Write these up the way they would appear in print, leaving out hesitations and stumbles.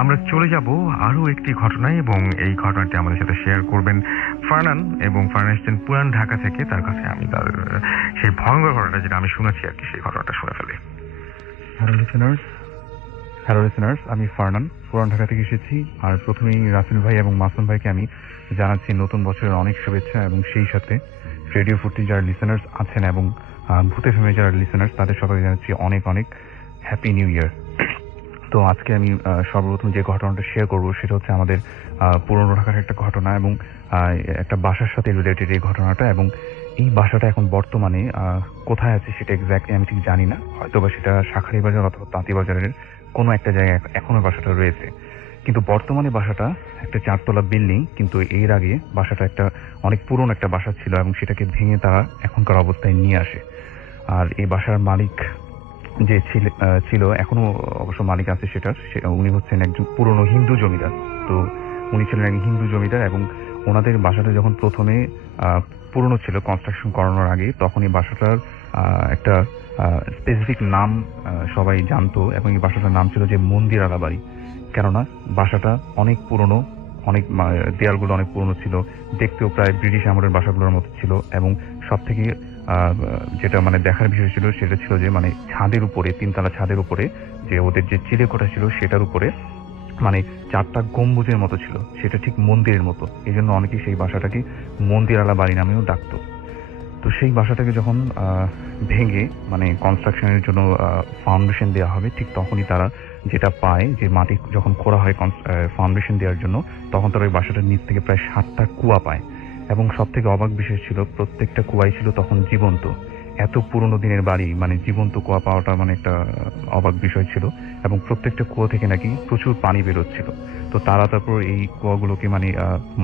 আমরা চলে যাব আরও একটি ঘটনায়, এবং এই ঘটনাটি আমাদের সাথে শেয়ার করবেন ফারনান। এবং ফারনান এসেছেন পুরান ঢাকা থেকে। তার কাছে আমি তার সেই ভয়ঙ্কর ঘটনাটা, যেটা আমি শুনেছি আর কি, সেই ঘটনাটা শুনে ফেলি। হ্যালো লিসেনার্স, আমি ফারনান পুরান ঢাকা থেকে এসেছি। আর প্রথমেই রাসেল ভাই এবং মাসুম ভাইকে আমি জানাচ্ছি নতুন বছরের অনেক শুভেচ্ছা, এবং সেই সাথে রেডিও 40 যারা লিসেনার্স আছেন এবং ভূত এফএম যারা লিসেনার্স, তাদের সবাইকে জানাচ্ছি অনেক অনেক হ্যাপি নিউ ইয়ার। তো আজকে আমি সর্বপ্রথম যে ঘটনাটা শেয়ার করব সেটা হচ্ছে আমাদের পুরনো ঢাকার একটা ঘটনা, এবং একটা বাসার সাথে রিলেটেড এই ঘটনাটা। এবং এই বাসাটা এখন বর্তমানে কোথায় আছে সেটা এক্স্যাক্টলি আমি ঠিক জানি না, হয়তো বা সেটা শাঁখারীবাজার অথবা তাঁতীবাজারের কোনো একটা জায়গায় এখনো বাসাটা রয়েছে। কিন্তু বর্তমানে বাসাটা একটা 4তলা বিল্ডিং, কিন্তু এর আগে বাসাটা একটা অনেক পুরনো একটা বাসা ছিল, এবং সেটাকে ভেঙে তারা এখনকার অবস্থায় নিয়ে আসে। আর এই বাসার মালিক যে ছিল, এখনো অবশ্য মালিক আছে সেটার, উনি হচ্ছেন একজন পুরনো হিন্দু জমিদার। তো উনি ছিলেন একজন হিন্দু জমিদার, এবং ওনাদের বাসাটা যখন প্রথমে পুরনো ছিল কনস্ট্রাকশন করানোর আগে, তখন এই বাসাটার একটা স্পেসিফিক নাম সবাই জানতো, এবং এই বাসাটার নাম ছিল যে মন্দির আলা বাড়ি। কেননা বাসাটা অনেক পুরনো, অনেক দেয়ালগুলো অনেক পুরনো ছিল, দেখতেও প্রায় ব্রিটিশ আমলের বাসাগুলোর মতো ছিল। এবং সব থেকে যেটা মানে দেখার বিষয় ছিল সেটা ছিল যে মানে ছাদের উপরে, 3তলা ছাদের উপরে যে ওদের যে চিলেকোঠা ছিল সেটার উপরে মানে 4টা গম্বুজের মতো ছিল, সেটা ঠিক মন্দিরের মতো। এই জন্য অনেকেই সেই বাসাটাকে মন্দির আলা বাড়ি নামেও ডাকতো। তো সেই বাসাটাকে যখন ভেঙে মানে কনস্ট্রাকশনের জন্য ফাউন্ডেশন দেওয়া হবে, ঠিক তখনই তারা যেটা পায় যে মাটি যখন খোঁড়া হয় ফাউন্ডেশন দেওয়ার জন্য, তখন তারা ওই বাসাটার নিচ থেকে প্রায় 7টা কুয়া পায়। এবং সব থেকে অবাক বিষয় ছিল, প্রত্যেকটা কুয়াই ছিল তখন জীবন্ত। এত পুরনো দিনের বাড়ি, মানে জীবন্ত কুয়া পাওয়াটা মানে একটা অবাক বিষয় ছিল। এবং প্রত্যেকটা কুয়া থেকে নাকি প্রচুর পানি বেরোচ্ছিল। তো তারা তারপর এই কুয়াগুলোকে মানে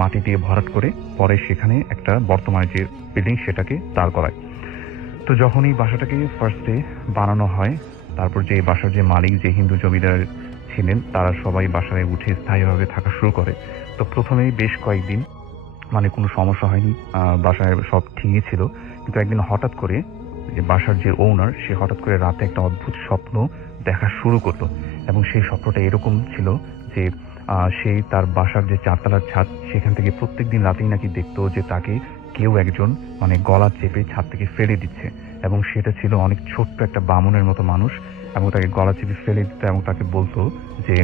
মাটি দিয়ে ভরাট করে পরে সেখানে একটা বর্তমানে যে বিল্ডিং সেটাকে দাঁড় করায়। তো যখন এই বাসাটাকে ফার্স্টে বানানো হয়, তারপর যে বাসার যে মালিক, যে হিন্দু জমিদার ছিলেন, তারা সবাই বাসায় উঠে স্থায়ীভাবে থাকা শুরু করে। তো প্রথমেই বেশ কয়েকদিন মানে কোনো সমস্যা হয়নি, বাসায় সব ঠিকই ছিল। কিন্তু একদিন হঠাৎ করে যে বাসার যে ওনার, সে হঠাৎ করে রাতে একটা অদ্ভুত স্বপ্ন দেখা শুরু করলো। এবং সেই স্বপ্নটা এরকম ছিল যে সেই তার বাসার যে 4তলার ছাদ, সেখান থেকে প্রত্যেকদিন রাতেই নাকি দেখতো যে তাকে কেউ একজন মানে গলা চেপে ছাদ থেকে ফেলে দিচ্ছে। এবং সেটা ছিল অনেক ছোট্ট একটা বামুনের মতো মানুষ, এবং তাকে গলা চেপে ফেলে দিত এবং তাকে বলতো যে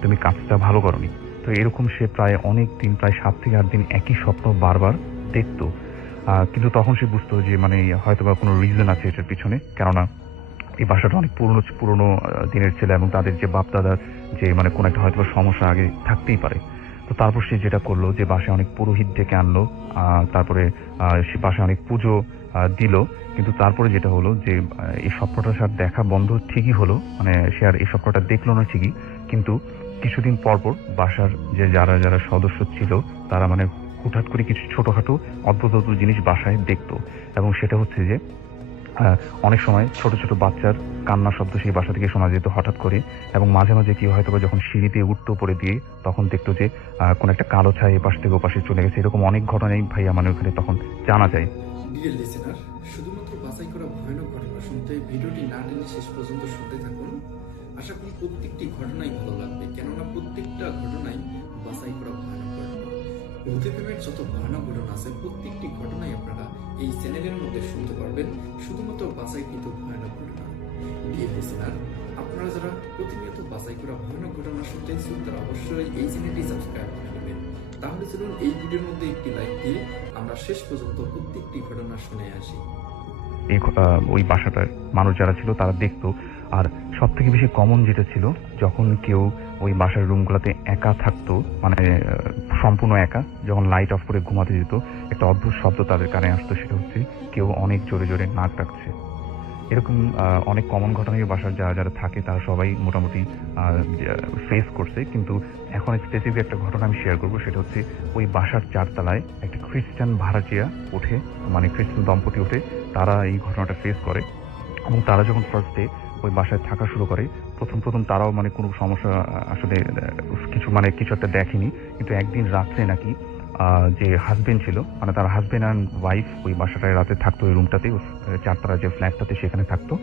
তুমি কাজটা ভালো করোনি। তো এরকম সে প্রায় অনেক দিন, প্রায় 7 থেকে 8 দিন একই স্বপ্ন বারবার দেখতো। কিন্তু তখন সে বুঝতো যে মানে হয়তো বা কোনো রিজন আছে এটার পিছনে, কেননা এই বাসাটা অনেক পুরনো দিনের ছিল, এবং তাদের যে বাপ দাদার যে মানে কোনো একটা হয়তো সমস্যা আগে থাকতেই পারে। তো তারপর সে যেটা করলো যে বাসায় অনেক পুরোহিত ডেকে আনলো, তারপরে সে বাসায় অনেক পুজো দিল। কিন্তু তারপরে যেটা হলো যে এই স্বপ্নটার সাথে দেখা বন্ধ ঠিকই হলো, মানে সে আর এই স্বপ্নটা দেখলো না ঠিকই, কিন্তু কিছুদিন পর পর বাসার যে যারা যারা সদস্য ছিল, তারা মানে হুটহাট করে কিছু ছোটখাটো অদ্ভুত অদ্ভুত জিনিস বাসায় দেখতো। এবং সেটা হচ্ছে যে অনেক সময় ছোট ছোট বাচ্চার কান্নার শব্দ সেই বাসা থেকে শোনা যেত হঠাৎ করে। এবং মাঝে মাঝে কি হয়তো যখন সিঁড়িতে উঠতো পড়ে দিয়ে, তখন দেখতো যে কোন একটা কালো ছায়া এপাশ থেকে ওপাশে চলে গেছে। এরকম অনেক ঘটনাই ভাইয়া মানে ওখানে তখন জানা যায়। ডিয়ার লিসেনার, শুধুমাত্র বাছাই করা ভয়ানক ঘটনা শুনতে ভিডিওটি না টেনে শেষ পর্যন্ত শুনতে থাকুন। আশা করি প্রত্যেকটি ঘটনাই ভালো লাগবে, কেননা প্রত্যেকটা ঘটনাই বাছাই করা ভয়ানক ঘটনা। ভূত এফএমের যত ভয়ানক ঘটনা আছে, প্রত্যেকটি ঘটনাই আপনারা এই চ্যানেলের মধ্যে শুনতে পারবেন, শুধুমাত্র বাছাইকৃত ভয়ানক ঘটনা। ডিয়ার লিসেনার, আপনারা যারা প্রতিনিয়ত বাছাই করা ভয়ানক ঘটনা শুনতে ইচ্ছুক, তারা অবশ্যই এই চ্যানেলটি সাবস্ক্রাইব করে নেবেন। তাহলে চলুন এই ভিডিওর মধ্যে একটি লাইক দিয়ে আমরা শেষ পর্যন্ত প্রত্যেকটি ঘটনা শুনে আসি। ওই বাসাটার মানুষ যারা ছিল তারা দেখতো। আর সব থেকে বেশি কমন যেটা ছিল, যখন কেউ ওই বাসার রুমগুলোতে একা থাকতো, মানে সম্পূর্ণ একা, যখন লাইট অফ করে ঘুমাতে যেত, একটা অদ্ভুত শব্দ তাদের কানে আসতো, সেটা হচ্ছে কেউ অনেক জোরে জোরে নাক ডাকছে। এরকম অনেক কমন ঘটনাই বাসার যারা যারা থাকে তারা সবাই মোটামুটি ফেস করছে। কিন্তু এখন স্পেসিফিক একটা ঘটনা আমি শেয়ার করবো, সেটা হচ্ছে ওই বাসার 4তলায় একটা খ্রিস্টান ভাড়াটিয়া ওঠে, মানে খ্রিস্টান দম্পতি ওঠে, তারা এই ঘটনাটা ফেস করে। এবং তারা যখন ফার্স্টে ওই বাসায় থাকা শুরু করে, প্রথম তারাও মানে কোনো সমস্যা আসলে কিছু একটা দেখেনি। কিন্তু একদিন রাত্রে নাকি যে হাজবেন্ড ছিল, মানে তার হাজবেন্ড অ্যান্ড ওয়াইফ ওই বাসাটায় রাতে থাকতো, ওই রুমটাতে, 4তলা যে ফ্ল্যাটটাতে সেখানে থাকতো।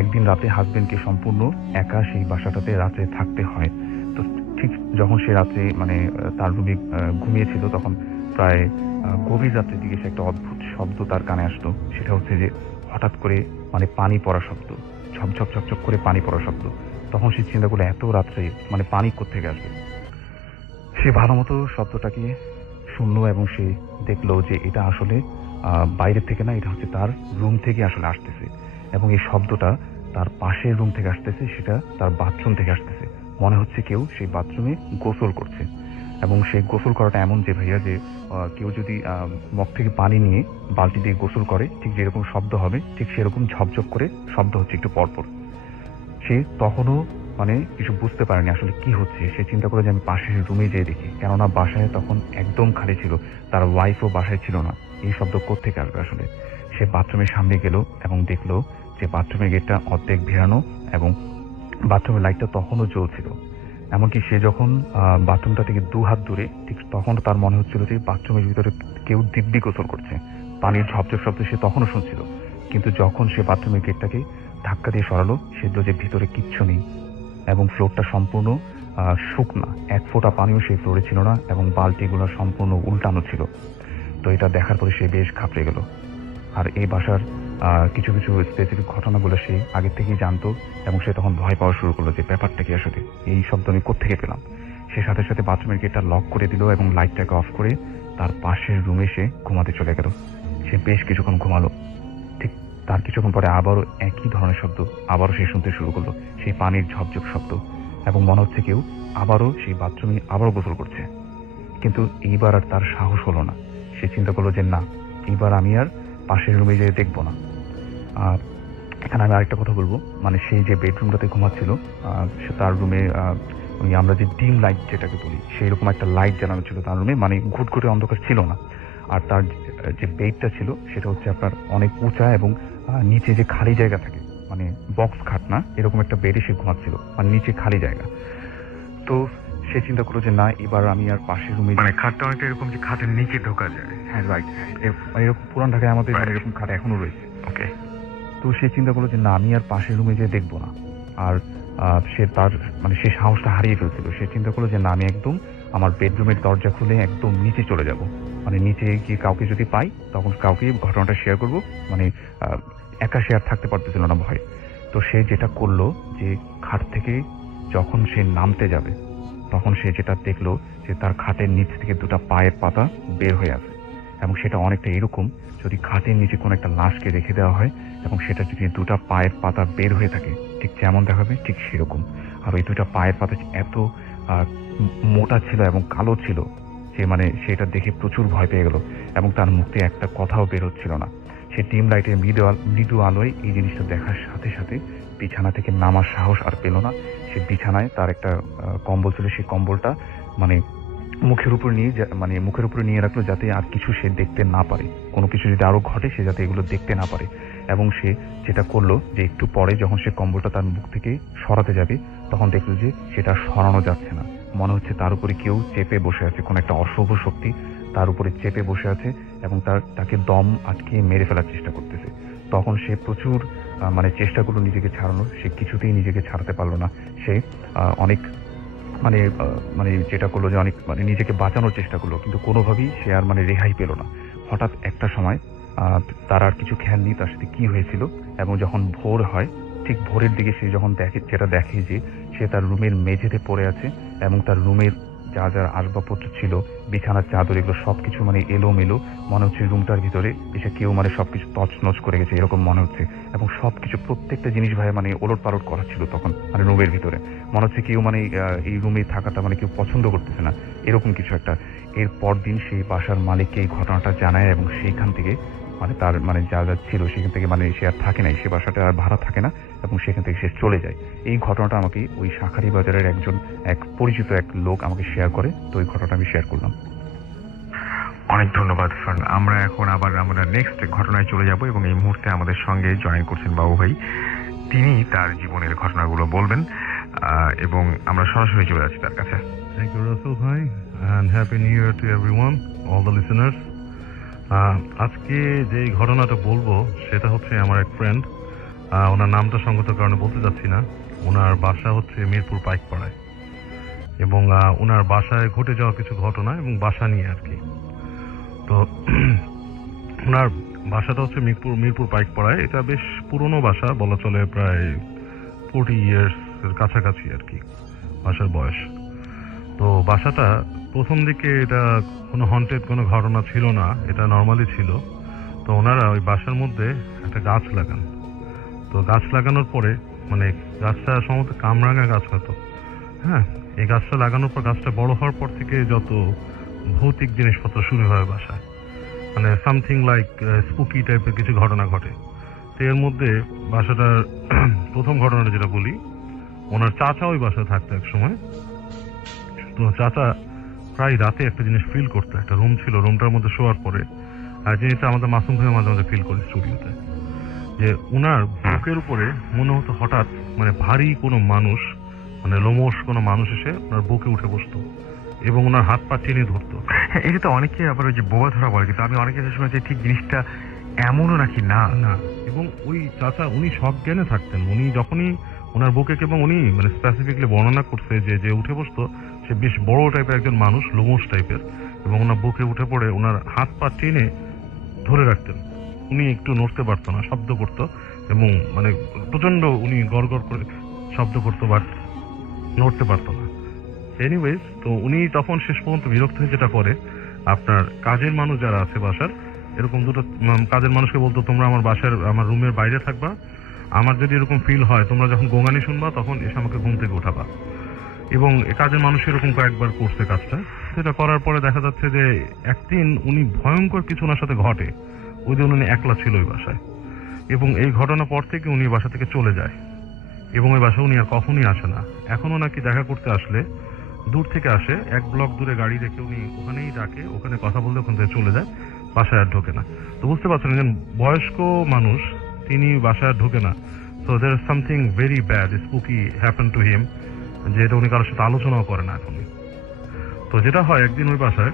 একদিন রাতে হাজবেন্ডকে সম্পূর্ণ একা সেই বাসাটাতে রাতে থাকতে হয়। তো ঠিক যখন সে রাত্রে মানে তার রুমে ঘুমিয়েছিল, তখন প্রায় গভীর রাত্রের দিকে সে একটা অদ্ভুত শব্দ তার কানে আসতো। সেটা হচ্ছে যে হঠাৎ করে মানে পানি পড়া শব্দ, ঝপঝপ ঝপঝপ করে পানি পড়া শব্দ। তখন সে চিন্তা করলো এত রাত্রে মানে পানি কোত্থেকে আসবে। সে ভালো মতো শব্দটাকে শুনলো এবং সে দেখলো যে এটা আসলে বাইরের থেকে না, এটা হচ্ছে তার রুম থেকে আসলে আসতেছে। এবং এই শব্দটা তার পাশের রুম থেকে আসতেছে, সেটা তার বাথরুম থেকে আসতেছে। মনে হচ্ছে কেউ সেই বাথরুমে গোসল করছে। এবং সেই গোসল করাটা এমন যে ভাইয়া যে কেউ যদি মগ থেকে পানি নিয়ে বালতি দিয়ে গোসল করে ঠিক যেরকম শব্দ হবে, ঠিক সেরকম ঝপঝপ করে শব্দ হচ্ছে একটু পরপর। সে তখনও মানে কিছু বুঝতে পারেনি আসলে কি হচ্ছে। সে চিন্তা করে যে আমি পাশের রুমে যেয়ে দেখি, কেননা বাসায় তখন একদম খালি ছিল, তার ওয়াইফও বাসায় ছিল না। এই শব্দ কোত্থেকে আসবে আসলে। সে বাথরুমের সামনে গেল এবং দেখলো যে বাথরুমের গেটটা অর্ধেক ভেড়ানো এবং বাথরুমের লাইটটা তখনও জ্বলছিল। এমনকি সে যখন বাথরুমটা থেকে 2 হাত দূরে, ঠিক তখন তার মনে হচ্ছিল যে বাথরুমের ভিতরে কেউ দিব্যি গোসল করছে। পানির ঝপঝপ শব্দ সে তখনও শুনছিল। কিন্তু যখন সে বাথরুমের গেটটাকে ধাক্কা দিয়ে সরালো, সে দেখলো যে ভিতরে কিচ্ছু নেই এবং ফ্লোরটা সম্পূর্ণ শুকনা। 1 ফোঁটা পানিও সেই ফ্লোরে ছিল না এবং বালতিগুলো সম্পূর্ণ উল্টানো ছিল। তো এটা দেখার পরে সে বেশ ঘাবড়ে গেল। আর এই বাসার কিছু কিছু স্পেসিফিক ঘটনাগুলো সে আগে থেকেই জানতো এবং সে তখন ভয় পাওয়া শুরু করলো যে ব্যাপারটা কি আসলে, এই শব্দ আমি কোত্থেকে পেলাম। সে সাথে সাথে বাথরুমের গেটটা লক করে দিল এবং লাইটটাকে অফ করে তার পাশের রুমে সে ঘুমাতে চলে গেল। সে বেশ কিছুক্ষণ ঘুমালো। ঠিক তার কিছুক্ষণ পরে আবারও একই ধরনের শব্দ আবারও সে শুনতে শুরু করলো, সেই পানির ঝপঝপ শব্দ। এবং মনে হচ্ছে কেউ আবারও সেই বাথরুমে আবারও গোসল করছে। কিন্তু এইবার আর তার সাহস হলো না। সে চিন্তা করলো যে না, এইবার আমি আর পাশের রুমে যেয়ে দেখবো না। আর এখানে আমি আরেকটা কথা বলবো, মানে সেই যে বেডরুমটাতে ঘুমাচ্ছিল সে তার রুমে ওই আমরা যে ডিম লাইট যেটাকে বলি, সেই রকম একটা লাইট জ্বালানো ছিল তার রুমে, মানে ঘুটঘুটে অন্ধকার ছিল না। আর তার যে বেডটা ছিল সেটা হচ্ছে আপনার অনেক উঁচা এবং নিচে যে খালি জায়গা থাকে, মানে বক্স খাট না, এরকম একটা বেডে সে ঘুমাচ্ছিল, মানে নিচে খালি জায়গা। তো সে চিন্তা করলো যে না, এবার আমি আর পাশের রুমে, মানে খাটটা অনেকটা এরকম যে খাটের নিচে ঢোকা যায়। হ্যাঁ রাইট, এরকম পুরান ঢাকায় আমাদের মানে এরকম খাট এখনো রয়েছে। ওকে। তো সে চিন্তা করলো যে না, আমি আর পাশের রুমে যেয়ে দেখবো না। আর সে তার মানে সে সাহসটা হারিয়ে ফেলছিল। সে চিন্তা করলো যে না, আমি একদম আমার বেডরুমের দরজা খুলে একদম নিচে চলে যাব। মানে নিচে গিয়ে কাউকে যদি পাই তখন কাউকে ঘটনাটা শেয়ার করব। মানে একা সে আর থাকতে পারতেছিল না ভয়। তো সে যেটা করলো যে খাট থেকে যখন সে নামতে যাবে তখন সে যেটা দেখলো যে তার খাটের নিচ থেকে 2টা পায়ের পাতা বের হয়ে আসে। এবং সেটা অনেকটা এরকম, যদি খাটের নিচে কোনো একটা লাশকে রেখে দেওয়া হয় এবং সেটা যদি 2টা পায়ের পাতা বের হয়ে থাকে ঠিক যেমন দেখাবে ঠিক সেরকম। আর ওই 2টা পায়ের পাতা এত মোটা ছিল এবং কালো ছিল যে মানে সেটা দেখে প্রচুর ভয় পেয়ে গেল এবং তার মুখ থেকে একটা কথাও বের হচ্ছিল না। সে ডিম লাইটের মৃদু আলোয় এই জিনিসটা দেখার সাথে সাথে বিছানা থেকে নামার সাহস আর পেল না। সে বিছানায় তার একটা কম্বল ছিল, সেই কম্বলটা মানে মুখের উপরে নিয়ে রাখলো যাতে আর কিছু সে দেখতে না পারে। কোনো কিছু যদি আরো ঘটে সে যাতে এগুলো দেখতে না পারে। এবং সে যেটা করলো যে একটু পরে যখন সে কম্বলটা তার মুখ থেকে সরাতে যাবে তখন দেখলো যে সেটা সরানো যাচ্ছে না। মনে হচ্ছে তার উপরে কেউ চেপে বসে আছে, কোনো একটা অশুভ শক্তি তার উপরে চেপে বসে আছে এবং তাকে দম আটকে মেরে ফেলার চেষ্টা করতেছে। তখন সে প্রচুর মানে চেষ্টা করলো নিজেকে ছাড়ানোর, সে কিছুতেই নিজেকে ছাড়াতে পারলো না। সে অনেক মানে যেটা করলো যে অনেক মানে নিজেকে বাঁচানোর চেষ্টা করলো, কিন্তু কোনোভাবেই সে আর মানে রেহাই পেল না। হঠাৎ একটা সময় তার আর কিছু খেয়াল নেই তার সাথে কি হয়েছিল। এবং যখন ভোর হয় ঠিক ভোরের দিকে সে যখন দেখে যে সে তার রুমের মেঝেতে পড়ে আছে এবং তার রুমের যা যা আসবাবপত্র ছিল, বিছানার চাদর, এগুলো সবকিছু মানে এলোমেলো। মনে হচ্ছে রুমটার ভিতরে এসে কেউ মানে সবকিছু তছনছ করে গেছে এরকম মনে হচ্ছে। এবং সবকিছু প্রত্যেকটা জিনিস ভাই মানে ওলট পালট করা ছিল তখন মানে রুমের ভিতরে। মনে হচ্ছে কেউ মানে এই রুমে থাকাটা মানে কেউ পছন্দ করতেছে না, এরকম কিছু একটা। এর পরদিন সেই বাসার মালিককে এই ঘটনাটা জানায় এবং সেইখান থেকে মানে তার মানে যা যা ছিল সেখান থেকে মানে সে আর থাকে নাই, সে বাসাটা আর ভাড়া থাকে না এবং সেখান থেকে সে চলে যায়। এই ঘটনাটা আমাকে ওই শাঁখারী বাজারের এক পরিচিত এক লোক আমাকে শেয়ার করে, তো ওই ঘটনাটা আমি শেয়ার করলাম। অনেক ধন্যবাদ ফারহান। আমরা এখন আবার আমরা নেক্সট ঘটনায় চলে যাব এবং এই মুহূর্তে আমাদের সঙ্গে জয়েন করছেন বাবু ভাই। তিনি তার জীবনের ঘটনাগুলো বলবেন এবং আমরা সরাসরি চলে যাচ্ছি তার কাছে। Thank you, Russell bhai, and happy new year to everyone, all the listeners. আজকে যে ঘটনাটা বলবো সেটা হচ্ছে আমার এক ফ্রেন্ড, ওনার নামটা সঙ্গত কারণে বলতে যাচ্ছি না। ওনার বাসা হচ্ছে মিরপুর পাইকপাড়ায়। এবং ওনার বাসায় ঘটে যাওয়া কিছু ঘটনা এবং বাসা নিয়ে আর কি। তো ওনার বাসাটা হচ্ছে মিরপুর পাইকপাড়ায়। এটা বেশ পুরনো বাসা বলা চলে, প্রায় 40 ইয়ার্স এর কাছাকাছি আর কি বাসার বয়স। তো বাসাটা প্রথম দিকে এটা কোনো হন্টেড কোনো ঘটনা ছিল না, এটা নর্মালি ছিল। তো ওনারা ওই বাসার মধ্যে একটা গাছ লাগান। তো গাছ লাগানোর পরে মানে গাছটা সম্ভবত কামরাঙা গাছ হয়তো, হ্যাঁ, এই গাছটা লাগানোর পর গাছটা বড় হওয়ার পর থেকে যত ভৌতিক জিনিসপত্র শুরু হয় বাসায়, মানে সামথিং লাইক স্পুকি টাইপের কিছু ঘটনা ঘটে। তো এর মধ্যে বাসাটার প্রথম ঘটনাটা যেটা বলি, ওনার চাচা ওই বাসায় থাকতো এক সময়। তো চাচা প্রায় রাতে একটা জিনিস ফিল করতো, একটা রুম ছিল, রুমটার মধ্যে শোয়ার পরে আর জিনিসটা আমাদের মাসুম ভাই মাঝে মাঝে ফিল করে স্টুডিওতে, যে উনার বুকের উপরে মনে হতো হঠাৎ মানে ভারী কোনো মানুষ, মানে লোমশ কোনো মানুষ এসে ওনার বুকে উঠে বসতো এবং ওনার হাত পা টেনে ধরতো। হ্যাঁ, এটা তো অনেকে আবার ওই যে বোবা ধরা বলে, কিন্তু আমি অনেকে শুনেছি ঠিক জিনিসটা এমনও নাকি না। না, এবং ওই চাচা উনি সব জ্ঞানে থাকতেন। উনি যখনই ওনার বুকে, এবং উনি মানে স্পেসিফিকলি বর্ণনা করছে যে যে উঠে বসতো সে বেশ বড় টাইপের একজন মানুষ, লোমশ টাইপের, এবং ওনার বুকে উঠে পড়ে ওনার হাত পা টেনে ধরে রাখতেন। উনি একটু নড়তে পারতো না, শব্দ করতো, এবং মানে প্রচন্ড উনি গড় গড় করে শব্দ করতো, বাট নড়তে পারতো না। এনিওয়েজ, তো উনি তখন শেষ পর্যন্ত বিরক্ত হয়ে যেটা করে, আপনার কাজের মানুষ যারা আছে বাসার, এরকম দুটো কাজের মানুষকে বলতো, তোমরা আমার বাসার আমার রুমের বাইরে থাকবা, আমার যদি এরকম ফিল হয় তোমরা যখন গোঙানি শুনবা তখন এসে আমাকে ঘুম থেকে উঠাবা। এবং কাজের মানুষ এরকম কয়েকবার করছে কাজটা। সেটা করার পরে দেখা যাচ্ছে যে একদিন উনি ভয়ঙ্কর কিছু ওনার সাথে ঘটে। ওই দিন উনি একলা ছিল ওই বাসায়, এবং এই ঘটনা পর থেকে উনি বাসা থেকে চলে যায়, এবং ওই বাসায় উনি আর কখনই আসে না। এখনো নাকি দেখা করতে আসলে দূর থেকে আসে, 1 ব্লক দূরে গাড়ি রেখে উনি ওখানেই ডাকে, ওখানে কথা বলতে ওখান থেকে চলে যায়, বাসায় আর ঢোকে না। তো বুঝতে পারছেন, একজন বয়স্ক মানুষ, তিনি বাসায় আর ঢোকে না। So there is something very bad spooky happen to him, যেটা উনি কারোর সাথে আলোচনাও করে না এখন। তো যেটা হয়, একদিন ওই বাসায়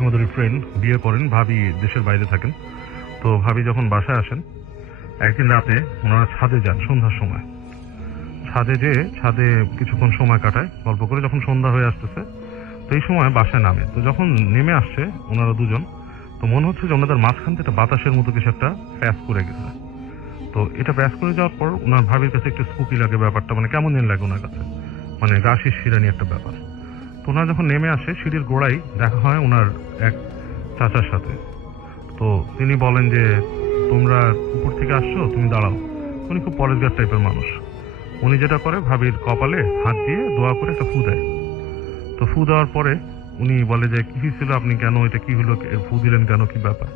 আমাদের ফ্রেন্ড বিয়ে করেন, ভাবি দেশের বাইরে থাকেন। তো ভাবি যখন বাসায় আসেন, একদিন রাতে ওনারা ছাদে যান সন্ধ্যার সময়। ছাদে কিছুক্ষণ সময় কাটায় গল্প করে, যখন সন্ধ্যা হয়ে আসতেছে তো এই সময় বাসায় নামে। তো যখন নেমে আসছে ওনারা দুজন, তো মনে হচ্ছে যে ওনাদের মাঝখান থেকে একটা বাতাসের মতো কিছু একটা প্যাস করে গেছে। তো এটা প্যাস করে যাওয়ার পর ওনার ভাবির কাছে একটু স্পুকি লাগে ব্যাপারটা, মানে কেমন যেন লাগে ওনার কাছে, মানে গা শিরশিরানি একটা ব্যাপার। তো ওনারা যখন নেমে আসে, সিঁড়ির গোড়ায় দেখা হয় ওনার এক চাচার সাথে। তো তিনি বলেন যে, তোমরা উপর থেকে আসছো, তুমি দাঁড়াও। উনি খুব পরেশগার টাইপের মানুষ। উনি যেটা করে, ভাবির কপালে হাত দিয়ে দোয়া করে একটা ফু দেয়। তো ফু দেওয়ার পরে উনি বলে যে, কি ছিল, আপনি কেন, এটা কি হলো, ফু দিলেন কেন, কি ব্যাপার?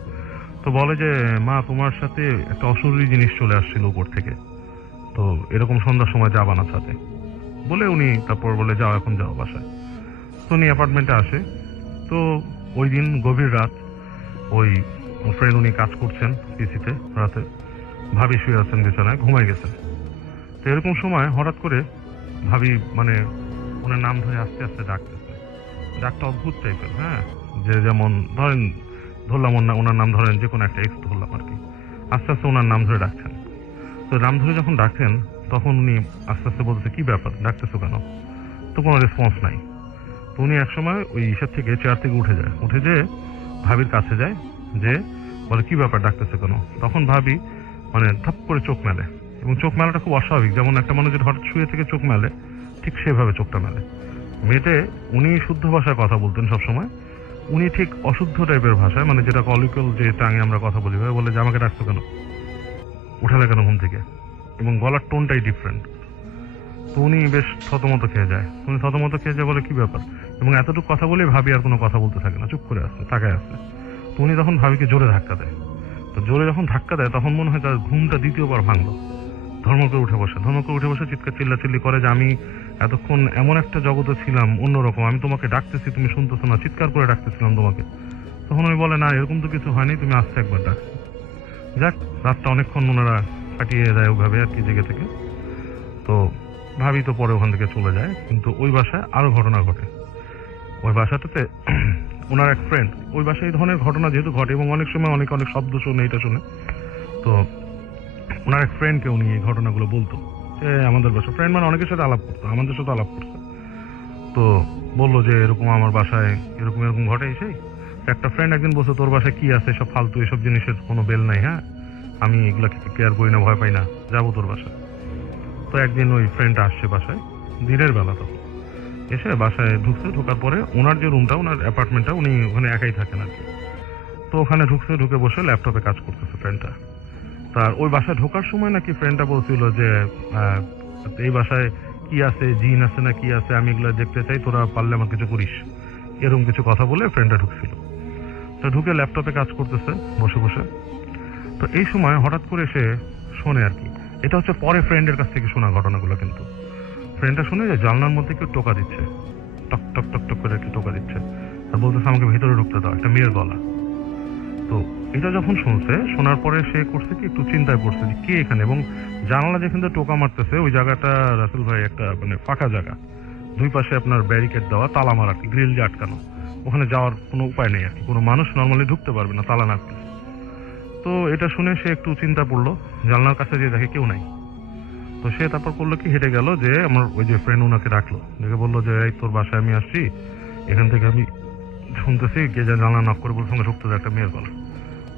তো বলে যে, মা, তোমার সাথে একটা অশরীরী জিনিস চলে আসছিল উপর থেকে, তো এরকম সন্ধ্যার সময় যাবা না সাথে বলে উনি তারপর বলে, যাও, এখন যাও বাসায়। তো উনি অ্যাপার্টমেন্টে আসে। তো ওই দিন গভীর রাত, ওই ফ্রেন্ড উনি কাজ করছেন পিসিতে, রাতে ভাবি শুয়ে আছেন বিছানায়, ঘুমাই গেছেন। তো এরকম সময় হঠাৎ করে ভাবি মানে ওনার নাম ধরে আস্তে আস্তে ডাকতেছে। ডাকটা অদ্ভুত টাইপের, হ্যাঁ, যে যেমন ধরলাম ওনার নাম, ধরেন যে কোনো একটা এক্স ধরলাম আর কি, আস্তে আস্তে ওনার নাম ধরে ডাকছেন। তো নাম ধরে যখন ডাকছেন তখন উনি আস্তে আস্তে বলতেছে, কি ব্যাপার, ডাকতেছো কেন? তো কোনো রেসপন্স নাই। তো উনি একসময় ওই ইসের থেকে, চেয়ার থেকে উঠে যেয়ে ভাবির কাছে যায়, যে বলে, কি ব্যাপার, ডাকতেছে কেন? তখন ভাবি মানে ধাপ করে চোখ মেলে, এবং চোখ মেলাটা খুব অস্বাভাবিক, যেমন একটা মানুষ যেটা হঠাৎ শুয়ে থেকে চোখ মেলে, ঠিক সেভাবে চোখটা মেলে। মেয়েটে উনি শুদ্ধ ভাষায় কথা বলতেন সবসময়, উনি ঠিক অশুদ্ধ টাইপের ভাষায়, মানে যেটা কলিক্যাল যে টাঙে আমরা কথা বলি, বলে যে, আমাকে ডাকছো কেন, উঠালে কেন ঘুম থেকে, এবং গলার টোনটাই ডিফারেন্ট। তো উনি বেশ থতমত খেয়ে যায়। বলে, কি ব্যাপার? এবং এতটুকু কথা বলে ভাবি আর কোনো কথা বলতে থাকে না, চুপ করে আসছে, তাকায় আসছে। তো উনি তখন ভাবিকে জোরে ধাক্কা দেয়। তো জোরে যখন ধাক্কা দেয় তখন মনে হয় তার ঘুমটা দ্বিতীয়বার ভাঙলো। ধর্ম করে উঠে বসে চিৎকার চিল্লাচিল্লি করে যে, আমি এতক্ষণ এমন একটা জগতে ছিলাম অন্যরকম, আমি তোমাকে ডাকতেছি, তুমি শুনতেছো না, চিৎকার করে ডাকতেছিলাম তোমাকে। তখন উনি বলে, না, এরকম তো কিছু হয়নি, তুমি আসতে একবার ডাকছো। যাক, রাতটা অনেকক্ষণ ওনারা কাটিয়ে দেয় ওইভাবে আর কি, জেগে থেকে। তো ভাবি তো পরে ওখান থেকে চলে যায়, কিন্তু ওই বাসায় আরো ঘটনা ঘটে। ওই বাসাটাতে ওনার এক ফ্রেন্ড, ওই বাসায় এই ধরনের ঘটনা যেহেতু ঘটে, এবং অনেক সময় অনেক শব্দ শুনে, এটা শুনে, তো ওনার এক ফ্রেন্ডকে উনি এই ঘটনাগুলো বলতো, যে আমাদের বাসা, ফ্রেন্ড মানে অনেকের সাথে আলাপ করতো, আমাদের সাথে আলাপ করতো। তো তো বললো যে এরকম আমার বাসায় এরকম এরকম ঘটে সেই একটা ফ্রেন্ড একদিন বলছে তোর বাসায় কি আছে সব ফালতু এসব জিনিসের কোনো বেল নাই, হ্যাঁ আমি এগুলা কেয়ার করি না, ভয় পাই না, যাবো তোর বাসায়। তো একদিন ওই ফ্রেন্ড আসছে বাসায় দিনের বেলা, তখন এসে বাসায় ঢুকছে, ঢোকার পরে ওনার যে রুমটা ওনার অ্যাপার্টমেন্টটা উনি ওখানে একাই থাকেন আর কি। তো ওখানে ঢুকছে, ঢুকে বসে ল্যাপটপে কাজ করতেছে ফ্রেন্ডটা। তার ওই বাসায় ঢোকার সময় নাকি ফ্রেন্ডটা বলছিল যে এই বাসায় কি আছে, জিন আছে না কি আছে, আমি এগুলো দেখতে চাই, তোরা পারলে আমার কিছু করিস, এরকম কিছু কথা বলে ফ্রেন্ডটা ঢুকছিল। তো ঢুকে ল্যাপটপে কাজ করতেছে বসে বসে। তো এই সময় হঠাৎ করে সে শোনে আর কি, এটা হচ্ছে পরে ফ্রেন্ডের কাছ থেকে শোনা ঘটনাগুলো, কিন্তু ফ্রেন্ডটা শুনে যে জানলার মধ্যে কেউ টোকা দিচ্ছে, টক টক টক টক করে একটু টোকা দিচ্ছে, আর বলতেছে আমাকে ভেতরে ঢুকতে দাও, একটা মেয়ের গলা। তো এটা যখন শুনছে, শোনার পরে সে করছে কি একটু চিন্তায় পড়ছে যে কে এখানে, এবং জানালা যেখান থেকে টোকা মারতেছে ওই জায়গাটা রাসেল ভাই একটা মানে ফাঁকা জায়গা, দুই পাশে আপনার ব্যারিকেড দেওয়া, তালা মারা আর কি, গ্রিল দিয়ে আটকানো, ওখানে যাওয়ার কোনো উপায় নেই আর কি, কোনো মানুষ নর্মালি ঢুকতে পারবে না তালা না খুলে। তো এটা শুনে সে একটু চিন্তা পড়লো, জানলার কাছে যে দেখে কেউ নাই। তো সে তারপর করলো কি, হেঁটে গেল, যে আমার ওই যে ফ্রেন্ড ওনাকে ডাকলো, দেখে বললো যে এই তোর বাসায় আমি আসছি, এখান থেকে আমি শুনতেছি কে যে জানলা নক করে বলছে সঙ্গে ঢুকতে একটা মেয়ের গলা।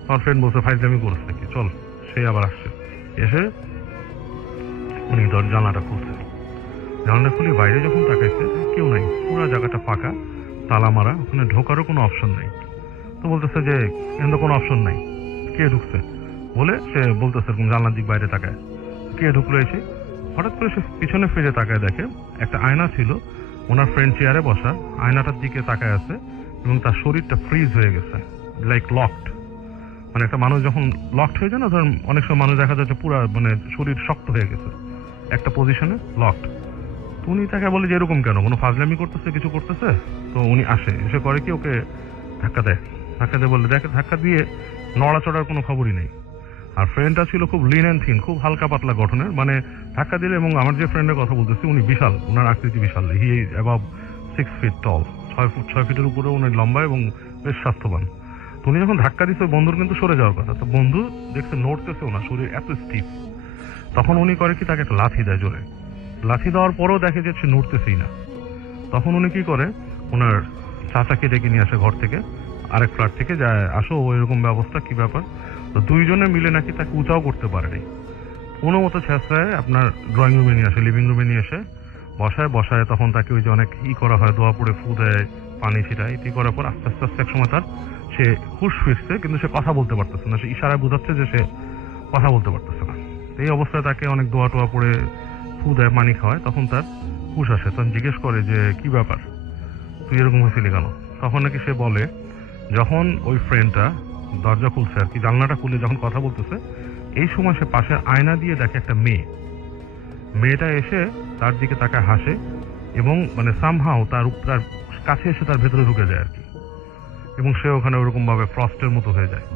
আমার ফ্রেন্ড বলছে ফাইজলামি করছে নাকি, চল। সে আবার আসছে, এসে উনি জানলাটা খুলছে, জানলাটা খুলে বাইরে যখন তাকাইছে কেউ নাই, পুরো জায়গাটা ফাঁকা, তালা মারা, ওখানে ঢোকারও কোনো অপশন নাই। তো বলতেছে যে এখানে কোনো অপশন নাই, কে ঢুকছে বলে সে বলতেছে এরকম জানলার দিক বাইরে তাকায়, কে ঢুকলো এসে। হঠাৎ করে সে পিছনে ফিরে তাকায়, দেখে একটা আয়না ছিল, ওনার ফ্রেন্ড চেয়ারে বসা, আয়নাটার দিকে তাকায় আছে, এবং তার শরীরটা ফ্রিজ হয়ে গেছে, লাইক লকড। মানে একটা মানুষ যখন লকড হয়ে যায় না, ধরেন অনেক সময় মানুষ দেখা যাচ্ছে পুরো মানে শরীর শক্ত হয়ে গেছে, একটা পজিশনে লকড। তো উনি তাকে বলে যে এরকম কেন, কোনো ফাজলামি করতেছে, কিছু করতেছে। তো উনি আসে, এসে করে কি ওকে ধাক্কা দেয়, ধাক্কা দিয়ে বলে দেখে, ধাক্কা দিয়ে নড়াচড়ার কোনো খবরই নেই। আর ফ্রেন্ডটা ছিল খুব লিন অ্যান্ড থিন, খুব হালকা পাতলা গঠনের, মানে ধাক্কা দিলে, এবং আমার যে ফ্রেন্ডের কথা বলতেছি উনি বিশাল, ওনার আকৃতি বিশাল, he is above 6 feet tall, 6 ফিটের উপরে উনি লম্বা এবং বেশ স্বাস্থ্যবান। তো উনি যখন ধাক্কা দিচ্ছে বন্ধুর কিন্তু সরে যাওয়ার কথা, তো বন্ধু দেখছে নড়তেছে, ওনার শরীর এত স্টিফ। তখন উনি করে কি, তাকে একটা লাথি দেয় জোরে, লাথি দেওয়ার পরেও দেখে যে সে নড়তেছেই না। তখন উনি কি করে, ওনার চাচাকে ডেকে নিয়ে আসে ঘর থেকে, আরেক ফ্ল্যাট থেকে, যায় আসো ও এরকম ব্যবস্থা, কি ব্যাপার। তো দুইজনে মিলে নাকি তাকে উঁচাও করতে পারেনি, কোনো মতো ছেঁচড়ায় আপনার ড্রয়িং রুমে নিয়ে আসে, লিভিং রুমে নিয়ে এসে বসায়। তখন তাকে ওই যে অনেক করা হয়, দোয়া পড়ে ফু দেয়, পানি ছিটায়, ইতি করার পর আস্তে আস্তে আস্তে এক সময় তার সে হুঁশ ফিরছে, কিন্তু সে কথা বলতে পারতেছে না, সে ইশারায় বোঝাচ্ছে যে সে কথা বলতে পারতেছে না। এই অবস্থায় তাকে অনেক দোয়া টোয়া পড়ে ফু দেয়, পানি খাওয়ায়, তখন তার হুঁশ আসে। তখন জিজ্ঞেস করে যে কি ব্যাপার, তুই এরকম হয়েছিলি কেন। তখন নাকি সে বলে যখন ওই ফ্রেন্ডটা দরজা খুলছে আর কি, জানলাটা খুলে যখন কথা বলতেছে, এই সময় সে পাশের আয়না দিয়ে দেখে একটা মেয়েটা এসে তার দিকে তাকায়, হাসে, এবং মানে সামহাও তার কাছে এসে তার ভেতরে ঢুকে যায় আর কি, এবং সে ওখানে ওরকম ভাবে ফ্রস্টের মতো হয়ে যায়।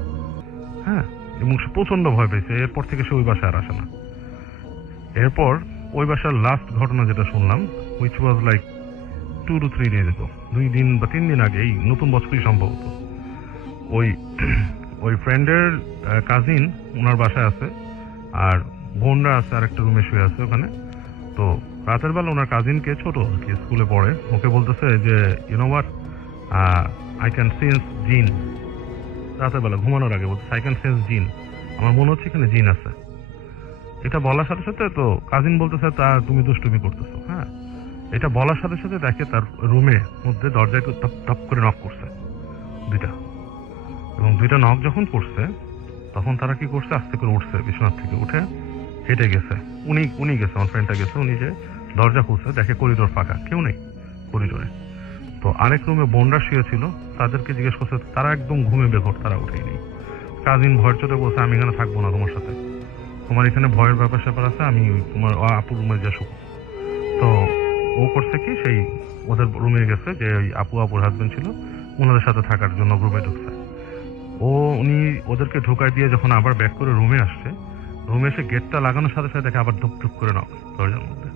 হ্যাঁ, এবং সে প্রচন্ড ভয় পেয়েছে, এরপর থেকে সে ওই বাসায় আর আসে না। এরপর ওই বাসার লাস্ট ঘটনা যেটা শুনলাম, which was like 2 to 3 days ago, 2 দিন বা 3 দিন আগে, এই নতুন বছরই সম্ভবত, ওই ফ্রেন্ডের কাজিন ওনার বাসায় আছে, আর বোনরা আছে আর একটা রুমে শুয়ে আছে ওখানে। তো রাতের বেলা ওনার কাজিনকে, ছোট স্কুলে পড়ে, ওকে বলতেছে যে you know what, I can sense jinn. রাতের বেলা ঘুমানোর আগে বলতেছে আই ক্যান সেন্স জিন, আমার মনে হচ্ছে এখানে জিন আছে। এটা বলার সাথে সাথে তো কাজিন বলতেছে তা তুমি দুষ্টুমি করতেছো। হ্যাঁ, এটা বলার সাথে সাথে দেখে তার রুমের মধ্যে দরজায় টপ টপ করে নক করছে দুইটা, এবং দুইটা নক যখন করছে তখন তারা কি করছে, আস্তে করে উঠছে, বিছানার থেকে উঠে হেঁটে গেছে, উনি গেছে, আমার ফ্রেন্ডটা গেছে, উনি যে দরজা খুলছে দেখে করিডোর ফাঁকা, কেউ নেই করিডোরে। তো আরেক রুমে বোনরা শুয়েছিল, তাদেরকে জিজ্ঞেস করছে, তারা একদম ঘুমে বেঘর, তারা উঠেই নেই। কাজিন ভয়ের চোটে বলছে আমি এখানে থাকবো না তোমার সাথে, তোমার এখানে ভয়ের ব্যাপার স্যাপার আছে, আমি তোমার আপুর রুমে যা শুকো। তো ও করছে কি, সেই ওদের রুমে গেছে, যে ওই আপুর হাজবেন্ড ছিল, ওনাদের সাথে থাকার জন্য রুমে ঢুকছে। উনি ওদেরকে ঢোকায় দিয়ে যখন আবার ব্যাক করে রুমে আসছে, রুমে এসে গেটটা লাগানোর সাথে সাথে দেখে আবার ধুপ ধুপ করে নক দরজার মধ্যে।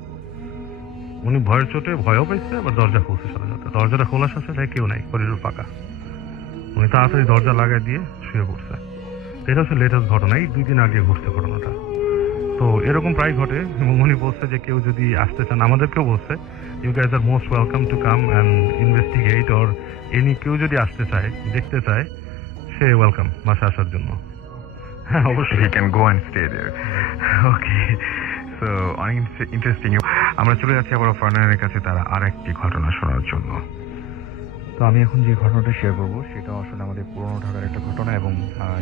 উনি ভয়ের চোটে ভয়ও পাইছে, আবার দরজা খুলছে সাথে সাথে, দরজাটা খোলার সাথে সাথে কেউ নাই, করিডোর ফাঁকা। উনি তাড়াতাড়ি দরজা লাগাই দিয়ে শুয়ে পড়ছে। এটা হচ্ছে লেটেস্ট ঘটনা, এই 2 দিন আগে ঘটছে ঘটনাটা। তো তো এরকম প্রায় ঘটে এবং উনি বলছে যে কেউ যদি আসতে চান, আমাদেরকেও বলছে you guys are most welcome to come and investigate or কেউ যদি আসতে চায়, দেখতে চায়, সে ওয়েলকাম বাসা আসার জন্য। হ্যাঁ অবশ্যই। He can go and stay there. Okay, so অনেক ইন্টারেস্টিং। আমরা চলে যাচ্ছি আবার ফারনানের কাছে তার আর একটি ঘটনা শোনার জন্য। তো আমি এখন যে ঘটনাটা শেয়ার করব সেটা আসলে আমাদের পুরনো ঢাকার একটা ঘটনা, এবং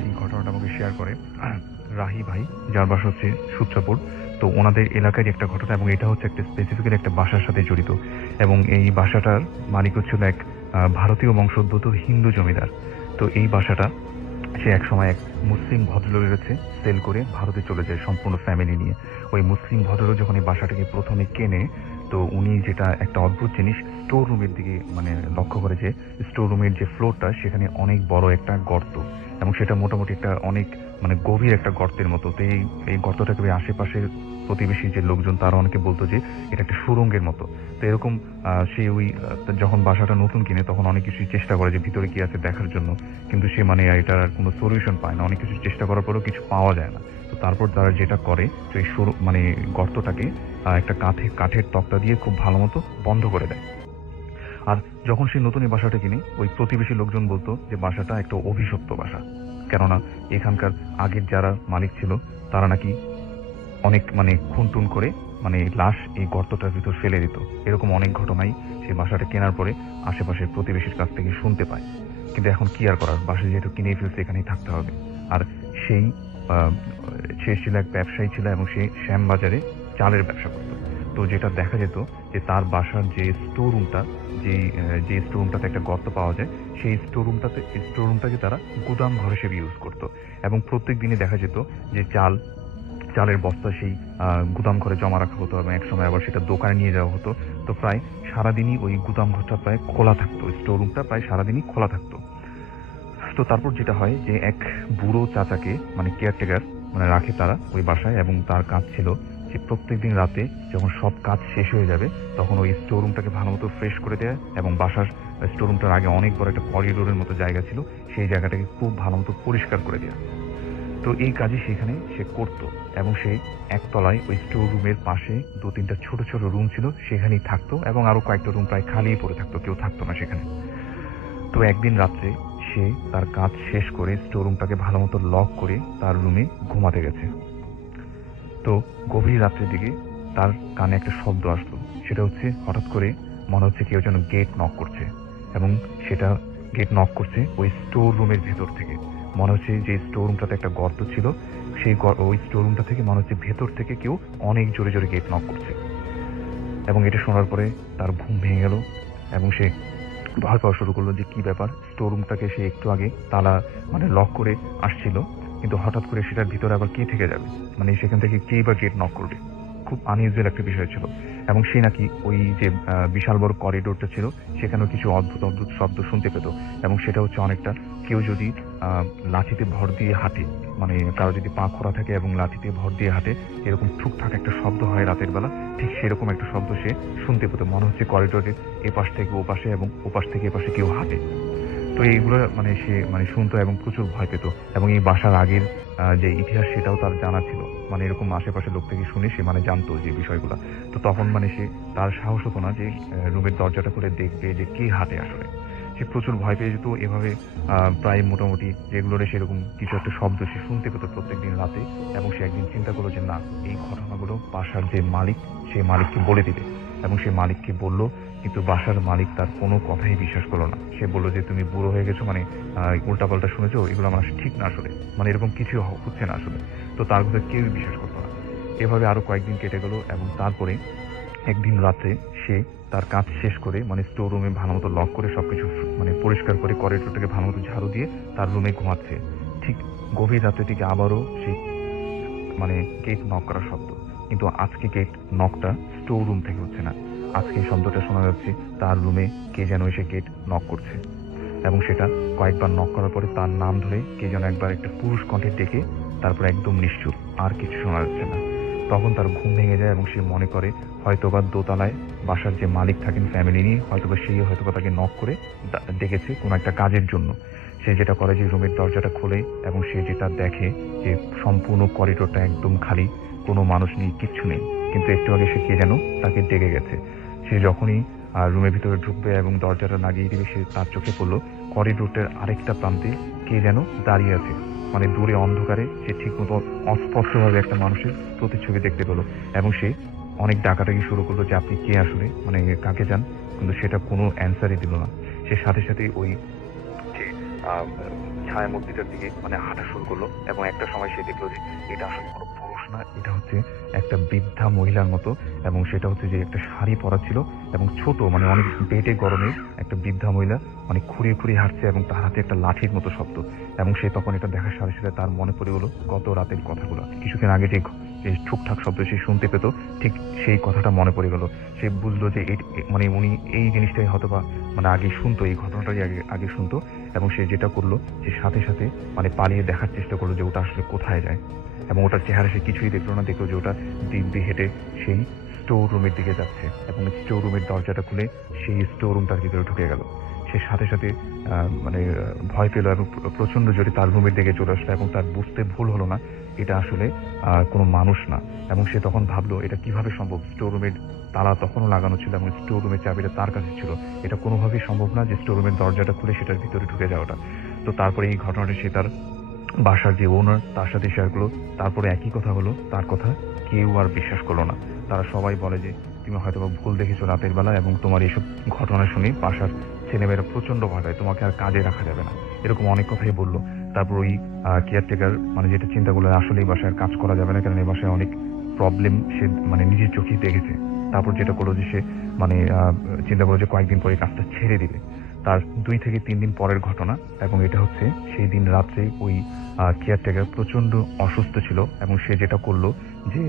এই ঘটনাটা আমাকে শেয়ার করে রাহি ভাই, যার বাসা হচ্ছে সূত্রাপুর। তো ওনাদের এলাকায় একটা ঘটনা, এবং এটা হচ্ছে একটা স্পেসিফিক্যালি একটা বাসার সাথে জড়িত, এবং এই বাসাটার মালিক হচ্ছিল এক ভারতীয় বংশোদ্ভূত হিন্দু জমিদার। তো এই বাসাটা সে একসময় এক মুসলিম ভদ্রলোকের কাছে সেল করে ভারতে চলে যায় সম্পূর্ণ ফ্যামিলি নিয়ে। ওই মুসলিম ভদ্রলোক যখন এই বাসাটাকে প্রথমে কেনে, তো উনি যেটা একটা অদ্ভুত জিনিস স্টোর রুমের দিকে মানে লক্ষ্য করে, যে স্টোর রুমের যে ফ্লোরটা সেখানে অনেক বড় একটা গর্ত, এবং সেটা মোটামুটি একটা অনেক মানে গভীর একটা গর্তের মতো। তো এই গর্তটাকে আশেপাশের প্রতিবেশী যে লোকজন তারা অনেকে বলতো যে এটা একটা সুড়ঙ্গের মতো। তো এরকম সে ওই যখন বাসাটা নতুন কিনে তখন অনেক কিছুই চেষ্টা করে যে ভিতরে কি আছে দেখার জন্য, কিন্তু সে মানে এটার কোনো সলিউশন পায় না, অনেক কিছু চেষ্টা করার পরেও কিছু পাওয়া যায় না। তো তারপর তারা যেটা করে যে মানে গর্তটাকে একটা কাঠের তক্তা দিয়ে খুব ভালো মতো বন্ধ করে দেয়। আর যখন সে নতুন এই বাসাটা কিনে, ওই প্রতিবেশী লোকজন বলতো যে বাসাটা একটা অভিশপ্ত বাসা, কেননা এখানকার আগের যারা মালিক ছিল তারা নাকি অনেক মানে খুনটুন করে মানে লাশ এই গর্তটার ভিতর ফেলে দিত। এরকম অনেক ঘটনাই সেই বাসাটা কেনার পরে আশেপাশের প্রতিবেশীর কাছ থেকে শুনতে পায়। কিন্তু এখন কি আর করার, বাসা যেহেতু কিনেই ফেলছে এখানেই থাকতে হবে। আর সে ছিল এক ব্যবসায়ী ছিল, এবং সে শ্যামবাজারে চালের ব্যবসা করত। তো যেটা দেখা যেত যে তার বাসার যে স্টোর রুমটা, যে স্টোর রুমটাতে একটা গর্ত পাওয়া যায়, সেই স্টোর রুমটাকে তারা গুদাম ঘর হিসেবে ইউজ করতো। এবং প্রত্যেক দিনই দেখা যেত যে চালের বস্তা সেই গুদাম ঘরে জমা রাখা হতো, এবং একসময় আবার সেটা দোকানে নিয়ে যাওয়া হতো। তো প্রায় সারাদিনই ওই গুদাম ঘরটা প্রায় খোলা থাকতো, স্টোর রুমটা প্রায় সারাদিনই খোলা থাকতো। তো তারপর যেটা হয় যে এক বুড়ো চাচাকে মানে কেয়ারটেকার মানে রাখে তারা ওই বাসায়, এবং তার কাজ ছিল যে প্রত্যেকদিন রাতে যখন সব কাজ শেষ হয়ে যাবে তখন ওই স্টোর রুমটাকে ভালো মতো ফ্রেশ করে দেয়, এবং বাসার স্টোর রুমটার আগে অনেক বড় একটা করিডোরের মতো জায়গা ছিল, সেই জায়গাটাকে খুব ভালো মতো পরিষ্কার করে দেয়। তো এই কাজই সেখানে সে করতো, এবং সে একতলায় ওই স্টোর রুমের পাশে 2-3টা ছোট ছোট রুম ছিল, সেখানেই থাকতো, এবং আরো কয়েকটা রুম প্রায় খালিই পড়ে থাকতো, কেউ থাকতো না সেখানে। তো একদিন রাত্রে সে তার কাজ শেষ করে স্টোর রুমটাকে ভালো মতো লক করে তার রুমে ঘুমাতে গেছে। তো গভীর রাত্রের দিকে তার কানে একটা শব্দ আসলো, সেটা হচ্ছে হঠাৎ করে মনে হচ্ছে কেউ যেন গেট নক করছে, এবং সেটা গেট নক করছে ওই স্টোর রুমের ভেতর থেকে। মনে হচ্ছে যে স্টোর রুমটাতে একটা গর্ত ছিল, ওই স্টোর রুমটা থেকে মনে হচ্ছে ভেতর থেকে কেউ অনেক জোরে জোরে গেট নক করছে। এবং এটা শোনার পরে তার ঘুম ভেঙে গেল, এবং সে ভয় পাওয়া শুরু করলো যে কি ব্যাপার, স্টোর রুমটাকে সে একটু আগে তালা মানে লক করে আসছিল, কিন্তু হঠাৎ করে সেটার ভিতরে আবার কে থেকে যাবে, মানে সেখান থেকে কেই বা গেট নক করবে। খুব আনইউজুয়াল একটা বিষয় ছিল। এবং সে নাকি ওই যে বিশাল বড় করিডোরটা ছিল সেখানেও কিছু অদ্ভুত অদ্ভুত শব্দ শুনতে পেত, এবং সেটা হচ্ছে অনেকটা কেউ যদি লাঠিতে ভর দিয়ে হাঁটে, মানে কারো যদি পা খোড়া থাকে এবং লাঠিতে ভর দিয়ে হাঁটে, এরকম ঠুকঠাক একটা শব্দ হয় রাতের বেলা, ঠিক সেরকম একটা শব্দ সে শুনতে পেত। মনে হচ্ছে করিডোরের এপাশ থেকে ওপাশে এবং ওপাশ থেকে এপাশে কেউ হাঁটে। তো এইগুলো মানে সে মানে শুনতো এবং প্রচুর ভয় পেত, এবং এই বাসার আগের যে ইতিহাস সেটাও তার জানা ছিল, মানে এরকম আশেপাশের লোক থেকে শুনে সে মানে জানতো যে বিষয়গুলো। তো তখন মানে সে তার সাহস হতো না যে রুমের দরজাটা খুলে দেখবে যে কে হাঁটে আসলে। সে প্রচুর ভয় পেয়ে যেত এভাবে, প্রায় মোটামুটি রেগুলারে সেরকম কিছু একটা শব্দ সে শুনতে পেত প্রত্যেকদিন রাতে। এবং সে একদিন চিন্তা করলো যে না, এই ঘটনাগুলো বাসার যে মালিক সেই মালিককে বলে দিবে। এবং সে মালিককে বলল, কিন্তু বাসার মালিক তার কোনো কথাই বিশ্বাস করলো না। সে বললো যে তুমি বুড়ো হয়ে গেছো, মানে উল্টাপাল্টা শুনেছো, এগুলো আমার ঠিক না আসলে, মানে এরকম কিছু হচ্ছে না আসলে। তো তার কথা কেউই বিশ্বাস করতো না। এভাবে আরো কয়েকদিন কেটে গেল, এবং তারপরে একদিন রাত্রে সে তার কাজ শেষ করে মানে স্টোর রুমে ভালো মতো লক করে সবকিছু মানে পরিষ্কার করে করিডোরটাকে ভালো মতো ঝাড়ু দিয়ে তার রুমে ঘুমাচ্ছে। ঠিক গভীর রাত্রের দিকে আবারও সেই মানে গেট নক করার শব্দ, কিন্তু আজকে গেট নকটা স্টোর রুম থেকে হচ্ছে না, আজকে শব্দটা শোনা যাচ্ছে তার রুমে কে যেন এসে গেট নক করছে। এবং সেটা কয়েকবার নক করার পরে তার নাম ধরে কে যেন একবার একটা পুরুষ কণ্ঠে ডেকে, তারপর একদম নিশ্চুপ, আর কিছু শোনা যাচ্ছে না। তখন তার ঘুম ভেঙে যায়, এবং সে মনে করে হয়তোবা দোতলায় বাসার যে মালিক থাকেন ফ্যামিলি নিয়ে, হয়তোবা হয়তোবা তাকে নক করে ডেকেছে কোনো একটা কাজের জন্য। সে যেটা করে যে রুমের দরজাটা খোলে, এবং সে যেটা দেখে যে সম্পূর্ণ করিডোরটা একদম খালি, কোনো মানুষ নেই, কিচ্ছু নেই, কিন্তু একটু আগে সে কে যেন তাকে ডেকে গেছে। সে যখনই রুমের ভিতরে ঢুকবে এবং দরজাটা লাগিয়ে দিবে, সে তার চোখে পড়লো করিডোরটার আরেকটা প্রান্তে কে যেন দাঁড়িয়ে আছে। মানে দূরে অন্ধকারে সে ঠিক মতো অস্পষ্টভাবে একটা মানুষের প্রতিচ্ছবি দেখতে পেলো এবং সে অনেক ডাকাডাকি শুরু করলো যে আপনি কে আসলে, মানে কাকে চান, কিন্তু সেটা কোনো অ্যান্সারই দিল না। সে সাথে সাথে ওই যে ছায়ামূর্তিটার দিকে মানে হাঁটা শুরু করলো এবং একটা সময় সে দেখলো যে এটা আসলে কোনো পুরুষ না, এটা হচ্ছে একটা বৃদ্ধা মহিলার মতো, এবং সেটা হচ্ছে যে একটা শাড়ি পরা ছিল এবং ছোট, মানে অনেক বেটে গরমে একটা বৃদ্ধা মহিলা অনেক খুঁড়িয়ে খুঁড়িয়ে হাঁটছে এবং তার হাতে একটা লাঠির মতো শব্দ। এবং সে তখন এটা দেখার সাথে সাথে তার মনে পড়ে গেলো গত রাতের কথাগুলো, কিছুদিন আগে যে ঠুকঠাক শব্দ সে শুনতে পেত, ঠিক সেই কথাটা মনে পড়ে গেল। সে বুঝলো যে মানে উনি এই জিনিসটাই হয়তো বা মানে আগে শুনতো, এই ঘটনাটাই আগে শুনতো। এবং সে যেটা করলো, সে সাথে সাথে মানে পালিয়ে দেখার চেষ্টা করলো যে ওটা আসলে কোথায় যায়, এবং ওটার চেহারা সে কিছুই দেখলো না। দেখলো যে ওটা দিক দিয়ে হেঁটে সেই স্টোর রুমের দিকে যাচ্ছে এবং স্টোর রুমের দরজাটা খুলে সেই স্টোর রুমটার ভিতরে ঢুকে গেল। সে সাথে সাথে মানে ভয় পেল এবং প্রচন্ড জোরে তার রুমের দিকে চলে আসলো, এবং তার বুঝতে ভুল হলো না এটা আসলে কোনো মানুষ না। এবং সে তখন ভাবলো এটা কিভাবে সম্ভব, স্টোর রুমের তালা তখনও লাগানো ছিল এবং স্টোর রুমের চাবিটা তার কাছে ছিল, এটা কোনোভাবেই সম্ভব না যে স্টোর রুমের দরজাটা খুলে সেটার ভিতরে ঢুকে যাওয়াটা। তো তারপরে এই ঘটনাটা সে তার বাসার যে ওনার তার সাথে শেয়ার করলো। তারপরে একই কথা হলো, তার কথা কেউ আর বিশ্বাস করলো না। তারা সবাই বলে যে তুমি হয়তো ভুল দেখেছো রাতের বেলা, এবং তোমার এইসব ঘটনা শুনে বাসার ছেলেমেয়েরা প্রচন্ড ভয় পায়, তোমাকে আর কাজে রাখা যাবে না, এরকম অনেক কথাই বললো। তারপর ওই কেয়ারটেকার মানে যেটা চিন্তা করলো আসলে এই বাসায় কাজ করা যাবে না, কারণ এই বাসায় অনেক প্রবলেম সে মানে নিজের চোখেই দেখেছে। তারপর যেটা করলো যে সে মানে চিন্তা করলো যে কয়েকদিন পরে কাজটা ছেড়ে দিবে। তার 2 থেকে 3 দিন পরের ঘটনা, এবং এটা হচ্ছে সেই দিন রাত্রে ওই কেয়ারটেকার প্রচন্ড অসুস্থ ছিল এবং সে যেটা করলো যে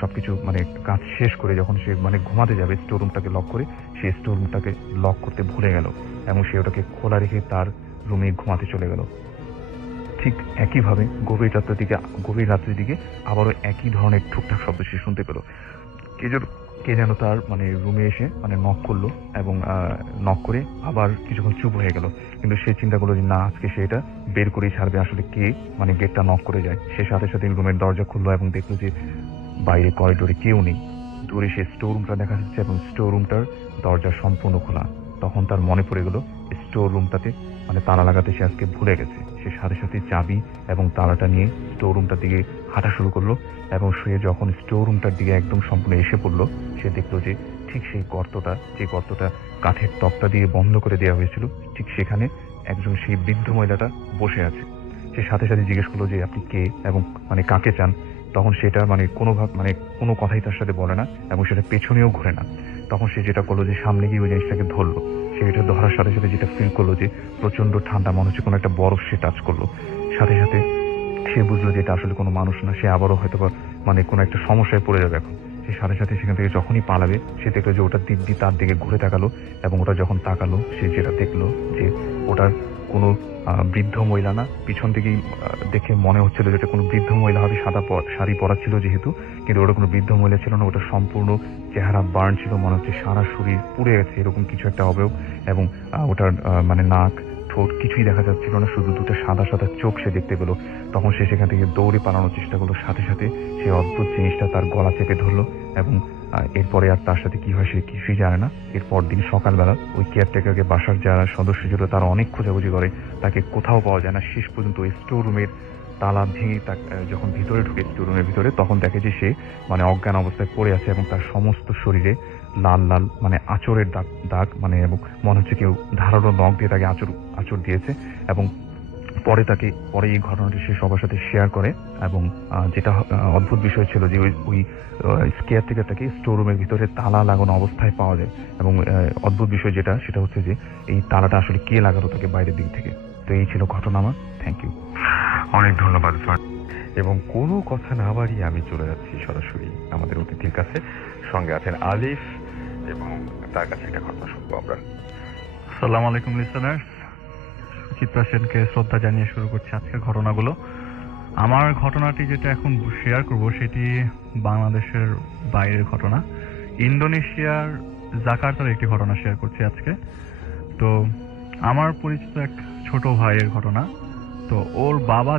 সবকিছু মানে কাজ শেষ করে যখন সে মানে ঘুমাতে যাবে, স্টোর রুমটাকে লক করে সে স্টোর রুমটাকে লক করতে ভুলে গেল এবং সে ওটাকে খোলা রেখে তার রুমে ঘুমাতে চলে গেল। ঠিক একইভাবে গভীর রাত্রের দিকে আবারও একই ধরনের ঠুকঠাক শব্দ সে শুনতে পেল। কে যেন তার মানে রুমে এসে মানে নক করলো এবং নক করে আবার কিছুক্ষণ চুপ হয়ে গেল। কিন্তু সে চিন্তা করলো যে না, আজকে সে এটা বের করেই ছাড়বে, আসলে কে মানে গেটটা নক করে যায়। সে সাথে সাথে রুমের দরজা খুললো এবং দেখলো যে বাইরে করিডোরে কেউ নেই। দূরে সে স্টোর রুমটা দেখা যাচ্ছে এবং স্টোর রুমটার দরজা সম্পূর্ণ খোলা। তখন তার মনে পড়ে গেল স্টোর রুমটাতে মানে তালা লাগাতে সে আজকে ভুলে গেছে। সে সাথে সাথে চাবি এবং তালাটা নিয়ে স্টোর রুমটার দিকে হাঁটা শুরু করলো, এবং সে যখন স্টোর রুমটার দিকে একদম সম্পূর্ণ এসে পড়লো, সে দেখলো যে ঠিক সেই গর্তটা কাঠের তক্তা দিয়ে বন্ধ করে দেওয়া হয়েছিল, ঠিক সেখানে একজন সেই বৃদ্ধ মহিলাটা বসে আছে। সে সাথে সাথে জিজ্ঞেস করলো যে আপনি কে এবং মানে কাকে চান। তখন সেটা মানে কোনো কথাই তার সাথে বলে না এবং সেটা পেছনেও ঘুরে না। তখন সে যেটা করলো যে সামনে গিয়ে ওই জিনিসটাকে ধরলো। সে এটা ধরার সাথে সাথে যেটা ফিল করলো যে প্রচন্ড ঠান্ডা, মনে হচ্ছে কোনো একটা বরফ সে টাচ করলো। সাথে সাথে সে বুঝলো যে এটা আসলে কোনো মানুষ না, সে আবারও হয়তো মানে কোনো একটা সমস্যায় পড়ে যাবে এখন। সে সাথে সাথে সেখান থেকে যখনই পালাবে, সে দেখলো যে ওটার দিক দিয়ে তার দিকে ঘুরে তাকালো, এবং ওটা যখন তাকালো সে যেটা দেখলো যে ওটার কোনো বৃদ্ধ মহিলা না। পিছন থেকেই দেখে মনে হচ্ছিল যে এটা কোনো বৃদ্ধ মহিলা হবে, সাদা শাড়ি পরা ছিল যেহেতু, কিন্তু ওটা কোনো বৃদ্ধ মহিলা ছিল না। ওটা সম্পূর্ণ চেহারা বার্ন ছিল, মনে হচ্ছে সারা শরীর পুড়ে গেছে এরকম কিছু একটা অবয়ব, এবং ওটার মানে নাক ঠোঁট কিছুই দেখা যাচ্ছিল না, শুধু দুটো সাদা সাদা চোখ সে দেখতে পেলো। তখন সে সেখান থেকে দৌড়ে পালানোর চেষ্টা করলো। সাথে সাথে সে অদ্ভুত জিনিসটা তার গলা চেপে ধরলো, এবং এরপরে আর তার সাথে কি হয় সে কিছুই জানে না। এরপর দিন সকালবেলা ওই কেয়ারটেকারকে বাসার যারা সদস্য ছিল তারা অনেক খোঁজাখুঁজি করে, তাকে কোথাও পাওয়া যায় না। শেষ পর্যন্ত ওই স্টোর রুমের তালা ভেঙে যখন ভিতরে ঢুকে স্টোর রুমের ভিতরে, তখন দেখে যে সে মানে অজ্ঞান অবস্থায় পড়ে আছে এবং তার সমস্ত শরীরে লাল লাল মানে আঁচড়ের দাগ মানে, এবং মনে হচ্ছে কেউ ধারালো নখ দিয়ে তাকে আঁচড় দিয়েছে। এবং পরে এই ঘটনাটি সে সবার সাথে শেয়ার করে, এবং যেটা অদ্ভুত বিষয় ছিল যে ওই কেয়ারটেকারটাকে স্টোর রুমের ভিতরে তালা লাগানো অবস্থায় পাওয়া যায়। এবং অদ্ভুত বিষয় সেটা হচ্ছে যে এই তালাটা আসলে কে লাগালো তাকে বাইরের দিক থেকে। তো এই ছিল ঘটনা আমার। থ্যাংক ইউ, অনেক ধন্যবাদ স্যার। এবং কোনো কথা না বাড়িয়ে আমি চলে যাচ্ছি সরাসরি আমাদের অতিথির কাছে। সঙ্গে আছেন আলিফ, এবং তার কাছে একটা ঘটনা শুনবো আমরা। আসসালামু আলাইকুম লিসেনার্স, চিত্রা সেনকে শ্রদ্ধা জানিয়ে শুরু করছি আজকের ঘটনাগুলো। আমার ঘটনাটি যেটা এখন শেয়ার করব সেটি বাংলাদেশের বাইরের ঘটনা, ইন্দোনেশিয়ার জাকার্তার একটি ঘটনা শেয়ার করছি আজকে। তো আমার পরিচিত এক ছোট ভাইয়ের ঘটনা। তো ওর বাবা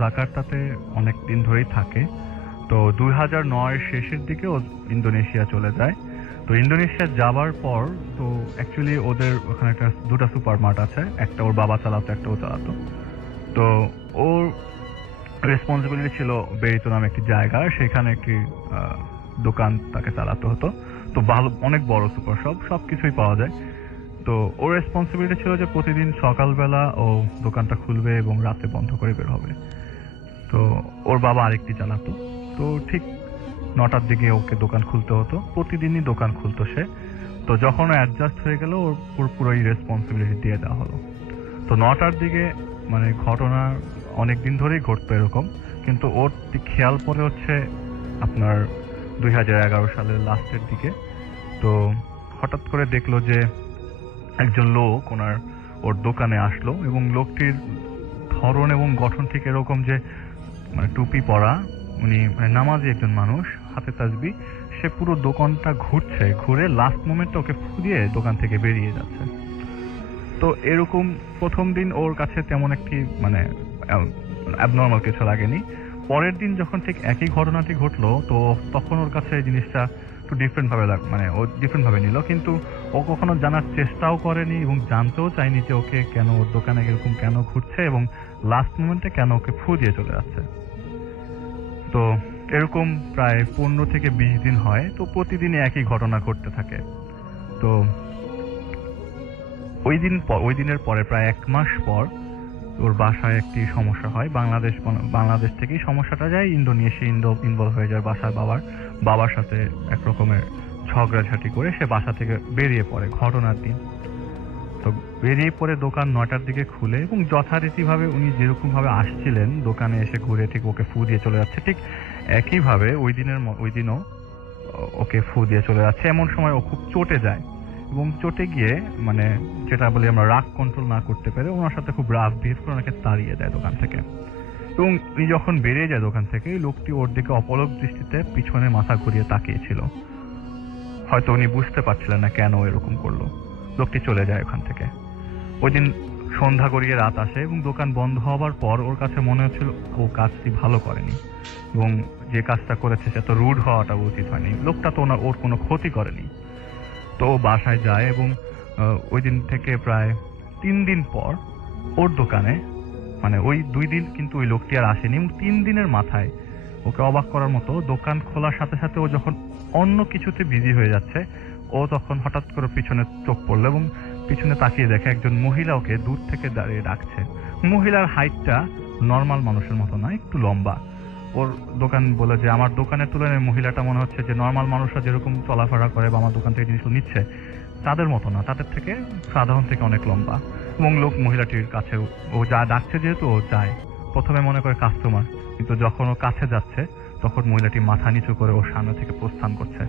জাকার্তাতে অনেক দিন ধরেই থাকে। তো 2009 শেষের দিকে ও ইন্দোনেশিয়া চলে যায়। তো ইন্দোনেশিয়া যাবার পর তো অ্যাকচুয়ালি ওদের ওখানে দুটো সুপার মার্ট আছে, একটা ওর বাবা চালাতো, একটা ও চালাতো। তো ওর রেসপন্সিবিলিটি ছিল বেরিতো নামে একটি জায়গা, সেখানে একটি দোকান তাকে চালাতে হতো। তো ভালো, অনেক বড় সুপার শপ, সবকিছুই পাওয়া যায়। তো ওর রেসপন্সিবিলিটি ছিল যে প্রতিদিন সকালবেলা ও দোকানটা খুলবে এবং রাতে বন্ধ করে বের হবে। তো ওর বাবা আরেকটি চালাতো। তো ঠিক 9টার দিকে ওকে দোকান খুলতে হতো, প্রতিদিনই দোকান খুলতো সে। তো যখন অ্যাডজাস্ট হয়ে গেল ওর পুরোই রেসপন্সিবিলিটি দিয়ে দেওয়া হলো। তো 9টার দিকে মানে ঘটনা অনেকদিন ধরেই ঘটতো এরকম, কিন্তু ওর খেয়াল পড়ে হচ্ছে আপনার 2011 সালের লাস্টের দিকে। তো হঠাৎ করে দেখলো যে একজন লোক ওর দোকানে আসলো, এবং লোকটির ধরন এবং গঠন ঠিক এরকম যে মানে টুপি পরা, উনি মানে নামাজি একজন মানুষ, হাতে তাসবি। সে পুরো দোকানটা ঘুরছে, ঘুরে লাস্ট মোমেন্টে ওকে ফু দিয়ে দোকান থেকে বেরিয়ে যাচ্ছে। তো এরকম প্রথম দিন ওর কাছে তেমন একটি মানে অ্যাবনর্মাল কিছু লাগেনি। পরের দিন যখন ঠিক একই ঘটনাটি ঘটলো, তো তখন ওর কাছে জিনিসটা একটু ডিফারেন্ট ভাবে মানে ও ডিফারেন্ট ভাবে নিল, কিন্তু ও কখনো জানার চেষ্টাও করেনি এবং জানতেও চায়নি যে ওকে কেন ওর দোকানে এরকম কেন ঘুরছে এবং লাস্ট মোমেন্টে কেন ওকে ফু দিয়ে চলে যাচ্ছে। তো এরকম প্রায় 15 থেকে 20 দিন হয়। তো প্রতিদিনই একই ঘটনা ঘটতে থাকে। তো ওই দিনের পরে প্রায় 1 মাস পর ওর বাসায় একটি সমস্যা হয়। বাংলাদেশ থেকেই সমস্যাটা যায় ইন্দোনেশিয়া ইনভলভ হয়ে যায়। বাবার সাথে এক রকমের ঝগড়াঝাটি করে সে বাসা থেকে বেরিয়ে পড়ে ঘটনার দিন। তো বেরিয়ে পড়ে দোকান 9টার দিকে খুলে, এবং যথারীতিভাবে উনি যেরকম ভাবে আসছিলেন দোকানে এসে ঘুরে ঠিক ওকে ফু দিয়ে চলে যাচ্ছে, ঠিক একইভাবে ওই দিনও ওকে ফু দিয়ে চলে যাচ্ছে। এমন সময় ও খুব চটে যায়, এবং চটে গিয়ে মানে যেটা বলি আমরা রাগ কন্ট্রোল না করতে পেরে ওনার সাথে খুব রাফ বিহেভ করে ওনাকে তাড়িয়ে দেয় দোকান থেকে। এবং উনি যখন বেরিয়ে যায় দোকান থেকে, লোকটি ওর দিকে অপলক দৃষ্টিতে পিছনে মাথা ঘুরিয়ে তাকিয়েছিল। হয়তো উনি বুঝতে পারছিলেন না কেন এরকম করলো। লোকটি চলে যায় ওখান থেকে। ওই দিন সন্ধ্যা গড়িয়ে রাত আসে, এবং দোকান বন্ধ হওয়ার পর ওর কাছে মনে হচ্ছিল ও কাজটি ভালো করেনি, এবং যে কাজটা করেছে সে তো রুড হওয়াটা উচিত হয়নি। লোকটা তো ওর কোনো ক্ষতি করেনি। তো ও বাসায় যায়, এবং ওই দিন থেকে প্রায় 3 দিন পর ওর দোকানে মানে ওই 2 দিন কিন্তু ওই লোকটি আর আসেনি, এবং 3 দিনের মাথায় ওকে অবাক করার মতো দোকান খোলার সাথে সাথে ও যখন অন্য কিছুতে বিজি হয়ে যাচ্ছে, ও তখন হঠাৎ করে পিছনে চোখ পড়লো এবং পিছনে তাকিয়ে দেখে একজন মহিলা ওকে দূর থেকে দাঁড়িয়ে ডাকছে। মহিলার হাইটটা নর্মাল মানুষের মতো না, একটু লম্বা। ওর দোকান বলে যে আমার দোকানের তুলনায় মহিলাটা মনে হচ্ছে যে নর্মাল মানুষরা যেরকম চলাফেরা করে বা আমার দোকান থেকে জিনিসগুলো নিচ্ছে তাদের মতো না, তাদের থেকে সাধারণ থেকে অনেক লম্বা। এবং লোক মহিলাটির কাছে ও যা ডাকছে, যেহেতু ও যায়, প্রথমে মনে করে কাস্টমার, কিন্তু যখন ও কাছে যাচ্ছে তখন মহিলাটি মাথা নিচু করে ওর সামনে থেকে প্রস্থান করছে।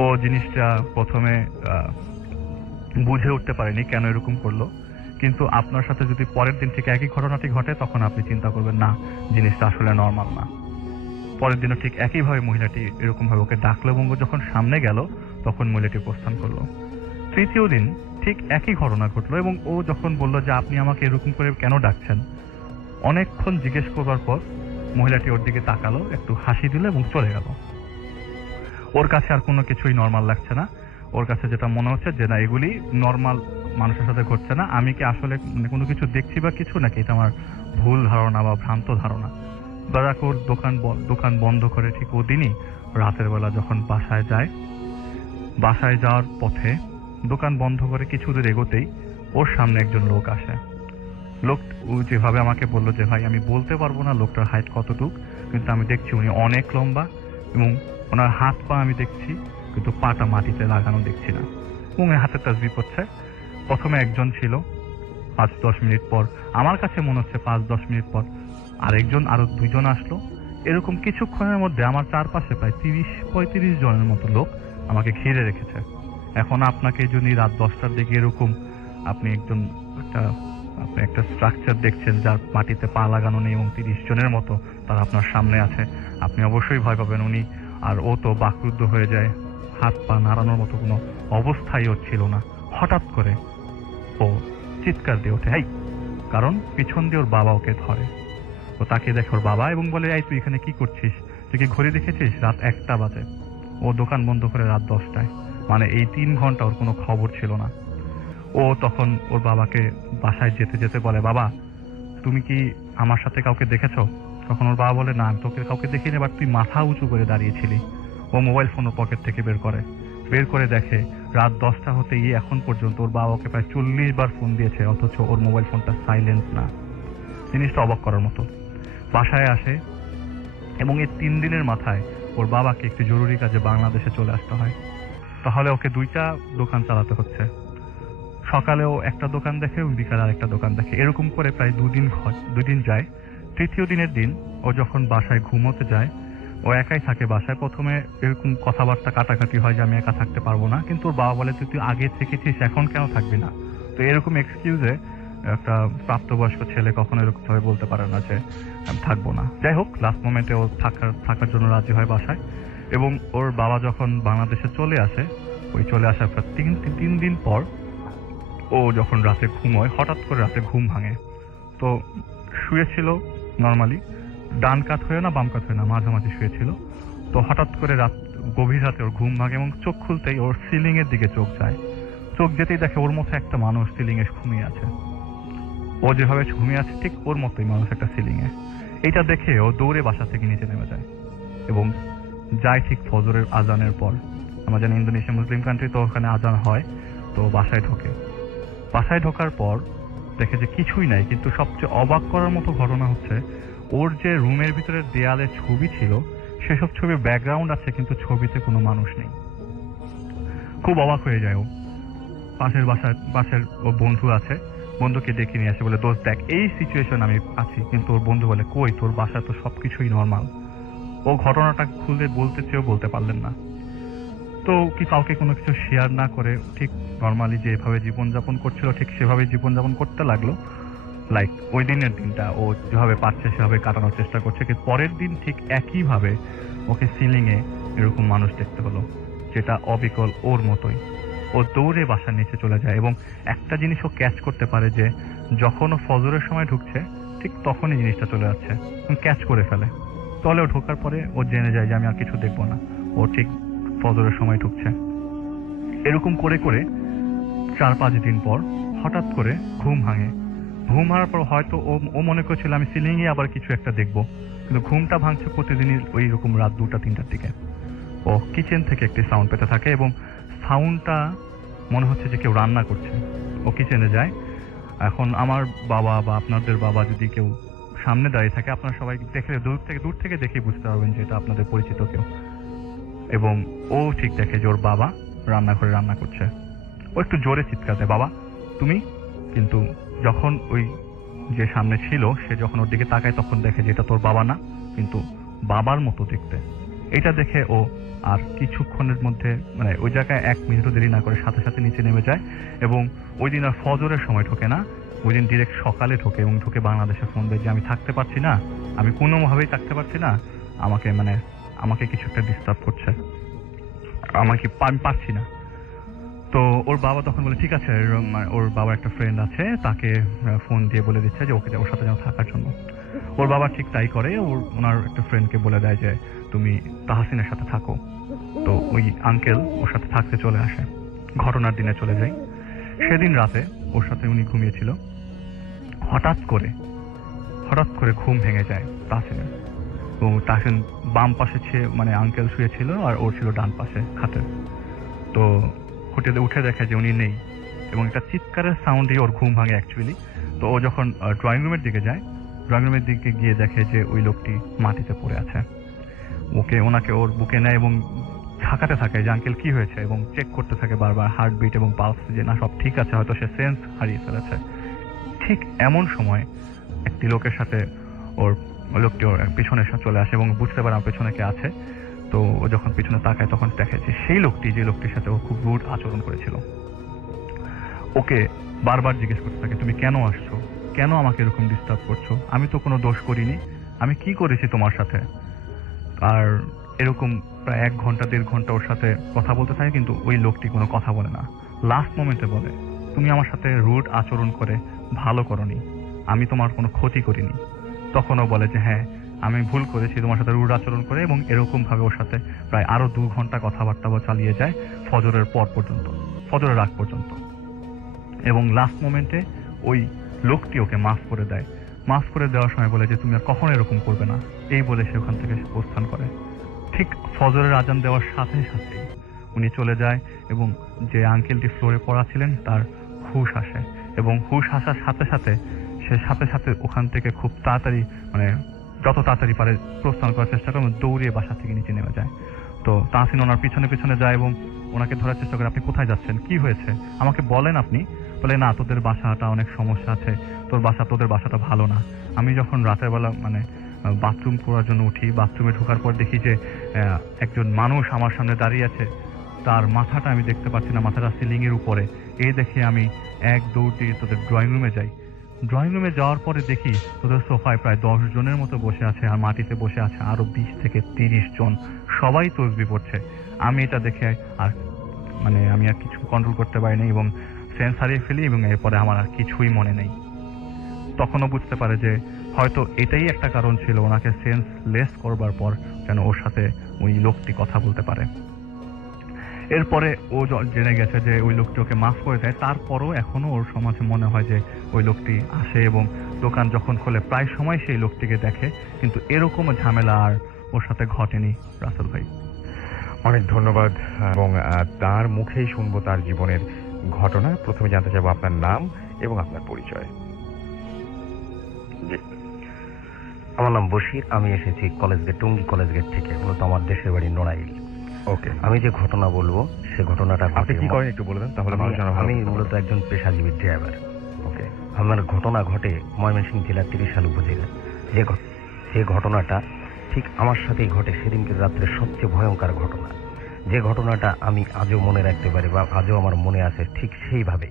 ও জিনিসটা প্রথমে বুঝে উঠতে পারেনি কেন এরকম করলো, কিন্তু আপনার সাথে যদি পরের দিন ঠিক একই ঘটনাটি ঘটে তখন আপনি চিন্তা করবেন না, জিনিসটা আসলে নর্মাল না। পরের দিনও ঠিক একইভাবে মহিলাটি এরকম ভাবে ওকে ডাকলো, এবং ও যখন সামনে গেল তখন মহিলাটি প্রস্থান করলো। তৃতীয় দিন ঠিক একই ঘটনা ঘটলো, এবং ও যখন বললো যে আপনি আমাকে এরকম করে কেন ডাকছেন, অনেকক্ষণ জিজ্ঞেস করবার পর মহিলাটি ওর দিকে তাকালো, একটু হাসি দিল এবং চলে গেল। ওর কাছে আর কোনো কিছুই নর্মাল লাগছে না। ওর কাছে যেটা মনে হচ্ছে যে না, এগুলি নর্মাল মানুষের সাথে ঘটছে না, আমি কি আসলে কোনো কিছু দেখছি বা কিছু, নাকি এটা আমার ভুল ধারণা বা ভ্রান্ত ধারণা। বারাক ওর দোকান বন্ধ করে ঠিক ওদিনই রাতের বেলা যখন বাসায় যাওয়ার পথে দোকান বন্ধ করে কিছু দূর এগোতেই ওর সামনে একজন লোক আসে। লোক যেভাবে আমাকে বললো যে ভাই আমি বলতে পারবো না লোকটার হাইট কতটুক, কিন্তু আমি দেখছি উনি অনেক লম্বা, এবং ওনার হাত পা আমি দেখছি, কিন্তু পাটা মাটিতে লাগানো দেখছি না, এবং হাতে তাসবিহ পড়ছে। প্রথমে একজন ছিল, 5-10 মিনিট পর আমার কাছে মনে হচ্ছে 5-10 মিনিট পর আরো 2 জন আসলো। এরকম কিছুক্ষণের মধ্যে আমার চারপাশে প্রায় 30-35 জনের মতো লোক আমাকে ঘিরে রেখেছে। এখন আপনাকে যদি রাত 10টার দিকে এরকম আপনি একটা স্ট্রাকচার দেখছেন যার মাটিতে পা লাগানো নেই, এবং 30 জনের মতো তারা আপনার সামনে আছে, আপনি অবশ্যই ভয় পাবেন। ও তো বাকরুদ্ধ হয়ে যায়, হাত পা নাড়ানোর মতো কোনো অবস্থাই হচ্ছিল না। হঠাৎ করে ও চিৎকার দিয়ে ওঠে, এই, কারণ পিছন দিয়ে ওর বাবা ওকে ধরে। ও তাকে দেখে ওর বাবা এবং বলে, এই তুই এখানে কি করছিস, তুই কি ঘড়ি দেখেছিস? রাত 1টা বাজে। ও দোকান বন্ধ করে রাত 10টায়, মানে এই 3 ঘন্টা ওর কোনো খবর ছিল না। ও তখন ওর বাবাকে বাসায় যেতে যেতে বলে, বাবা তুমি কি আমার সাথে কাউকে দেখেছো? তখন ওর বাবা বলে, না আমি তোকে কাউকে দেখিনি, বাট তুই মাথা উঁচু করে দাঁড়িয়েছিলি। ও মোবাইল ফোন ওর পকেট থেকে বের করে দেখে রাত 10টা হতে গিয়ে এখন পর্যন্ত ওর বাবাকে প্রায় 40 বার ফোন দিয়েছে, অথচ ওর মোবাইল ফোনটা সাইলেন্ট না। জিনিসটা অবাক করার মতো। বাসায় আসে এবং এই 3 দিনের মাথায় ওর বাবাকে একটি জরুরি কাজে বাংলাদেশে চলে আসতে হয়। তাহলে ওকে 2টা দোকান চালাতে হচ্ছে। সকালেও একটা দোকান দেখে, বিকালে আরেকটা দোকান দেখে। এরকম করে প্রায় 2 দিন যায়। তৃতীয় দিনের দিন ও যখন বাসায় ঘুমোতে যায়, ও একাই থাকে বাসায়। প্রথমে এরকম কথাবার্তা কাটাকাটি হয় যে আমি একা থাকতে পারবো না, কিন্তু ওর বাবা বলে তুই আগে থেকেছিস, এখন কেন থাকবি না? তো এরকম এক্সকিউজে একটা প্রাপ্তবয়স্ক ছেলে কখনো এরকম ভাবে বলতে পারে না যে আমি থাকবো না। যাই হোক, লাস্ট মোমেন্টে ও থাকার জন্য রাজি হয় বাসায়। এবং ওর বাবা যখন বাংলাদেশে চলে আসে, ওই চলে আসার পর 3 দিন পর ও যখন রাতে ঘুমোয়, হঠাৎ করে রাতে ঘুম ভাঙে। তো শুয়েছিল নর্মালি, ডান কাত হয়ে না বাম কাত হয়ে না, মাঝামাঝি শুয়েছিল। তো হঠাৎ করে গভীর রাতে ওর ঘুম ভাঙে এবং চোখ খুলতেই ওর সিলিং এর দিকে চোখ যায়। চোখ যেতেই দেখে ওর মতো একটা মানুষ সিলিং এ ঘুমিয়ে আছে। ও যেভাবে ঘুমিয়ে আছে ঠিক ওর মতোই মানুষ একটা সিলিং এ। এইটা দেখে ও দৌড়ে বাসা থেকে নিচে নেমে যায় এবং যায় ঠিক ফজরের আজানের পর। আমরা জানি ইন্দোনেশিয়া মুসলিম কান্ট্রি, তো ওখানে আজান হয়। তো বাসায় ঢোকে। বাসায় ঢোকার পর দেখে যে কিছুই নাই, কিন্তু সবচেয়ে অবাক করার মতো ঘটনা হচ্ছে ওর যে রুমের ভিতরে দেয়ালে ছবি ছিল, সেসব ছবির ব্যাকগ্রাউন্ড আছে কিন্তু ছবিতে কোনো মানুষ নেই। খুব অবাক হয়ে যায় ও। পাশের ও বন্ধু আছে, বন্ধুকে ডেকে নিয়ে আসে, বলে দোস্ত দেখ এই সিচুয়েশন আমি আছি। কিন্তু ওর বন্ধু বলে কই, তোর বাসায় তো সবকিছুই নর্মাল। ও ঘটনাটা খুলে বলতে চেয়েও বলতে পারলেন না। তো কি কাউকে কোনো কিছু শেয়ার না করে ঠিক নর্মালি যেভাবে জীবনযাপন করছিল ঠিক সেভাবে জীবনযাপন করতে লাগলো। লাইক ওই দিনের দিনটা ও যেভাবে পারছে সেভাবে কাটানোর চেষ্টা করছে। কিন্তু পরের দিন ঠিক একইভাবে ওকে সিলিং এ এরকম মানুষ দেখতে হলো, যেটা অবিকল ওর মতোই। ও দৌড়ে বাসার নিচে চলে যায় এবং একটা জিনিস ও ক্যাচ করতে পারে যে যখন ও ফজরের সময় ঢুকছে ঠিক তখনই জিনিসটা চলে যাচ্ছে, ক্যাচ করে ফেলে। তাহলে ও ঢোকার পরে ও জেনে যায় যে আমি আর কিছু দেখবো না, ও ঠিক ফজরের সময় ঢুকছে। এরকম করে করে 4-5 দিন পর হঠাৎ করে ঘুম ভাঙে। ঘুম ভাঙার পর হয়তো ও মনে করছিল আমি সিলিং এ আবার কিছু একটা দেখবো, কিন্তু ঘুমটা ভাঙছে প্রতিদিনই ওই রকম রাত 2টা-3টার দিকে। ও কিচেন থেকে একটি সাউন্ড পেতে থাকে এবং সাউন্ডটা মনে হচ্ছে যে কেউ রান্না করছে। ও কিচেনে যায়। এখন আমার বাবা বা আপনাদের বাবা যদি কেউ সামনে দাঁড়িয়ে থাকে, আপনারা সবাই দেখে দূর থেকে দেখেই বুঝতে পারবেন যে এটা আপনাদের পরিচিত কেউ। এবং ও ঠিক দেখে যে ওর বাবা রান্নাঘরে রান্না করছে। ও একটু জোরে চিৎকার দেয়, বাবা তুমি। কিন্তু যখন ওই যে সামনে ছিল সে যখন ওর দিকে তাকায়, তখন দেখে যে এটা তোর বাবা না, কিন্তু বাবার মতো দেখতে। এটা দেখে ও আর কিছুক্ষণের মধ্যে মানে ওই জায়গায় 1 মিনিটও দেরি না করে সাথে সাথে নিচে নেমে যায়। এবং ওই দিন আর ফজরের সময় ঢোকে না, ওই দিন ডিরেক্ট সকালে ঢোকে এবং ঢুকে বাংলাদেশে ফোন দেয় যে আমি থাকতে পারছি না, আমি কোনোভাবেই থাকতে পারছি না, আমাকে কিছু একটা ডিস্টার্ব করছে, আমি পারছি না। তো ওর বাবা তখন বলে ঠিক আছে, ওর বাবার একটা ফ্রেন্ড আছে, তাকে ফোন দিয়ে বলে দিচ্ছে যে ওর সাথে যেন থাকার জন্য। ওর বাবা ঠিক তাই করে, ওনার একটা ফ্রেন্ডকে বলে দেয় যে তুমি তাহসিনের সাথে থাকো। তো ওই আঙ্কেল ওর সাথে থাকতে চলে আসে। ঘটনার দিনে চলে যায়। সেদিন রাতে ওর সাথে উনি ঘুমিয়েছিল। হঠাৎ করে ঘুম ভেঙে যায় তাহসিনের। এবং তাহসিন বাম পাশে মানে আঙ্কেল শুয়েছিল আর ওর ছিল ডান পাশে খাটে। তো হোটেলে উঠে দেখে যে উনি নেই এবং একটা চিৎকারের সাউন্ডে ওর ঘুম ভাঙে অ্যাকচুয়ালি। তো ও যখন ড্রয়িং রুমের দিকে যায়, ড্রয়িং রুমের দিকে গিয়ে দেখে যে ওই লোকটি মাটিতে পড়ে আছে। ওনাকে ওর বুকে নেয় এবং ঝাঁকাতে থাকে যে আঙ্কেল কি হয়েছে, এবং চেক করতে থাকে বারবার হার্টবিট এবং পালস যে না সব ঠিক আছে, হয়তো সে সেন্স হারিয়ে ফেলেছে। ঠিক এমন সময় একটি লোকের সাথে লোকটি ওর পিছনে চলে আসে এবং বুঝতে পারে আমার পেছনে কে আছে। তো ও যখন পিছনে তাকায় তখন দেখে যে সেই লোকটি যে লোকটির সাথে ও খুব রুড আচরণ করেছিল। ওকে বারবার জিজ্ঞেস করতে থাকে তুমি কেন আসছো, কেন আমাকে এরকম ডিস্টার্ব করছো, আমি তো কোনো দোষ করিনি, আমি কি করেছি তোমার সাথে। আর এরকম প্রায় 1 ঘন্টা 1.5 ঘন্টা ওর সাথে কথা বলতে থাকে, কিন্তু ওই লোকটি কোনো কথা বলে না। লাস্ট মোমেন্টে বলে তুমি আমার সাথে রুড আচরণ করে ভালো করনি, আমি তোমার কোনো ক্ষতি করিনি। তখনও বলে যে হ্যাঁ আমি ভুল করেছি তোমার সাথে রুড আচরণ করে, এবং এরকম ভাবে ওর সাথে প্রায় আরো 2 ঘন্টা কথাবার্তা চালিয়ে যায় ফজরের পর পর্যন্ত, ফজরের আগ পর্যন্ত। এবং লাস্ট মোমেন্টে ওই লোকটি ওকে মাফ করে দেয়। মাফ করে দেওয়ার সময় বলে যে তুমি আর কখনো এরকম করবে না, এই বলে সে ওখান থেকে প্রস্থান করে। ঠিক ফজরের আজান দেওয়ার সাথে সাথে উনি চলে যায়, এবং যে আঙ্কেলটি ফ্লোরে পড়া ছিলেন তার হুশ আসে, এবং হুশ আসার সাথে সাথে সে সাথে সাথে ওখান থেকে খুব তাড়াতাড়ি, মানে যত তাড়াতাড়ি পারে প্রস্থান করার চেষ্টা করে, দৌড়িয়ে বাসা থেকে নিচে নেমে যায়। তো তাহসিন ওনার পিছনে পিছনে যায় এবং ওনাকে ধরার চেষ্টা করে, আপনি কোথায় যাচ্ছেন, কি হয়েছে, আমাকে বলেন আপনি। বলে না, তোদের বাসাটা অনেক সমস্যা আছে, তোদের বাসাটা ভালো না। আমি যখন রাতের বেলা মানে বাথরুম করার জন্য উঠি, বাথরুমে ঢোকার পর দেখি যে একজন মানুষ আমার সামনে দাঁড়িয়ে আছে, তার মাথাটা আমি দেখতে পাচ্ছি না, মাথাটা সিলিং এর উপরে। এই দেখে আমি এক দৌড় দিয়ে তোদের ড্রয়িং রুমে যাই। ড্রয়িং রুমে যাওয়ার পরে দেখি তোদের সোফায় প্রায় 10 জনের মতো বসে আছে, আর মাটিতে বসে আছে আরো 20 থেকে 30 জন, সবাই তসবিহ পড়ছে। আমি এটা দেখে আর মানে আমি আর কিছু কন্ট্রোল করতে পারিনি এবং সেন্স হারিয়ে ফেলি, এবং এরপরে আমার আর কিছুই মনে নেই। তখনও বুঝতে পারে যে হয়তো এটাই একটা কারণ ছিল ওনাকে সেন্স লেস করবার পর যেন ওর সাথে ওই লোকটি কথা বলতে পারে। এরপরে ও জেনে গেছে যে ওই লোকটি ওকে মাফ করে দেয়, তারপরও এখনো ওর সমাজে মনে হয় যে ওই লোকটি আসে এবং দোকান যখন খোলে প্রায় সময় সেই লোকটিকে দেখে, কিন্তু এরকম ঝামেলা আর ওর সাথে ঘটেনি রাসেল ভাই। অনেক ধন্যবাদ, এবং তার মুখেই শুনবো তার জীবনের ঘটনা। প্রথমে জানতে চাইবো আপনার নাম এবং আপনার পরিচয়। জি, আমার নাম বশির, আমি এসেছি কলেজ গেট, টুঙ্গি কলেজ গেট থেকে, মূলত আমার দেশের বাড়ি নড়াইল। ওকে, আমি যে ঘটনা বলবো সে ঘটনাটা আপনি কি করেন একটু বলবেন তাহলে? আমি মূলত একজন পেশাজীবী ড্রাইভার। ওকে, আমার ঘটনা ঘটে ময়মনসিংহ জেলার 30 উপজেলা। যে ঘটনাটা ঠিক আমার সাথেই ঘটে সেদিনকে রাত্রে সবচেয়ে ভয়ঙ্কর ঘটনা। যে ঘটনাটা আমি আজও মনে রাখতে পারি বা আজও আমার মনে আছে, ঠিক সেইভাবে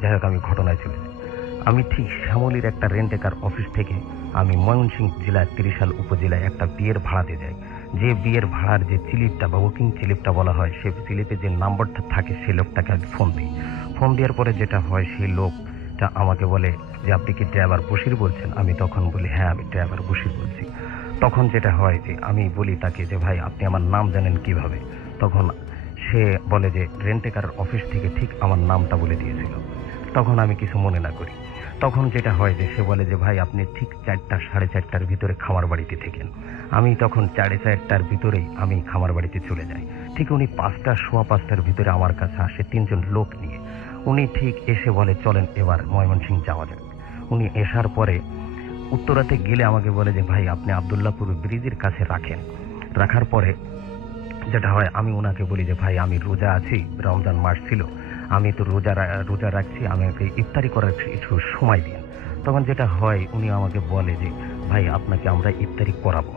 যাই হোক আমি ঘটনায় চলে যাই। আমি ঠিক শ্যামলীর একটা রেন্টেকার অফিস থেকে আমি ময়মনসিংহ জেলার 30 উপজেলায় একটা বিয়ের ভাড়াতে যাই। যে বিয়ের ভাড়ার যে চিলিপটা বা বুকিং চিলিপটা বলা হয়, সেই চিলিপে যে নাম্বারটা থাকে সেই লোকটাকে আমি ফোন দিই। ফোন দেওয়ার পরে যেটা হয়, সেই লোকটা আমাকে বলে যে আপনি কি ড্রাইভার বশির বলছেন? আমি তখন বলি হ্যাঁ, আমি ড্রাইভার বশির বলছি। তখন যেটা হয় যে আমি বলি তাকে যে ভাই আপনি আমার নাম জানেন কিভাবে? তখন সে বলে যে রেন্টেকার অফিস থেকে ঠিক আমার নামটা বলে দিয়েছিল। তখন আমি কিছু মনে না করি। তখন যেটা হয় যে সে বলে যে ভাই আপনি ঠিক 4টা 4:30টার ভিতরে খামার বাড়িতে থেকেন। আমি তখন 4:30টার ভিতরেই আমি খামার বাড়িতে চলে যাই। ঠিক উনি 5টা, সোয়া 5টার ভিতরে আমার কাছে আসে 3 জন লোক নিয়ে। উনি ঠিক এসে বলে চলেন এবার ময়মনসিংহ যাওয়া যাক। উনি আসার পরে উত্তরাতে গেলে আমাকে বলে যে ভাই আপনি আব্দুল্লাহপুর ব্রিজের কাছে রাখেন। রাখার পরে যেটা হয় আমি ওনাকে বলি যে ভাই আমি রোজা আছি, রমজান মাস ছিল, আমি তো রোজা রাখছি, আমাকে ইফতারি করার একটু সময় দিন। তখন যেটা হয় উনি আমাকে বলে যে ভাই আপনাকে আমরা ইফতারি করাবো।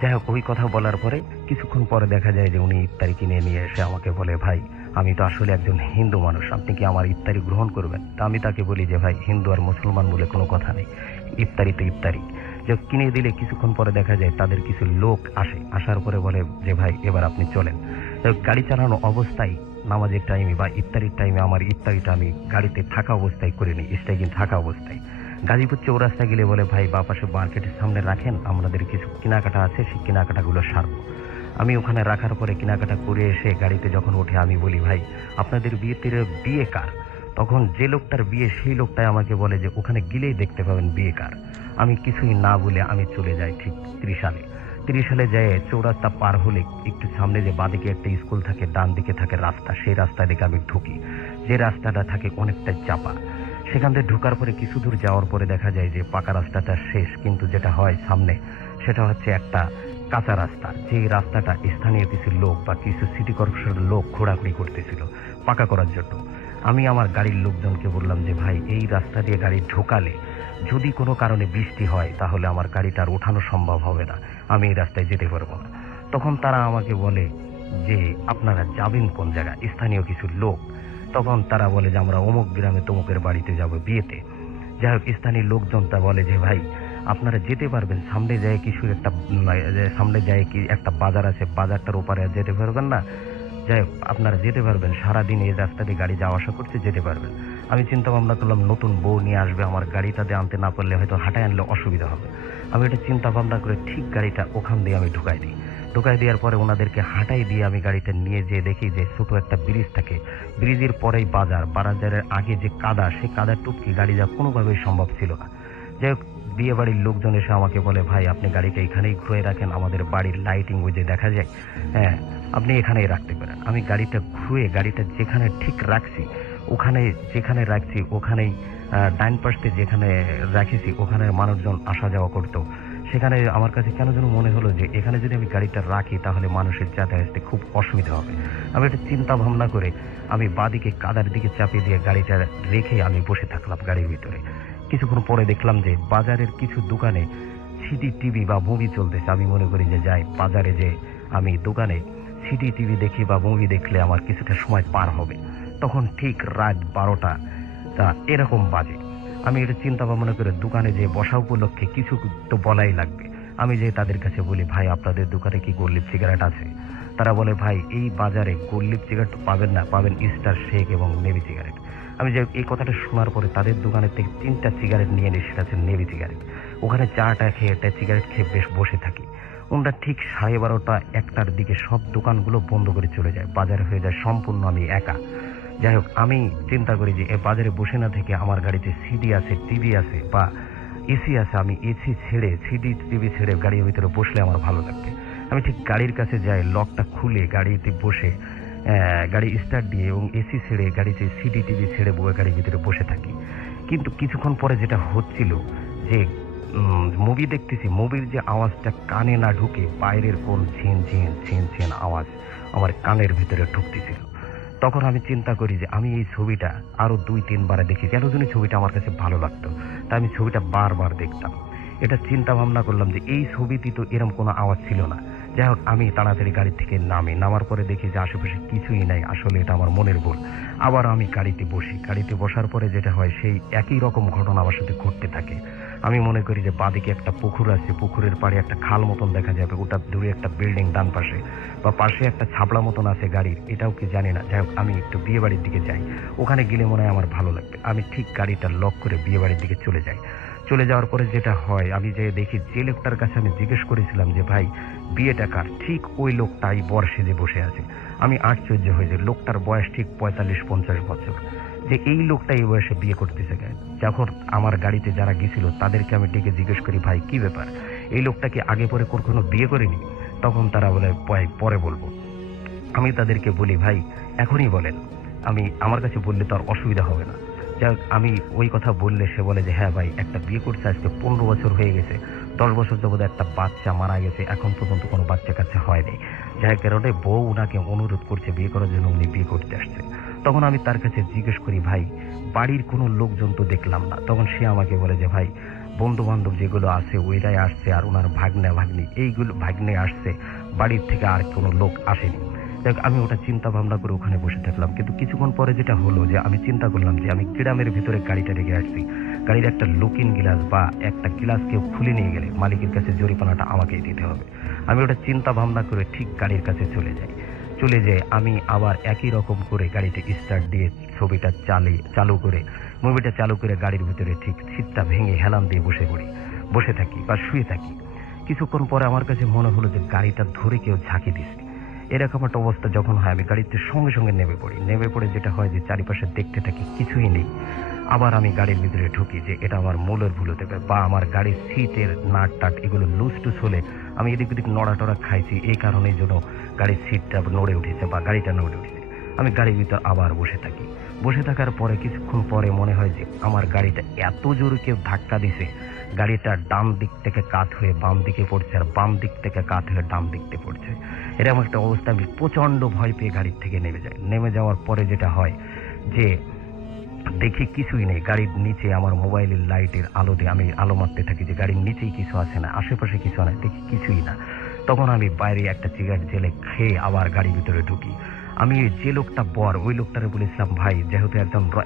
যাই হোক, ওই কথা বলার পরে কিছুক্ষণ পরে দেখা যায় যে উনি ইফতারি কিনে নিয়ে এসে আমাকে বলে ভাই আমি তো আসলে একজন হিন্দু মানুষ, আপনি কি আমার ইফতারি গ্রহণ করবেন? তা আমি তাকে বলি যে ভাই হিন্দু আর মুসলমান বলে কোনো কথা নেই, ইফতারি তো ইফতারি। যে কিনে দিলে কিছুক্ষণ পরে দেখা যায় তাদের কিছু লোক আসে, আসার পরে বলে যে ভাই এবার আপনি চলেন। গাড়ি চালানো অবস্থায় নামাজের টাইমে বা ইফতারির টাইমে আমার ইফতারিটা আমি গাড়িতে থাকা অবস্থায় করে নিই, স্ট্যাকিং থাকা অবস্থায়। গাজীপুর চৌরাস্তা গেলে বলে ভাই বা পাশে মার্কেটের সামনে রাখেন, আমাদের কিছু কেনাকাটা আছে, সেই কেনাকাটাগুলো সারবো। আমি ওখানে রাখার পরে কেনাকাটা করে এসে গাড়িতে যখন উঠে আমি বলি ভাই আপনাদের বিয়ে কার? তখন যে লোকটার বিয়ে সেই লোকটাই আমাকে বলে যে ওখানে গেলেই দেখতে পাবেন বিয়ে কার। আমি কিছুই না বলে আমি চলে যাই ঠিক 30 সালে যাই। চৌরাস্তা পার হলে একটু সামনে যে বাঁদিকে একটা স্কুল থাকে, ডান দিকে থাকে রাস্তা, সেই রাস্তা দিকে আমি ঢুকি। যে রাস্তাটা থাকে অনেকটা চাপা, সেখান থেকে ঢোকার পরে কিছু দূর যাওয়ার পরে দেখা যায় যে পাকা রাস্তাটা শেষ, কিন্তু যেটা হয় সামনে সেটা হচ্ছে একটা কাঁচা রাস্তা। যে রাস্তাটা স্থানীয় কিছু লোক বা কিছু সিটি কর্পোরেশনের লোক ঘোরাঘুরি করতেছিল পাকা করার জন্য। আমি আমার গাড়ির লোকজনকে বললাম যে ভাই এই রাস্তা দিয়ে গাড়ি ঢোকালে যদি কোনো কারণে বৃষ্টি হয় তাহলে আমার গাড়িটা আর ওঠানো সম্ভব হবে না, আমি এই রাস্তায় যেতে পারবো না। তখন তারা আমাকে বলে যে আপনারা যাবেন কোন জায়গায়? স্থানীয় কিছু লোক। তখন তারা বলে যে আমরা অমুক গ্রামে তমুকের বাড়িতে যাব বিয়েতে। যাই হোক, স্থানীয় লোকজন তা বলে যে ভাই আপনারা যেতে পারবেন, সামনে যায় কিছু একটা, সামনে যায় কি একটা বাজার আছে, বাজারটার ওপারে যেতে পারবেন না? যাই হোক, আপনারা যেতে পারবেন, সারাদিন এই রাস্তা দিয়ে গাড়ি যাওয়া আসা করছে, যেতে পারবেন। আমি চিন্তা ভাবনা করলাম নতুন বউ নিয়ে আসবে, আমার গাড়িটাতে আনতে না পারলে হয়তো হাঁটায় আনলে অসুবিধা হবে। আমি এটা চিন্তা ভাবনা করে ঠিক গাড়িটা ওখান দিয়ে আমি ঢুকাই দিই। ঢুকাই দেওয়ার পরে ওনাদেরকে হাঁটাই দিয়ে আমি গাড়িটা নিয়ে যেয়ে দেখি যে ছোট একটা ব্রিজ থাকে, ব্রিজের পরেই বাজার, বাজারের আগে যে কাদা, সেই কাদার টুপকি গাড়ি যাওয়া কোনোভাবেই সম্ভব ছিল না। যাই হোক, বিয়ে বাড়ির লোকজন এসে আমাকে বলে, ভাই আপনি গাড়িটা এখানেই ঘুরে রাখেন, আমাদের বাড়ির লাইটিং ওই যে দেখা যায়, হ্যাঁ আপনি এখানেই রাখতে পারেন। আমি গাড়িটা ঘুরে গাড়িটা যেখানে ঠিক রাখছি, ওখানে যেখানে রাখছি ওখানেই ডাইন পাশে যেখানে রাখিছি ওখানে মানুষজন আসা যাওয়া করতো। সেখানে আমার কাছে কেন যেন মনে হলো যে এখানে যদি আমি গাড়িটা রাখি তাহলে মানুষের যাতায়াতে খুব অসুবিধা হবে। আমি এটা চিন্তা ভাবনা করে আমি বাদিকে কাদার দিকে চাপিয়ে দিয়ে গাড়িটা রেখে আমি বসে থাকলাম গাড়ির ভিতরে। কিছুক্ষণ পরে দেখলাম যে বাজারের কিছু দোকানে সিডি টিভি বা মুভি চলতেছে। আমি মনে করি যে যাই বাজারে, যে আমি দোকানে সিডি টিভি দেখি বা মুভি দেখলে আমার কিছুটা সময় পার হবে। তখন ঠিক রাত 12টা এরকম বাজে। আমি এটা চিন্তা ভাবনা করে দোকানে যে বসা উপলক্ষে কিছু তো বলাই লাগবে। আমি যে তাদের কাছে বলি, ভাই আপনাদের দোকানে কি গোল্ড সিগারেট আছে? তারা বলে, ভাই এই বাজারে গোল্ড সিগারেট পাবেন না, পাবেন স্টার শেক এবং নেভি সিগারেট। আমি যে এই কথাটা শোনার পরে তাদের দোকানের থেকে 3টা সিগারেট নিয়ে নিই, সেটা হচ্ছে নেভি সিগারেট। ওখানে চাটা খেয়ে একটা সিগারেট খেয়ে বেশ বসে থাকি। ওনারা ঠিক 12:30 1টার দিকে সব দোকানগুলো বন্ধ করে চলে যায়, বাজারে হয়ে যায় সম্পূর্ণ আমি একা। যাই হোক, আমি চিন্তা করি যে বাজারে বসে না থেকে আমার গাড়িতে সিডি আছে, টিভি আছে বা এসি আছে, আমি এসি ছেড়ে সিডি টিভি ছেড়ে গাড়ির ভিতরে বসলে আমার ভালো লাগবে। আমি ঠিক গাড়ির কাছে যাই, লকটা খুলে গাড়িতে বসে গাড়ি স্টার্ট দিয়ে এবং এসি ছেড়ে গাড়িতে সিডি টিভি ছেড়ে গাড়ির ভিতরে বসে থাকি। কিন্তু কিছুক্ষণ পরে যেটা হচ্ছিল যে মুভি দেখতেছি, মুভির যে আওয়াজটা কানে না ঢুকে বাইরের কোন ঝিন ঝিন ঝিন ঝিন আওয়াজ আমার কানের ভিতরে ঢুকতেছিল। তখন আমি চিন্তা করি যে আমি এই ছবিটা আরো 2-3 বার দেখি, কেন জানি ছবিটা আমার কাছে ভালো লাগতো, তাই আমি ছবিটা বারবার দেখতাম। এটা চিন্তা ভাবনা করলাম যে এই ছবিতে তো এরকম কোনো আওয়াজ ছিল না। যাই হোক, আমি তাড়াতাড়ি গাড়ি থেকে নামার পরে দেখি যে আশেপাশে কিছুই নাই, আসলে এটা আমার মনের ভুল। আবার আমি গাড়িতে বসি, গাড়িতে বসার পরে যেটা হয় সেই একই রকম ঘটনা আমার সাথে ঘটতে থাকে। আমি মনে করি যে বাদিকে একটা পুকুর আছে, পুকুরের পাড়ে একটা খাল মতন দেখা যাবে, ওটা দূরে একটা বিল্ডিং ডান পাশে, বা পাশে একটা ছাবড়া মতন আছে গাড়ির, এটাও কি জানি না। যাই হোক, আমি একটু বিয়ে বাড়ির দিকে যাই, ওখানে গেলে মনে হয় আমার ভালো লাগবে। আমি ঠিক গাড়িটা লক করে বিয়ে বাড়ির দিকে চলে যাই। চলে যাওয়ার পরে যেটা হয়, আমি যে দেখি যে লোকটার কাছে আমি জিজ্ঞেস করেছিলাম যে ভাই বিয়েটা কার, ঠিক ওই লোকটাই বর সেজে বসে আছে। আমি আশ্চর্য হয়ে যাই, লোকটার বয়স ঠিক 45-50 বছর, যে এই লোকটা এই বয়সে বিয়ে করতেছে কেন? যখন আমার গাড়িতে যারা গেছিল তাদেরকে আমি ডেকে জিজ্ঞেস করি, ভাই কি ব্যাপার, এই লোকটাকে আগে পরে কখনো বিয়ে করেনি? তখন তারা বলে, পরে বলবো। আমি তাদেরকে বলি, ভাই এখনই বলেন, আমার কাছে বললে তো আর অসুবিধা হবে না। যাক, আমি ওই কথা বললে সে বলে যে হ্যাঁ ভাই, একটা বিয়ে করছে আজকে 15 বছর হয়ে গেছে, 10 বছর যাবত একটা বাচ্চা মারা গেছে, এখন পর্যন্ত কোনো বাচ্চা কাছে হয়নি, যার কারণে বউ ওনাকে অনুরোধ করছে বিয়ে করার জন্য, উনি বিয়ে করতে আসছে। তখন আমি তার কাছে জিজ্ঞেস করি, ভাই বাড়ির কোনো লোকজন তো দেখলাম না। তখন সে আমাকে বলে যে ভাই বন্ধু বান্ধব যেগুলো আছে ওইটাই আসছে, আর ওনার ভাগ্নি এইগুলো ভাগ্নে আসছে, বাড়ির থেকে আর কোনো লোক আসেনি। দেখ, আমি ওটা চিন্তা ভাবনা করে ওখানে বসে থাকলাম। কিন্তু কিছুক্ষণ পরে যেটা হলো যে আমি চিন্তা করলাম যে আমি গ্রামের ভিতরে গাড়িটা রেখে আসছি, গাড়ির একটা লুকিং গ্লাস বা একটা গ্লাস কেউ খুলে নিয়ে গেলে মালিকের কাছে জরিমানাটা আমাকেই দিতে হবে। আমি ওটা চিন্তা ভাবনা করে ঠিক গাড়ির কাছে চলে যাই। আমি আবার একই রকম করে গাড়িতে স্টার্ট দিয়ে ছবিটা মুভিটা চালু করে গাড়ির ভিতরে ঠিক সিটটা ভেঙে হেলান দিয়ে বসে থাকি বা শুয়ে থাকি। কিছুক্ষণ পরে আমার কাছে মনে হলো যে গাড়িটা ধরে কেউ ঝাঁকি দিছে। এরকম একটা অবস্থা যখন হয়, আমি গাড়িতে সঙ্গে সঙ্গে নেমে পড়ে যেটা হয় যে চারিপাশে দেখতে থাকি, কিছুই নেই। আবার আমি গাড়ির ভিতরে ঢুকি যে এটা আমার মূলের ভুল হতে পারে, বা আমার গাড়ির সিটের নাট টাট এগুলো লুজ টুস হলে আমি এদিক ওদিক নড়াটড়া খাইছি, এই কারণেই যেন গাড়ির সিটটা নড়ে উঠেছে বা গাড়িটা নড়ে উঠেছে। আমি গাড়ির ভিতর আবার বসে থাকি। বসে থাকার পরে কিছুক্ষণ পরে মনে হয় যে আমার গাড়িটা এত জোরে কেউ ধাক্কা দিছে, গাড়িটা ডান দিক থেকে কাত হয়ে বাম দিকে পড়ছে, আর বাম দিক থেকে কাত হয়ে ডান দিকতে পড়ছে। এরকম একটা অবস্থা। আমি প্রচন্ড ভয় পেয়ে গাড়ির থেকে নেমে যাই। নেমে যাওয়ার পরে যেটা হয় যে দেখি কিছুই নেই গাড়ির নিচে। আমার মোবাইলের লাইটের আলো দিয়ে আমি আলো মারতে থাকি যে গাড়ির নিচেই কিছু আছে না, আশেপাশে কিছু নাই, দেখি কিছুই না। তখন আমি বাইরে একটা সিগারেট জেলে খেয়ে আবার গাড়ির ভিতরে ঢুকি। আমি যে লোকটা বর ওই লোকটারে বলেছিলাম, ভাই যেহেতু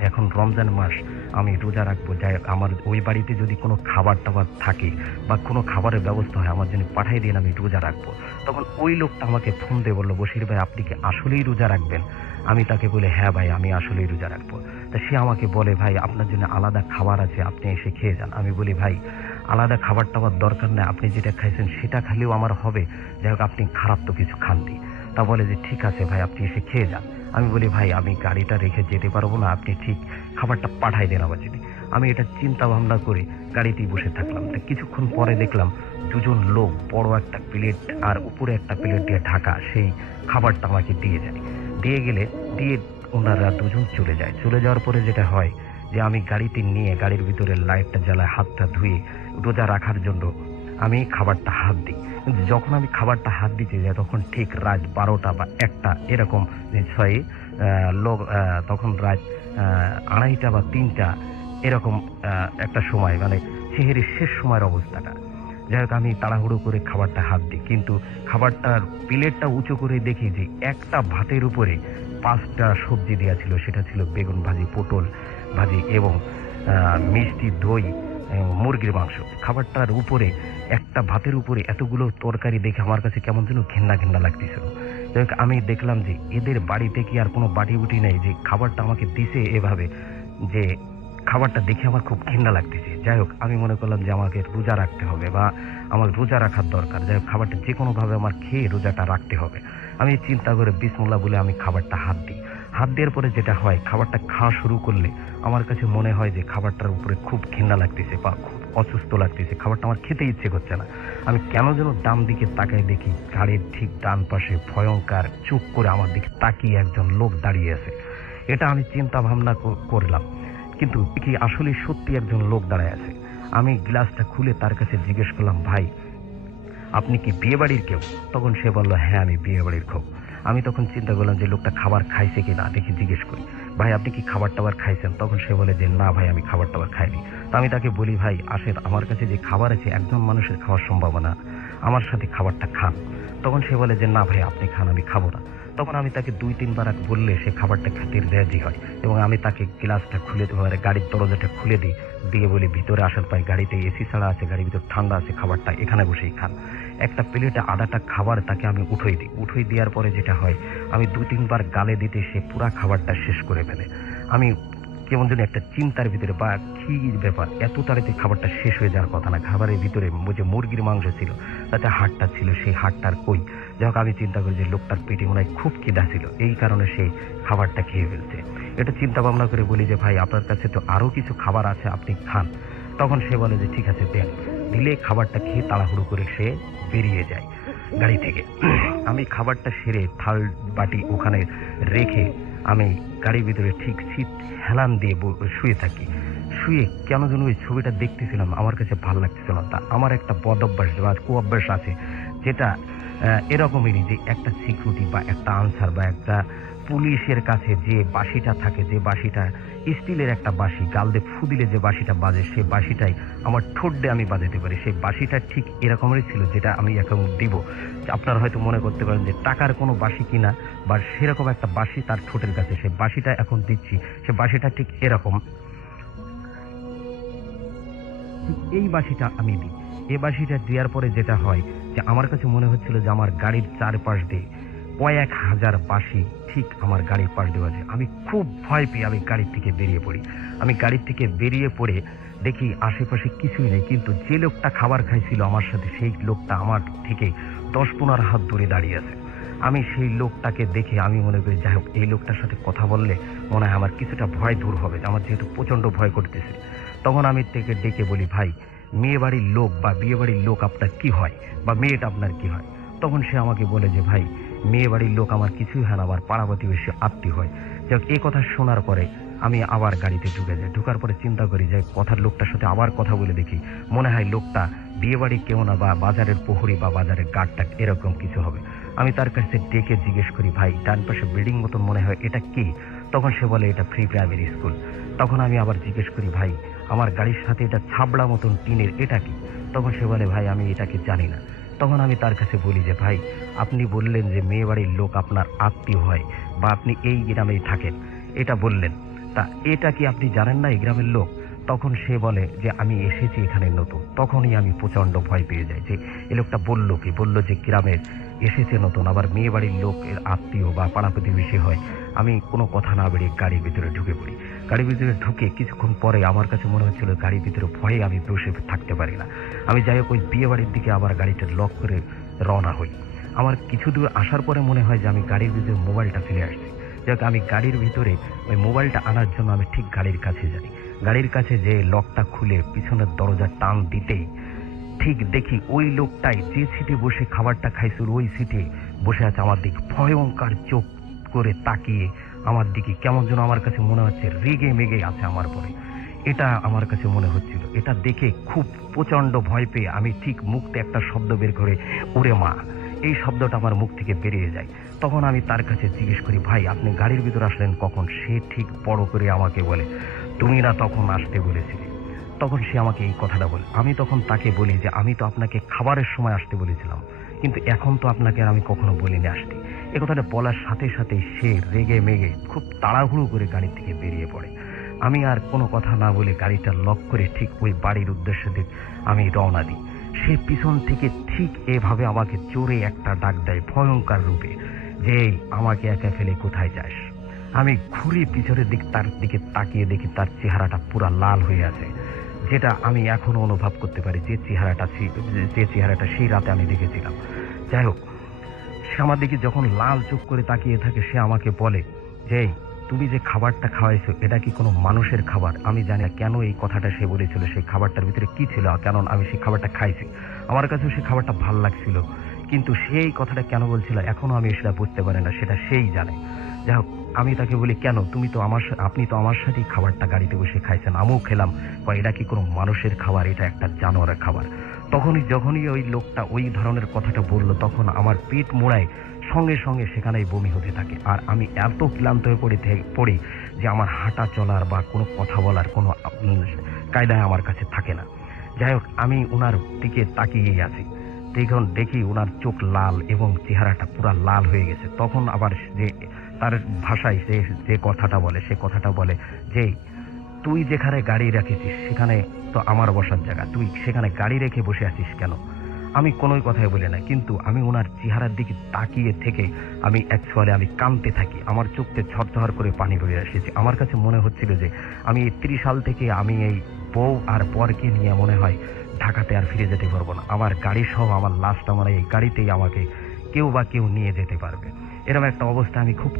এখন রমজান মাস, আমি রোজা রাখবো, যাই আমার ওই বাড়িতে যদি কোনো খাবার টাবার থাকে বা কোনো খাবারের ব্যবস্থা হয় আমার জন্য পাঠিয়ে দিন, আমি রোজা রাখবো। তখন ওই লোকটা আমাকে ফোন দিয়ে বললো, বশির ভাই আপনি কি আসলেই রোজা রাখবেন? আমি তাকে বলে, হ্যাঁ ভাই আমি আসলেই রোজা রাখবো। তা সে আমাকে বলে, ভাই আপনার জন্য আলাদা খাবার আছে, আপনি এসে খেয়ে যান। আমি বলি, ভাই আলাদা খাবার টাবার দরকার নেই, আপনি যেটা খাইছেন সেটা খালেও আমার হবে, যাই হোক আপনি খারাপ তো কিছু খাননি। তা বলে যে ঠিক আছে ভাই আপনি এসে খেয়ে যান। আমি বলি, ভাই আমি গাড়িটা রেখে যেতে পারবো না, আপনি ঠিক খাবারটা পাঠাই দেন আমার জন্য। আমি এটা চিন্তা ভাবনা করে গাড়িতেই বসে থাকলাম। তা কিছুক্ষণ পরে দেখলাম দুজন লোক বড় একটা প্লেট আর উপরে একটা প্লেট দিয়ে ঢাকা সেই খাবারটা আমাকে দিয়ে যায়। দিয়ে ওনারা দুজন চলে যায়। চলে যাওয়ার পরে যেটা হয় যে আমি গাড়িতে নিয়ে গাড়ির ভিতরে লাইটটা জ্বালায় হাতটা ধুয়ে রোজা রাখার জন্য আমি খাবারটা হাত দিই। কিন্তু যখন আমি খাবারটা হাত দিতে যাই তখন ঠিক রাত 12টা বা 1টা এরকম লোক, তখন রাত 2:30 বা 3টা এরকম একটা সময়, মানে সেহেরির শেষ সময়ের অবস্থাটা। যাই হোক আমি তাড়াহুড়ো করে খাবারটা হাত দিই, কিন্তু খাবারটার প্লেটটা উঁচু করে দেখি যে একটা ভাতের উপরে 5টা সবজি দেওয়া ছিল। সেটা ছিল বেগুন ভাজি, পটল ভাজি এবং মিষ্টি, দই, মুরগির মাংস। খাবারটার উপরে একটা ভাতের উপরে এতগুলো তরকারি দেখে আমার কাছে কেমন যেন ঘেন্না লাগতেছিল। যাই হোক আমি দেখলাম যে এদের বাড়িতে কি আর কোনো বাটি বুটি নেই যে খাবারটা আমাকে দিছে এভাবে, যে খাবারটা দেখে আমার খুব ঘেন্না লাগতেছে। যাই হোক আমি মনে করলাম যে আমাকে রোজা রাখতে হবে বা আমার রোজা রাখার দরকার, যাই হোক খাবারটা যে কোনোভাবে আমার খেয়ে রোজাটা রাখতে হবে। আমি চিন্তা করে বিসমিল্লাহ বলে আমি খাবারটা হাত দিই। হাত দেওয়ার পরে যেটা হয়, খাবারটা খাওয়া শুরু করলে আমার কাছে মনে হয় যে খাবারটার উপরে খুব ঘেন্না লাগতেছে বা খুব অসুস্থ লাগতেছে, খাবারটা আমার খেতে ইচ্ছে করছে না। আমি কেন যেন ডান দিকে তাকাই, দেখি গাড়ির ঠিক ডান পাশে ভয়ঙ্কর চুপ করে আমার দিকে তাকিয়ে একজন লোক দাঁড়িয়ে আছে। এটা আমি চিন্তা ভাবনা করলাম, কিন্তু কি আসলে সত্যি একজন লোক দাঁড়ায় আছে। আমি গ্লাসটা খুলে তার কাছে জিজ্ঞেস করলাম, ভাই আপনি কি বিয়ে বাড়ির কেউ? তখন সে বলল, হ্যাঁ আমি বিয়ে বাড়ির কেউ। আমি তখন চিন্তা করলাম যে লোকটা খাবার খাইছে কি না, দেখি জিজ্ঞেস করি, ভাই আপনি কি খাবার টাবার খাইছেন? তখন সে বলে যে না ভাই আমি খাবার টাবার খাইনি। তো আমি তাকে বলি, ভাই আসেন আমার কাছে যে খাবার আছে একজন মানুষের খাওয়ার সম্ভাবনা, আমার সাথে খাবারটা খান। তখন সে বলে যে না ভাই আপনি খান, আমি খাবো না। তখন আমি তাকে 2-3 বার বললে সে খাবারটা খেতে রাজি হয় এবং আমি তাকে গ্লাসটা খুলে গাড়ির দরজাটা খুলে দিয়ে বলি, ভিতরে আসার পাই, গাড়িতে এসি ছাড়া আছে, গাড়ির ভিতর ঠান্ডা আছে, খাবারটা এখানে বসেই খান। একটা প্লেটে আদাটা খাবার তাকে আমি উঠোই দেওয়ার পরে যেটা হয়, আমি 2-3 বার গালে দিতে সে পুরা খাবারটা শেষ করে ফেলে। আমি কেমন যেন একটা চিন্তার ভিতরে, বা কি ব্যাপার এত তাড়াতাড়ি খাবারটা শেষ হয়ে যাওয়ার কথা না, খাবারের ভিতরে যে মুরগির মাংস ছিল তাতে হাড়টা ছিল, সেই হাড়টার কই। যাই হোক আমি চিন্তা করি যে লোকটার পেটে মনে হয় খুব খিদা ছিল, এই কারণে সে খাবারটা খেয়ে ফেলছে। এটা চিন্তা ভাবনা করে বলি যে ভাই আপনার কাছে তো আরো কিছু খাবার আছে, আপনি খান। তখন সে বলে যে ঠিক আছে দেন। দিলে খাবারটা খেয়ে তাড়াহুড়ো করে সে বেরিয়ে যায় গাড়ি থেকে। আমি খাবারটা সেরে থাল বাটি ওখানে রেখে আমি গাড়ির ভিতরে ঠিক সিট হেলান দিয়ে শুয়ে থাকি। শুয়ে কেন যেন ওই ছবিটা দেখতেছিলাম, আমার কাছে ভালো লাগতেছিল না। আমার একটা বদ অভ্যাস বা কুঅভ্যাস আছে, যেটা এরকমই যে একটা সিকিউরিটি বা একটা আনসার বা একটা পুলিশের কাছে যে বাঁশিটা থাকে, যে বাঁশিটা স্টিলের একটা বাঁশি, গাল দিয়ে ফু দিলে যে বাঁশিটা বাজে, সেই বাঁশিটাই আমার ঠোঁট দিয়ে আমি বাজাতে পারি। সেই বাঁশিটা ঠিক এরকমেরই ছিল, যেটা আমি এখন দিব। আপনারা হয়তো মনে করতে পারেন যে টাকার কোনো বাঁশি কিনা বা সেরকম একটা বাঁশি তার ঠোঁটের কাছে, সেই বাঁশিটা এখন দিচ্ছি। সেই বাঁশিটা ঠিক এরকম, এই বাঁশিটা আমি দিই। এই বাঁশিটা দেওয়ার পরে যেটা হয় যে আমার কাছে মনে হচ্ছিল যে আমার গাড়ির চারপাশ দিয়ে কয়েক হাজার বাঁশি ঠিক আমার গাড়ির পাশ দিয়ে বাজে। আমি খুব ভয় পেয়ে আমি গাড়ির থেকে বেরিয়ে পড়ি। আমি গাড়ির থেকে বেরিয়ে পড়ে দেখি আশেপাশে কিছুই নেই, কিন্তু যে লোকটা খাবার খাইছিল আমার সাথে, সেই লোকটা আমার থেকে 10-15 হাত দূরে দাঁড়িয়ে আছে। আমি সেই লোকটাকে দেখে আমি মনে করি যাই হোক এই লোকটার সাথে কথা বললে মনে হয় আমার কিছুটা ভয় দূর হবে, আমার যেহেতু প্রচন্ড ভয় করতেছে। তখন আমি থেকে ডেকে বলি, ভাই মেয়ে বাড়ির লোক বা বিয়ে বাড়ির লোক আপনার কি হয়, বা মেয়েটা আপনার কি হয়? তখন সে আমাকে বলে যে ভাই মেয়ে বাড়ির লোক আমার কিছুই হয় না, আমার পাড়া প্রতিবেশী আত্মীয় হয়। যাক এই কথা শোনার পরে আমি আবার গাড়িতে ঢুকে যাই। ঢুকার পরে চিন্তা করি যে কথার লোকটার সাথে আবার কথা বলে দেখি, মনে হয় লোকটা বিয়ে বাড়ি কেউ না, বা বাজারের প্রহরী বা বাজারের গার্ডটা এরকম কিছু হবে। আমি তার কাছে ডেকে জিজ্ঞেস করি, ভাই ডান পাশে বিল্ডিং মতন মনে হয় এটা কি? তখন সে বলে এটা ফ্রি প্রাইমারি স্কুল। তখন আমি আবার জিজ্ঞেস করি, ভাই আমার গাড়ির সাথে এটা ছাবড়া মতন টিনের এটা কি? তখন সে বলে ভাই আমি এটাকে জানি না। তখন আমি তার কাছে বলি যে ভাই, আপনি বললেন যে মেয়ে বাড়ির লোক আপনার আত্মীয় হয় বা আপনি এই গ্রামেই থাকেন, এটা বললেন, তা এটা কি আপনি জানেন না এই গ্রামের লোক? তখন সে বলে যে আমি এসেছি এখানে নতুন। তখনই আমি প্রচন্ড ভয় পেয়ে যাই যে এ লোকটা বললো কি, বললো যে গ্রামের এসেছে নতুন, আবার মেয়ে বাড়ির লোক এর আত্মীয় বা পাড়া প্রতিবেশী হয়। আমি কোনো কথা না বেরিয়ে গাড়ির ভিতরে ঢুকে পড়ি। গাড়ির ভিতরে ঢুকে কিছুক্ষণ পরে আমার কাছে মনে হচ্ছিল গাড়ির ভিতরে ভয়ে আমি বসে থাকতে পারি না। আমি যাই হোক ওই বিয়ে বাড়ির দিকে আবার গাড়িটা লক করে রওনা হই। আমার কিছু দূর আসার পরে মনে হয় যে আমি গাড়ির ভিতরে মোবাইলটা ফেলে আসছি। যাক, আমি গাড়ির ভিতরে ওই মোবাইলটা আনার জন্য আমি ঠিক গাড়ির কাছে যাই। গাড়ির কাছে যে লকটা খুলে পিছনের দরজা টান দিতেই ঠিক দেখি ওই লোকটাই যে সিটে বসে খাবারটা খাইছিল ওই সিটে বসে আছে আমার দিকে, ভয়ঙ্কর চোখ করে তাকিয়ে আমার দিকে, কেমন যেন আমার কাছে মনে হচ্ছে রেগে মেগে আছে আমার পরে। এটা আমার কাছে মনে হচ্ছিল। এটা দেখে খুব প্রচন্ড ভয় পেয়ে আমি ঠিক মুখতে একটা শব্দ বের করে, ওরে মা, এই শব্দটা আমার মুখ থেকে বেরিয়ে যায়। তখন আমি তার কাছে জিজ্ঞেস করি, ভাই আপনি গাড়ির ভিতর আসলেন কখন? সে ঠিক বড় করে আমাকে বলে, তুমি না তখন আসতে বলেছিলে। তখন সে আমাকে এই কথাটা বলে। আমি তখন তাকে বলি যে আমি তো আপনাকে খাবারের সময় আসতে বলেছিলাম, কিন্তু এখন তো আপনাকে আর আমি কখনো বলিনি আসতে। এ কথাটা বলার সাথে সাথেই সে রেগে মেগে খুব তাড়াহুড়ো করে গাড়ি থেকে বেরিয়ে পড়ে। আমি আর কোনো কথা না বলে গাড়িটা লক করে ঠিক ওই বাড়ির উদ্দেশ্যে আমি রওনা দিই। সে পিছন থেকে ঠিক এভাবে আমাকে জোরে একটা ডাক দেয় ভয়ঙ্কর রূপে, যে আমাকে একা ফেলে কোথায় যাস? আমি ঘুরে পিছনের তার দিকে তাকিয়ে দেখি তার চেহারাটা পুরা লাল হয়ে আছে, যেটা আমি এখনো অনুভব করতে পারি যে চেহারাটা সেই রাতে আমি দেখেছিলাম। যাই হোক, সে আমার দিকে যখন লাল চোখ করে তাকিয়ে থাকে, সে আমাকে বলে যে তুমি যে খাবারটা খাওয়াইছো এটা কি কোনো মানুষের খাবার? আমি জানি না কেন এই কথাটা সে বলেছিল, সেই খাবারটার ভিতরে কি ছিল, কেন আমি সেই খাবারটা খাইছি। আমার কাছেও সেই খাবারটা ভাল লাগছিল, কিন্তু সেই কথাটা কেন বলছিল এখনো আমি সেটা বুঝতে পারি না, সেটা সেই জানে। যাই হোক, আমি তাকে বলি, কেন আপনি তো আমার সাথেই খাবারটা গাড়িতে বসে খাইছেন, আমিও খেলাম, বা এটা কি কোনো মানুষের খাবার? এটা একটা জানোয়ারের খাবার। যখনই ওই লোকটা ওই ধরনের কথাটা বললো, তখন আমার পেট মোড়ায় সঙ্গে সঙ্গে সেখানেই বমি হতে থাকে। আর আমি এত ক্লান্ত হয়ে পড়ি যে আমার হাঁটা চলার বা কোনো কথা বলার কোনো কায়দায় আমার কাছে থাকে না। যাই হোক, আমি ওনার দিকে তাকিয়ে আছি, তখন দেখি ওনার চোখ লাল এবং চেহারাটা পুরা লাল হয়ে গেছে। তখন আবার যে তার ভাষায় যে কথাটা বলে, সে কথাটা বলে যে তুই যেখানে গাড়ি রেখেছিস সেখানে তো আমার বসার জায়গা, তুই সেখানে গাড়ি রেখে বসে আছিস কেন? আমি কোনোই কথাই বলি না, কিন্তু আমি ওনার চেহারার দিকে তাকিয়ে থেকে আমি কাঁদতে থাকি। আমার চোখতে ঝরঝর করে পানি বেরিয়ে এসেছে। আমার কাছে মনে হচ্ছিল যে আমি 30 সাল থেকে আমি এই বউ আর বরকে নিয়ে মনে হয় ঢাকাতে আর ফিরে যেতে পারবো না। আমার গাড়ি সহ আমার লাশটা মানে এই গাড়িতেই আমাকে কেউ নিয়ে যেতে পারবে। এরকম একটা অবস্থা, আমি খুব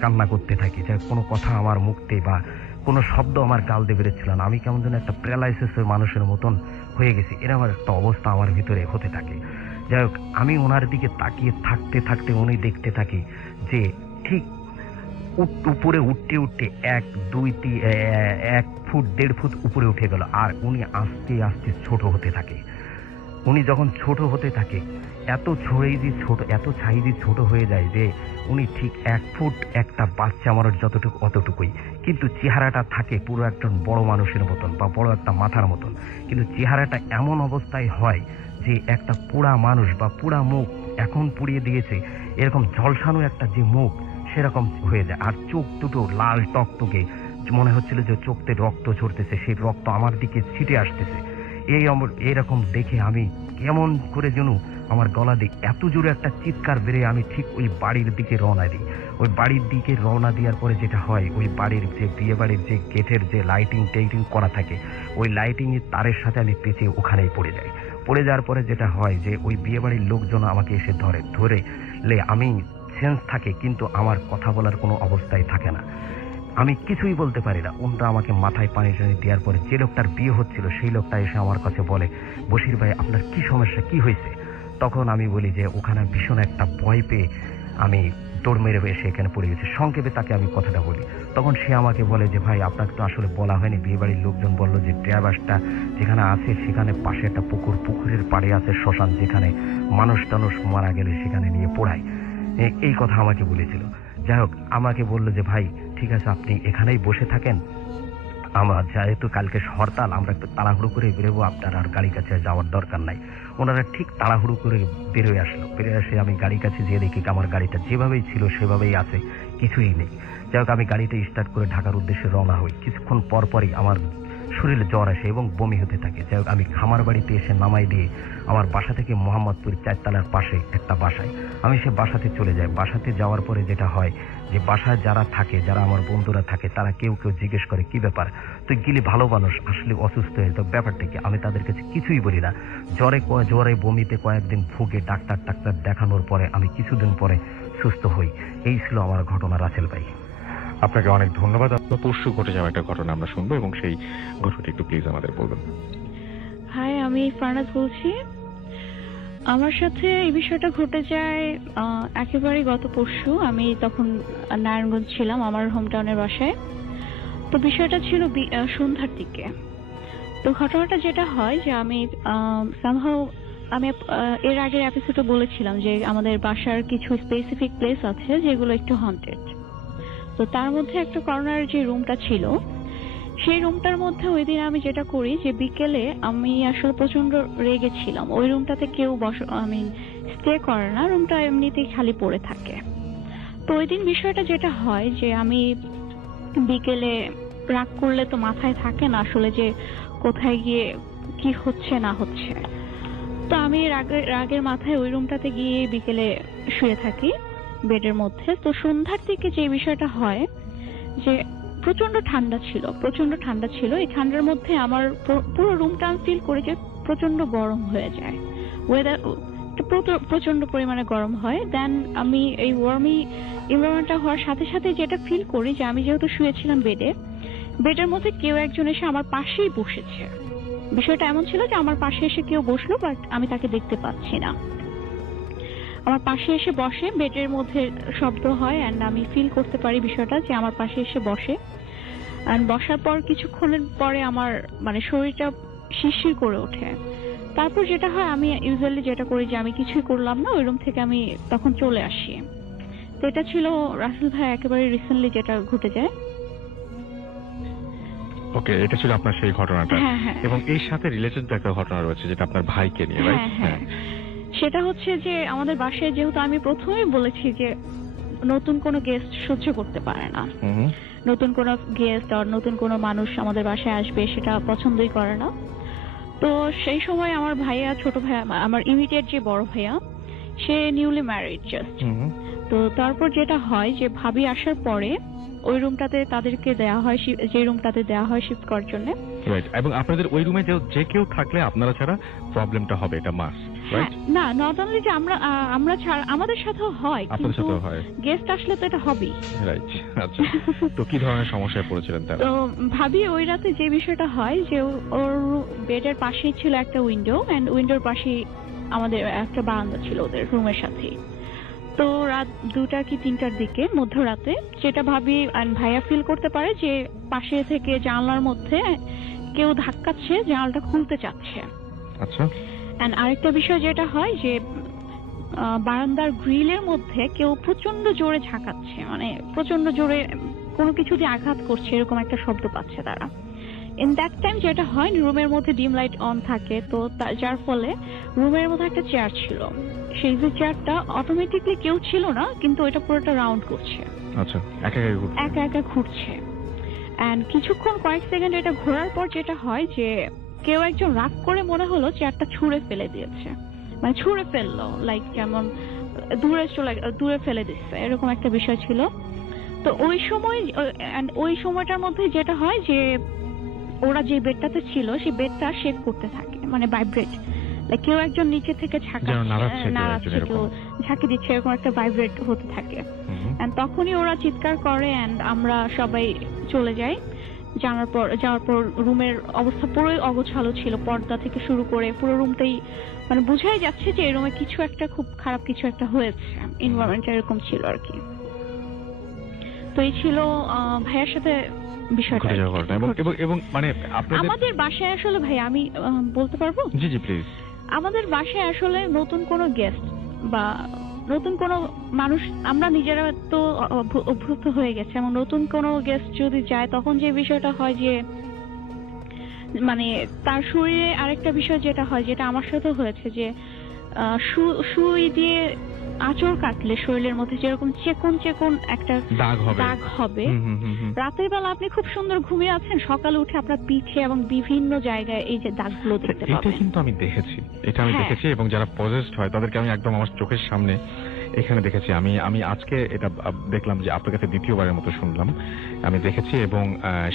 কান্না করতে থাকি, যে কোনো কথা আমার মুখতে বা কোনো শব্দ আমার গাল দিয়ে বেরোচ্ছিল না। আমি কেমন যেন একটা প্যারালাইসিসের মানুষের মতন হয়ে গেছি, এরকম একটা অবস্থা আমার ভিতরে হতে থাকে। যাই হোক, আমি ওনার দিকে তাকিয়ে থাকতে থাকতে উনি দেখতে থাকি যে ঠিক উপরে উঠতে 1, 2, 3, 1 ফুট 1.5 ফুট উপরে উঠে গেল। আর উনি আস্তে আস্তে ছোট হতে থাকে। উনি যখন ছোট হতে থাকে, এত সাইজে ছোট হয়ে যায় যে উনি ঠিক 1 ফুট একটা বাচ্চা মানুষ যতটুকু অতটুকুই, কিন্তু চেহারাটা থাকে পুরো একজন বড় মানুষের মতন বা বড় একটা মাথার মতন। কিন্তু চেহারাটা এমন অবস্থায় হয় যে একটা পুরা মানুষ বা পুরা মুখ এখন পুড়িয়ে দিয়েছে এরকম ঝলসানো একটা যে মুখ, সেরকম হয়ে যায়। আর চোখ দুটো লাল টকটকে, মনে হচ্ছিল যে চোখতে রক্ত ঝরতেছে, সেই রক্ত আমার দিকে ছিটে আসতেছে। এইরকম দেখে আমি কেমন করে যেন আমার গলা দিয়ে এত জোরে একটা চিৎকার বেড়ে আমি ঠিক ওই বাড়ির দিকে রওনা দিই। ওই বাড়ির দিকে রওনা দেওয়ার পরে যেটা হয়, ওই বাড়ির যে বিয়ে বাড়ির যে গেটের যে লাইটিং করা থাকে, ওই লাইটিংয়ের তারের সাথে আমি পেঁচিয়ে ওখানেই পড়ে যাই। পড়ে যাওয়ার পরে যেটা হয় যে ওই বিয়ে বাড়ির লোকজন আমাকে এসে ধরলে আমি সেন্স থাকে, কিন্তু আমার কথা বলার কোনো অবস্থায় থাকে না, আমি কিছুই বলতে পারি না। ওনরা আমাকে মাথায় পানি টানি দেওয়ার পরে যে লোকটার বিয়ে হচ্ছিল সেই লোকটা এসে আমার কাছে বলে, বশির ভাই আপনার কি সমস্যা, কি হয়েছে? তখন আমি বলি যে ওখানে ভীষণ একটা ভয় পেয়ে আমি দৌড় মেরে এসে এখানে পড়ে গেছি। সংক্ষেপে তাকে আমি কথাটা বলি। তখন সে আমাকে বলে যে ভাই আপনাকে তো আসলে বলা হয়নি, বিয়ে বাড়ির লোকজন বললো যে ড্রাইভারটা যেখানে আছে সেখানে পাশে একটা পুকুরের পাড়ে আছে শ্মশান, যেখানে মানুষ টানুষ মারা গেলে সেখানে নিয়ে পোড়ায়, এই কথা আমাকে বলেছিল। যাই হোক, আমাকে বললো যে ভাই ঠিক আছে আপনি এখানেই বসে থাকেন, আমরা যেহেতু কালকে হরতাল, আমরা একটু তাড়াহুড়ো করে বেরোবো, আপনার আর গাড়ির কাছে যাওয়ার দরকার নাই। ওনারা ঠিক তাড়াহুড়ো করে বেরোয় আসলো। বেরোয় আসে আমি গাড়ির কাছে যেয়ে দেখি আমার গাড়িটা যেভাবেই ছিল সেভাবেই আছে, কিছুই নেই। যাই হোক আমি গাড়িটা স্টার্ট করে ঢাকার উদ্দেশ্যে রওনা হই। কিছুক্ষণ পরপরই আমার শরীরে জ্বর আসে এবং বমি হতে থাকে। যাই হোক আমি খামার বাড়িতে এসে নামাই দিয়ে আমার বাসা থেকে মোহাম্মদপুর 4 তলার পাশে একটা বাসায় আমি সে বাসাতে চলে যাই। বাসাতে যাওয়ার পরে যেটা হয় যে বাসায় যারা থাকে, যারা আমার বন্ধুরা থাকে, তারা কেউ কেউ জিজ্ঞেস করে কি ব্যাপার, তুই গেলি ভালো মানুষ, আসলে অসুস্থ হয়ে তো ব্যাপারটা কি? আমি তাদের কাছে কিছুই বলি না। জ্বরে বমিতে কয়েকদিন ভুগে ডাক্তার দেখানোর পরে আমি কিছুদিন পরে সুস্থ হই। এই ছিল আমার ঘটনা রাসেল ভাই। আপনাকে অনেক ধন্যবাদ। পরশু ঘটে যাওয়া একটা ঘটনা আমরা শুনবো এবং সেই ঘটনাটি একটু প্লিজ আমাদের বলবেন। হাই, আমি ফারনাজ বলছি। আমার সাথে এই বিষয়টা ঘটে যায় একেবারে গত পরশু। আমি তখন নারায়ণগঞ্জ ছিলাম, আমার হোম টাউনের বাসায়। তো বিষয়টা ছিল সন্ধ্যার দিকে। তো ঘটনাটা যেটা হয় যে আমি এর আগের এপিসোডে বলেছিলাম যে আমাদের বাসার কিছু স্পেসিফিক প্লেস আছে যেগুলো একটু হন্টেড। তো তার মধ্যে একটা কর্নার যে রুমটা ছিল, সেই রুমটার মধ্যে ওই দিন আমি যেটা করি যে বিকেলে আমি আসলে প্রচন্ড রেগে ছিলাম। ওই রুমটাতে কেউ স্টে করে না, রুমটা এমনিতেই খালি পড়ে থাকে। তো ওই দিন বিষয়টা যেটা হয় যে আমি বিকেলে রাগ করলে তো মাথায় থাকে না আসলে যে কোথায় গিয়ে কি হচ্ছে না হচ্ছে। তো আমি রাগের মাথায় ওই রুমটাতে গিয়ে বিকেলে শুয়ে থাকি বেডের মধ্যে। তো সন্ধ্যার দিকে যে বিষয়টা হয় যে প্রচন্ড ঠান্ডা ছিল। এই ঠান্ডার মধ্যে আমার পুরো রুমটা ফিল করে যে প্রচন্ড গরম হয়ে যায়, ওয়েদার প্রচন্ড পরিমাণে গরম হয়। দেন আমি এই ওয়ার্মি এনভায়রনমেন্টটা হওয়ার সাথে সাথে যেটা ফিল করি যে আমি যেহেতু শুয়েছিলাম বেডের মধ্যে কেউ একজন এসে আমার পাশেই বসেছে। বিষয়টা এমন ছিল যে আমার পাশে এসে কেউ বসলো, বাট আমি তাকে দেখতে পাচ্ছি না। আমার পাশে এসে বসে, বেডের মধ্যে শব্দ হয় অ্যান্ড আমি ফিল করতে পারি বিষয়টা যে আমার পাশে এসে বসে। অ্যান্ড বসার পর কিছুক্ষণের পরে আমার শরীরটা শিরশির করে ওঠে। তারপর যেটা হয়, আমি ইউজুয়ালি যেটা করি যে আমি কিছুই করলাম না, ওই রুম থেকে আমি তখন চলে আসি। তো এটা ছিল রাসেল ভাই একেবারে রিসেন্টলি যেটা ঘটে যায়। ওকে, এটা ছিল আপনার সেই ঘটনাটা। হ্যাঁ। এবং এর সাথে রিলেটেড একটা ঘটনা রয়েছে যেটা আপনার ভাইকে নিয়ে, রাইট? হ্যাঁ। সেটা হচ্ছে যে আমাদের বাসায় যেহেতু আমি প্রথমেই বলেছি যে নতুন কোনো গেস্ট সহ্য করতে পারে না, নতুন কোনো গেস্ট আর নতুন কোনো মানুষ আমাদের বাসায় আসবে সেটা পছন্দই করে না। তো সেই সময় আমার ছোট ভাইয়া, আমার ইমিডিয়েট যে বড় ভাইয়া, সে নিউলি ম্যারিড জাস্ট। তো তারপর যেটা হয় যে ভাবি আসার পরে ওই রুমটাতে তাদেরকে দেয়া হয়, যে রুমটাতে দেয়া হয় শিফট করার জন্য। রাইট। এবং আপনাদের ওই রুমে যে কেউ থাকলে আপনারা ছাড়া প্রবলেমটা হবে, এটা মাস্ট, রাইট? না, নট অনলি যে আমরা ছাড়া আমাদের সাথেও হয়, কিন্তু গেস্ট আসলে তো এটা হবেই, রাইট? আচ্ছা, তো কি ধরনের সমস্যায় পড়েছিলেন তারা? তো ভাবি ওই রাতে যে বিষয়টা হয় যে ওর বেডের পাশেই ছিল একটা উইন্ডো, এন্ড উইন্ডোর পাশেই আমাদের একটা বারান্দা ছিল ওদের রুমের সাথে। তো রাত 2টা কি 3টার দিকে মধ্যরাতে যেটা ভাবি ভাইয়া ফিল করতে পারে যে পাশে থেকে জানলার মধ্যে কেউ ধাক্কাচ্ছে, জানলাটা খুলতে চাচ্ছে। আচ্ছা। এন্ড আরেকটা বিষয় যেটা হয় যে বারান্দার গ্রিলের মধ্যে কেউ প্রচন্ড জোরে ঝাঁকাচ্ছে, প্রচন্ড জোরে কোনো কিছু দিয়ে আঘাত করছে, এরকম একটা শব্দ পাচ্ছে তারা। ইন দ্যাট টাইম যেটা হয়, রুমের মধ্যে ডিম লাইট অন থাকে, তো যার ফলে রুমের মধ্যে একটা চেয়ার ছিল। সেই যে চেয়ারটা অটোমেটিকলি কেউ ছিল না, কিন্তু এটা পুরোটা রাউন্ড করছে। আচ্ছা, একা একা ঘুরছে। এন্ড কিছুক্ষণ কয়েক সেকেন্ড এটা ঘোরার পর যেটা হয় যে কেউ একজন রাগ করে মনে হলো চেয়ারটা ছুঁড়ে ফেলে দিয়েছে, ছুঁড়ে ফেললো, লাইক যেমন দূরে ফেলে দিচ্ছে, এরকম একটা বিষয় ছিল। তো ওই সময়টার মধ্যে যেটা হয় যে ওরা যে বেডটাতে ছিল সেই বেডটা শেক করতে থাকে, ভাইব্রেট, কেউ একজন নিচে থেকে নাড়াচ্ছে, কেউ ঝাঁকি দিচ্ছে, এরকম একটা ভাইব্রেট হতে থাকে। তখনই ওরা চিৎকার করে এন্ড আমরা সবাই চলে যাই। যাওয়ার পর রুমের অবস্থা পুরোই অগোছালো ছিল, পর্দা থেকে শুরু করে পুরো রুমটাই বোঝাই যাচ্ছে যে এই রুমে কিছু একটা, খুব খারাপ কিছু একটা হয়েছে, এনভায়রনমেন্টটা এরকম ছিল আর কি। তো এই ছিল ভাইয়ার সাথে বিষয়টা। এবং আমাদের বাসায় আসলে ভাই আমি বলতে পারবো? জি প্লিজ। আমাদের বাসায় আসলে নতুন কোনো গেস্ট বা নতুন কোনো মানুষ, আমরা নিজেরা তো অভ্যস্ত হয়ে গেছে, এবং নতুন কোনো গেস্ট যদি যায় তখন যে বিষয়টা হয় যে মানে তার শরীরে আরেকটা বিষয় যেটা হয়, যেটা আমার সাথে হয়েছে, যে সুই দিয়ে আঁচড় কাটলে শরীরের মধ্যে যেরকম চেকন চেকন একটা দাগ হবে, রাতের বেলা আপনি খুব সুন্দর ঘুমিয়ে আছেন, সকালে উঠে আপনার পিঠে এবং বিভিন্ন জায়গায় এই যে দাগগুলো দেখতে এটা পাবেন। কিন্তু আমি দেখেছি, দেখেছি, এবং যারা পজেসড হয় তাদেরকে আমি একদম আমার চোখের সামনে এখানে দেখেছি। আমি আজকে এটা দেখলাম যে আপনার কাছে দ্বিতীয়বারের মতো শুনলাম, আমি দেখেছি, এবং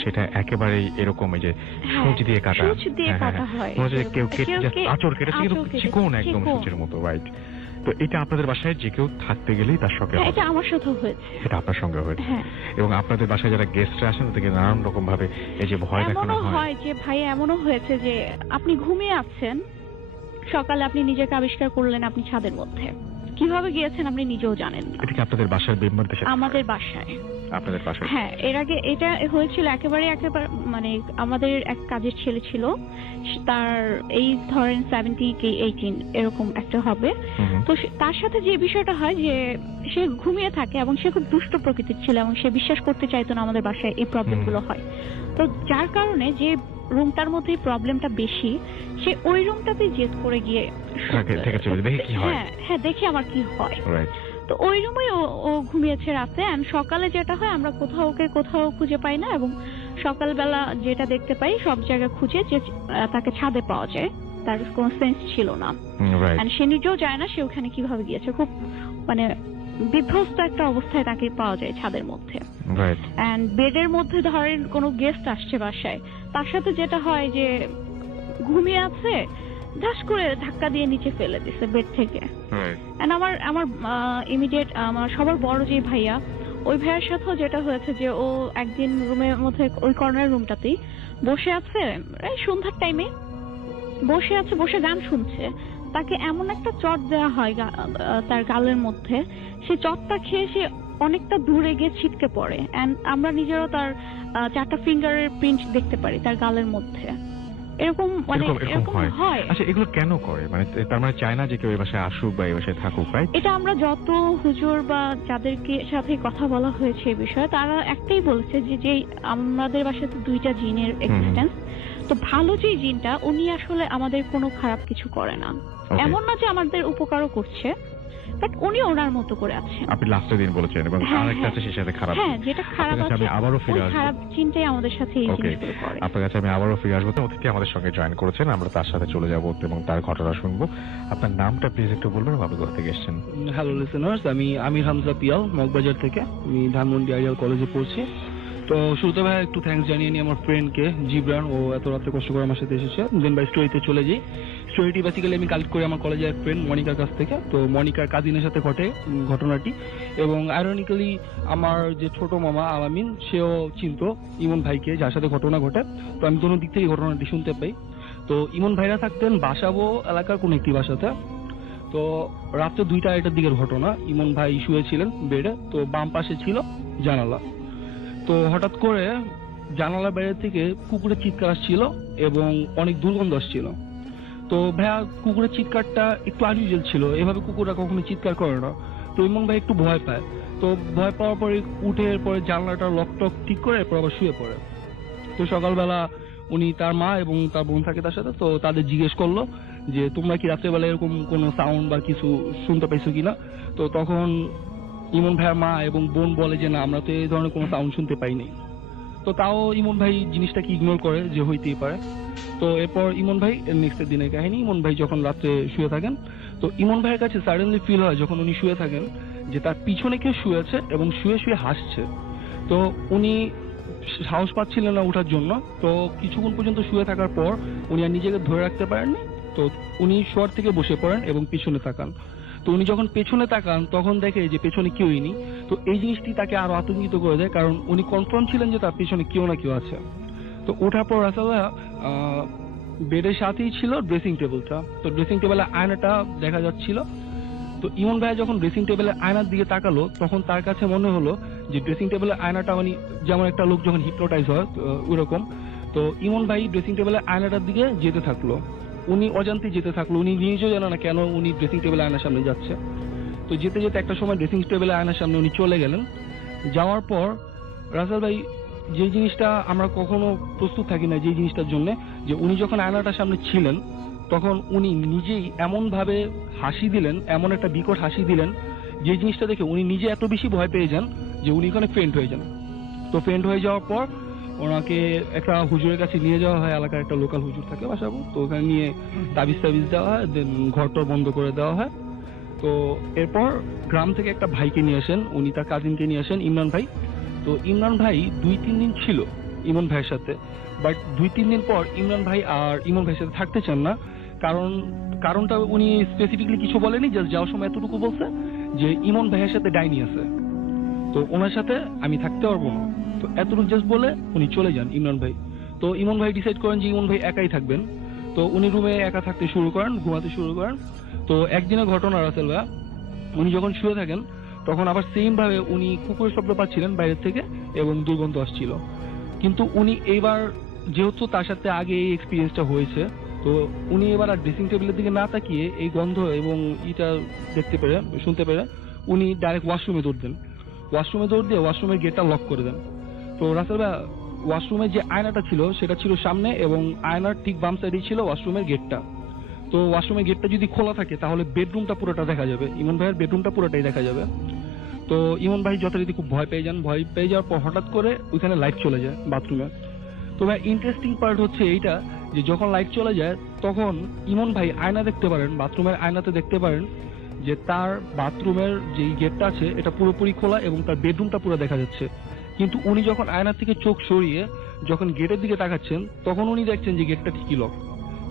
সেটা একেবারেই এরকম এই যে সূচ দিয়ে কাটা, হয়, মনে হচ্ছে কেউ আঁচড় কেটেছে, কিন্তু চিকন একদম সূচের মতো, রাইট? তো এটা আপনাদের বাসায় যে কেউ থাকতে গেলেই তার সঙ্গে, এটা আমার সাথে হয়েছে, এটা আপনার সঙ্গে হয়েছে, এবং আপনাদের বাসায় যারা গেস্টরা আসেন তাদেরকে নানান রকম ভাবে এই যে ভয় দেখানো হয় যে ভাই এমনও হয়েছে যে আপনি ঘুমিয়ে আছেন, সকালে আপনি নিজেকে আবিষ্কার করলেন আপনি ছাদের মধ্যে, কিভাবে গিয়েছেন আপনি নিজেও জানেন না। এটা কি আপনাদের বাসার মেম্বারদের সাথে? আমাদের বাসায়। আপনাদের বাসায়? হ্যাঁ, এর আগে এটা হয়েছিল একেবারে মানে আমাদের এক কাজের ছেলে ছিল, তার এই ধরেন 17 কি 18 এরকম একটা হবে। তো তার সাথে যে বিষয়টা হয় যে সে ঘুমিয়ে থাকে এবং সে খুব দুষ্ট প্রকৃতির ছিল, এবং সে বিশ্বাস করতে চাইতো না আমাদের বাসায় এই প্রবলেমগুলো হয়। তো যার কারণে যে রুমটার মধ্যে প্রবলেমটা বেশি, সে ওই রুমটাতে জেদ করে গিয়ে হ্যাঁ দেখি আমার কি হয়। তো ওই রুমে ও ঘুমিয়েছে রাতে, আর সকালে যেটা হয় আমরা কোথাও খুঁজে পাই না, এবং সকালবেলা যেটা দেখতে পাই সব জায়গায় খুঁজে যে তাকে ছাদে পাওয়া যায়, তার কোনো সেন্স ছিল না, সে নিজেও যায় না সে ওখানে কিভাবে গিয়েছে, খুব মানে বিধ্বস্ত একটা অবস্থায় তাকে পাওয়া যায় ছাদের মধ্যে। এন্ড বেডের মধ্যে ধরেন কোনো গেস্ট আসছে বাসায়, তার সাথে যেটা হয় যে ঘুমিয়ে আছে, ধাস করে ধাক্কা দিয়ে নিচে ফেলে দিছে বেড থেকে। আমার ইমিডিয়েট আমার সবার বড় যে ভাইয়া, ওই ভাইয়ার সাথেও যেটা হয়েছে যে ও একদিন রুমের মধ্যে ওই কর্নার রুমটাতেই বসে আছে, এই সন্ধ্যার টাইমে বসে গান শুনছে, তাকে এমন একটা চট দেওয়া হয় তার গালের মধ্যে, সে চটটা খেয়ে সে অনেকটা দূরে গিয়ে ছিটকে পড়ে, এন্ড আমরা নিজেরাও তার 4টা ফিঙ্গারের প্রিন্ট দেখতে পারি তার গালের মধ্যে। এরকম হয়। আচ্ছা, এগুলো কেন করে? মানে তার মানে চায় না যে কেউ এই বাসায় আসুক বা এই বাসায় থাকুক, রাইট? এটা আমরা যত হুজুর বা যাদেরকে সাথে কথা বলা হয়েছে এই বিষয়ে, তারা একটাই বলেছে যে আমাদের বাসাতে 2টা জিনের এক্সিস্টেন্স। তো ভালো যে জিনটা, উনি আসলে আমাদের কোনো খারাপ কিছু করে না, এমন না যে আমাদের উপকারও করছে, বাট উনি ওনার মতো করে আছেন। আপনি লাস্টের দিন বলেছেন, এবং আরেকটা আছে সেটার সাথে খারাপ, হ্যাঁ যেটা খারাপ আছে, আমি আবারও ফিরে আসব, খারাপ চিন্তাই আমাদের সাথে এই জিনিসগুলো করে। আপনার কাছে আমি আবারও ফিরে আসবো। অতিথি আমাদের সঙ্গে জয়েন করেছেন, আমরা তার সাথে চলে যাব এবং তার ঘটনা শুনবো। আপনার নামটা প্লিজ একটু বলবেন, আপনি কোথা থেকে এসেছেন? হ্যালো লিসেনার্স, আমি আমির হামজা পিয়াল, মগবাজার থেকে। আমি ধানমন্ডি আইডিয়াল কলেজে পড়ছি। তো শুরুতে ভাই একটু থ্যাঙ্কস জানিয়ে নিই আমার ফ্রেন্ডকে, জিব্রান, ও এত রাত্রে কষ্ট করে আমার সাথে এসেছে। দেন ভাই স্টোরিতে চলে যাই। স্টোরিটি বেসিক্যালি আমি কালেক্ট করি আমার কলেজের এক ফ্রেন্ড মনিকার কাছ থেকে। তো মনিকার কাজিনের সাথে ঘটে ঘটনাটি, এবং আইরনিক্যালি আমার যে ছোট মামা আলামিন, সেও চিনতো ইমন ভাইকে, যার সাথে ঘটনা ঘটে। তো আমি দোনো দিক থেকে ঘটনাটি শুনতে পাই। তো ইমন ভাইরা থাকতেন বাসাবো এলাকার কোন একটি বাসাতে। তো রাত্রে 2টা-2:30 দিকের ঘটনা। ইমন ভাই শুয়েছিলেন বেডে, তো বাম পাশে ছিল জানালা। তো হঠাৎ করে জানালার বাইরে থেকে কুকুরের চিৎকার আসছিল এবং অনেক দুর্গন্ধ আসছিল। তো ভাইয়া কুকুরের চিৎকারটা একটু আনইউজুয়াল ছিল, এভাবে কুকুররা কখনো চিৎকার করে না। তো ইমন ভাই একটু ভয় পায়। তো ভয় পাওয়ার পরে উঠে পরে জানলাটা লক টক ঠিক করে এরপর আবার শুয়ে পড়ে। তো সকালবেলা উনি তার মা এবং তার বোন থাকে তার সাথে, তো তাদের জিজ্ঞেস করলো যে তোমরা কি রাত্রেবেলা এরকম কোনো সাউন্ড বা কিছু শুনতে পাইছো কিনা। তো তখন ইমন ভাইয়ের মা এবং বোন বলে যে না, আমরা তো এই ধরনের কোনো সাউন্ড শুনতে পাইনি। তো তাও ইমন ভাই জিনিসটাকে ইগনোর করে যে হইতেই পারে। তো এরপর ইমন ভাই নেক্সট দিনের কাহিনী, ইমন ভাই যখন রাত্রে শুয়ে থাকেন, তো ইমন ভাইয়ের কাছে সাডেনলি ফিল হয় যখন উনি শুয়ে থাকেন যে তার পিছনে কেউ শুয়ে আছে এবং শুয়ে শুয়ে হাসছে। তো উনি সাহস পাচ্ছিলেন না ওঠার জন্য। তো কিছুক্ষণ পর্যন্ত শুয়ে থাকার পর উনি আর নিজেকে ধরে রাখতে পারেননি। তো উনি শোয়ার থেকে বসে পড়েন এবং পিছনে তাকান। তো উনি যখন পেছনে তাকান তখন দেখে যে পেছনে কেউই নেই। তো এই জিনিসটি তাকে আরো আতঙ্কিত করে দেয়, কারণ উনি কনফার্ম ছিলেন যে তার পেছনে কেউ না কেউ আছে। তো ওঠার পর আসলে বেডের সাথেই ছিল ড্রেসিং টেবিলটা। তো ড্রেসিং টেবিলের আয়নাটা দেখা যাচ্ছিল। তো ইমন ভাই যখন ড্রেসিং টেবিলের আয়নার দিকে তাকালো, তখন তার কাছে মনে হলো যে ড্রেসিং টেবিলের আয়নাটা মানে যেমন একটা লোক যখন হিপনোটাইজ হয় ওরকম। তো ইমন ভাই ড্রেসিং টেবিলের আয়নাটার দিকে যেতে থাকলো। উনি অজান্তে যেতে থাকলো, উনি নিজেও জানে না কেন উনি ড্রেসিং টেবিলের আয়নার সামনে যাচ্ছে। তো যেতে যেতে একটা সময় ড্রেসিং টেবিলে আয়নার সামনে উনি চলে গেলেন। যাওয়ার পর রাসেল ভাই যে জিনিসটা আমরা কখনো প্রস্তুত থাকি না, যে জিনিসটার জন্য, যে উনি যখন আয়নাটার সামনে ছিলেন তখন উনি নিজেই এমন ভাবে হাসি দিলেন, এমন একটা বিকট হাসি দিলেন, যে জিনিসটা দেখে উনি নিজে এত বেশি ভয় পেয়ে যান যে উনি ওখানে ফেন্ট হয়ে যান। তো ফেন্ট হয়ে যাওয়ার পর ওনাকে একটা হুজুরের কাছে নিয়ে যাওয়া হয়, এলাকার একটা লোকাল হুজুর থাকে বাসাবো, তো ওখানে নিয়ে তাবিজ দেওয়া হয়, দেন ঘরটর বন্ধ করে দেওয়া হয়। তো এরপর গ্রাম থেকে একটা ভাইকে নিয়ে আসেন, উনি তার কাজিনকে নিয়ে আসেন, ইমরান ভাই। তো ইমরান ভাই 2-3 দিন ছিল ইমন ভাইয়ের সাথে, বাট 2-3 দিন পর ইমরান ভাই আর ইমন ভাইয়ের সাথে থাকতে চান না। কারণটা উনি স্পেসিফিকলি কিছু বলেনি, জাস্ট যাওয়ার সময় এতটুকু বলছে যে ইমন ভাইয়ের সাথে ডাইনি আছে, তো ওনার সাথে আমি থাকতে পারবো না। তো এতটুকু জাস্ট বলে উনি চলে যান ইমরান ভাই। তো ইমন ভাই ডিসাইড করেন যে ইমন ভাই একাই থাকবেন। তো উনি রুমে একা থাকতে শুরু করেন, ঘুমাতে শুরু করেন। তো একদিনের ঘটনা রাসেল ভাই, উনি যখন শুয়ে থাকেন তখন আবার সেম ভাবে উনি কুকুরের শব্দ পাচ্ছিলেন বাইরের থেকে এবং দুর্গন্ধ আসছিল। কিন্তু উনি এইবার যেহেতু তার সাথে আগে এই এক্সপিরিয়েন্সটা হয়েছে, তো উনি এবার আর ড্রেসিং টেবিলের দিকে না তাকিয়ে এই গন্ধ এবং এটা দেখতে পেরে, শুনতে পেরে উনি ডাইরেক্ট ওয়াশরুমে দৌড় দেন। ওয়াশরুমে দৌড় দিয়ে ওয়াশরুমের গেটটা লক করে দেন। তো রাসেল ভাই, ওয়াশরুমে যে আয়নাটা ছিল সেটা ছিল সামনে এবং আয়নার ঠিক বাম সাইডেই ছিল ওয়াশরুমের গেটটা। তো ওয়াশরুমের গেটটা যদি খোলা থাকে তাহলে বেডরুমটা পুরোটা দেখা যাবে, ইমন ভাইয়ের বেডরুমটা পুরোটাই দেখা যাবে। তো ইমন ভাই যথারীতি খুব ভয় পেয়ে যান। ভয় পেয়ে যাওয়ার পর হঠাৎ করে ওইখানে লাইট চলে যায় বাথরুমে। তো ভাই ইন্টারেস্টিং পার্ট হচ্ছে এইটা যে যখন লাইট চলে যায় তখন ইমন ভাই আয়না দেখতে পারেন, বাথরুমের আয়নাতে দেখতে পারেন যে তার বাথরুমের যেই গেটটা আছে এটা পুরোপুরি খোলা এবং তার বেডরুমটা পুরো দেখা যাচ্ছে। কিন্তু উনি যখন আয়না থেকে চোখ সরিয়ে যখন গেটের দিকে তাকাচ্ছেন তখন উনি দেখছেন যে গেটটা ঠিকই লক,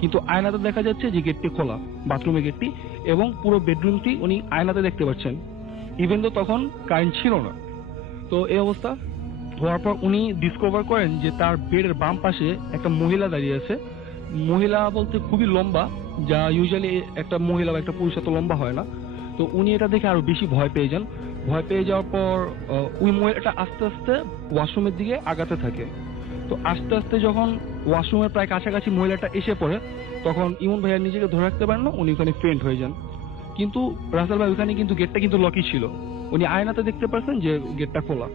কিন্তু আয়নাতে দেখা যাচ্ছে যে গেটটি খোলা, বাথরুমের গেটটি, এবং পুরো বেডরুমটি উনি আয়নাতে দেখতে পাচ্ছেন, ইভেন তো তখন কারেন্ট ছিল না। তো এই অবস্থা হওয়ার পর উনি ডিসকভার করেন যে তার বেডের বাম পাশে একটা মহিলা দাঁড়িয়ে আছে। মহিলা বলতে খুবই লম্বা, যা ইউজুয়ালি একটা মহিলা বা একটা পুরুষ এত লম্বা হয় না। তো উনি এটা দেখে আরো বেশি ভয় পেয়ে যান। ভয় পেয়ে যাওয়ার পর ওই মহিলাটা আস্তে আস্তে ওয়াশরুমের দিকে আগাতে থাকে। তো আস্তে আস্তে যখন ওয়াশরুমের প্রায় কাছাকাছি মহিলাটা এসে পড়ে তখন ইমন ভাইয়া নিজেকে ধরে রাখতে পারেন না, উনি ওখানে ফেন্ট হয়ে যান। কিন্তু রাসেল ভাই ওখানে কিন্তু গেটটা কিন্তু লকই ছিল, উনি আয়নাতে দেখতে পাচ্ছেন যে গেটটা খোলা।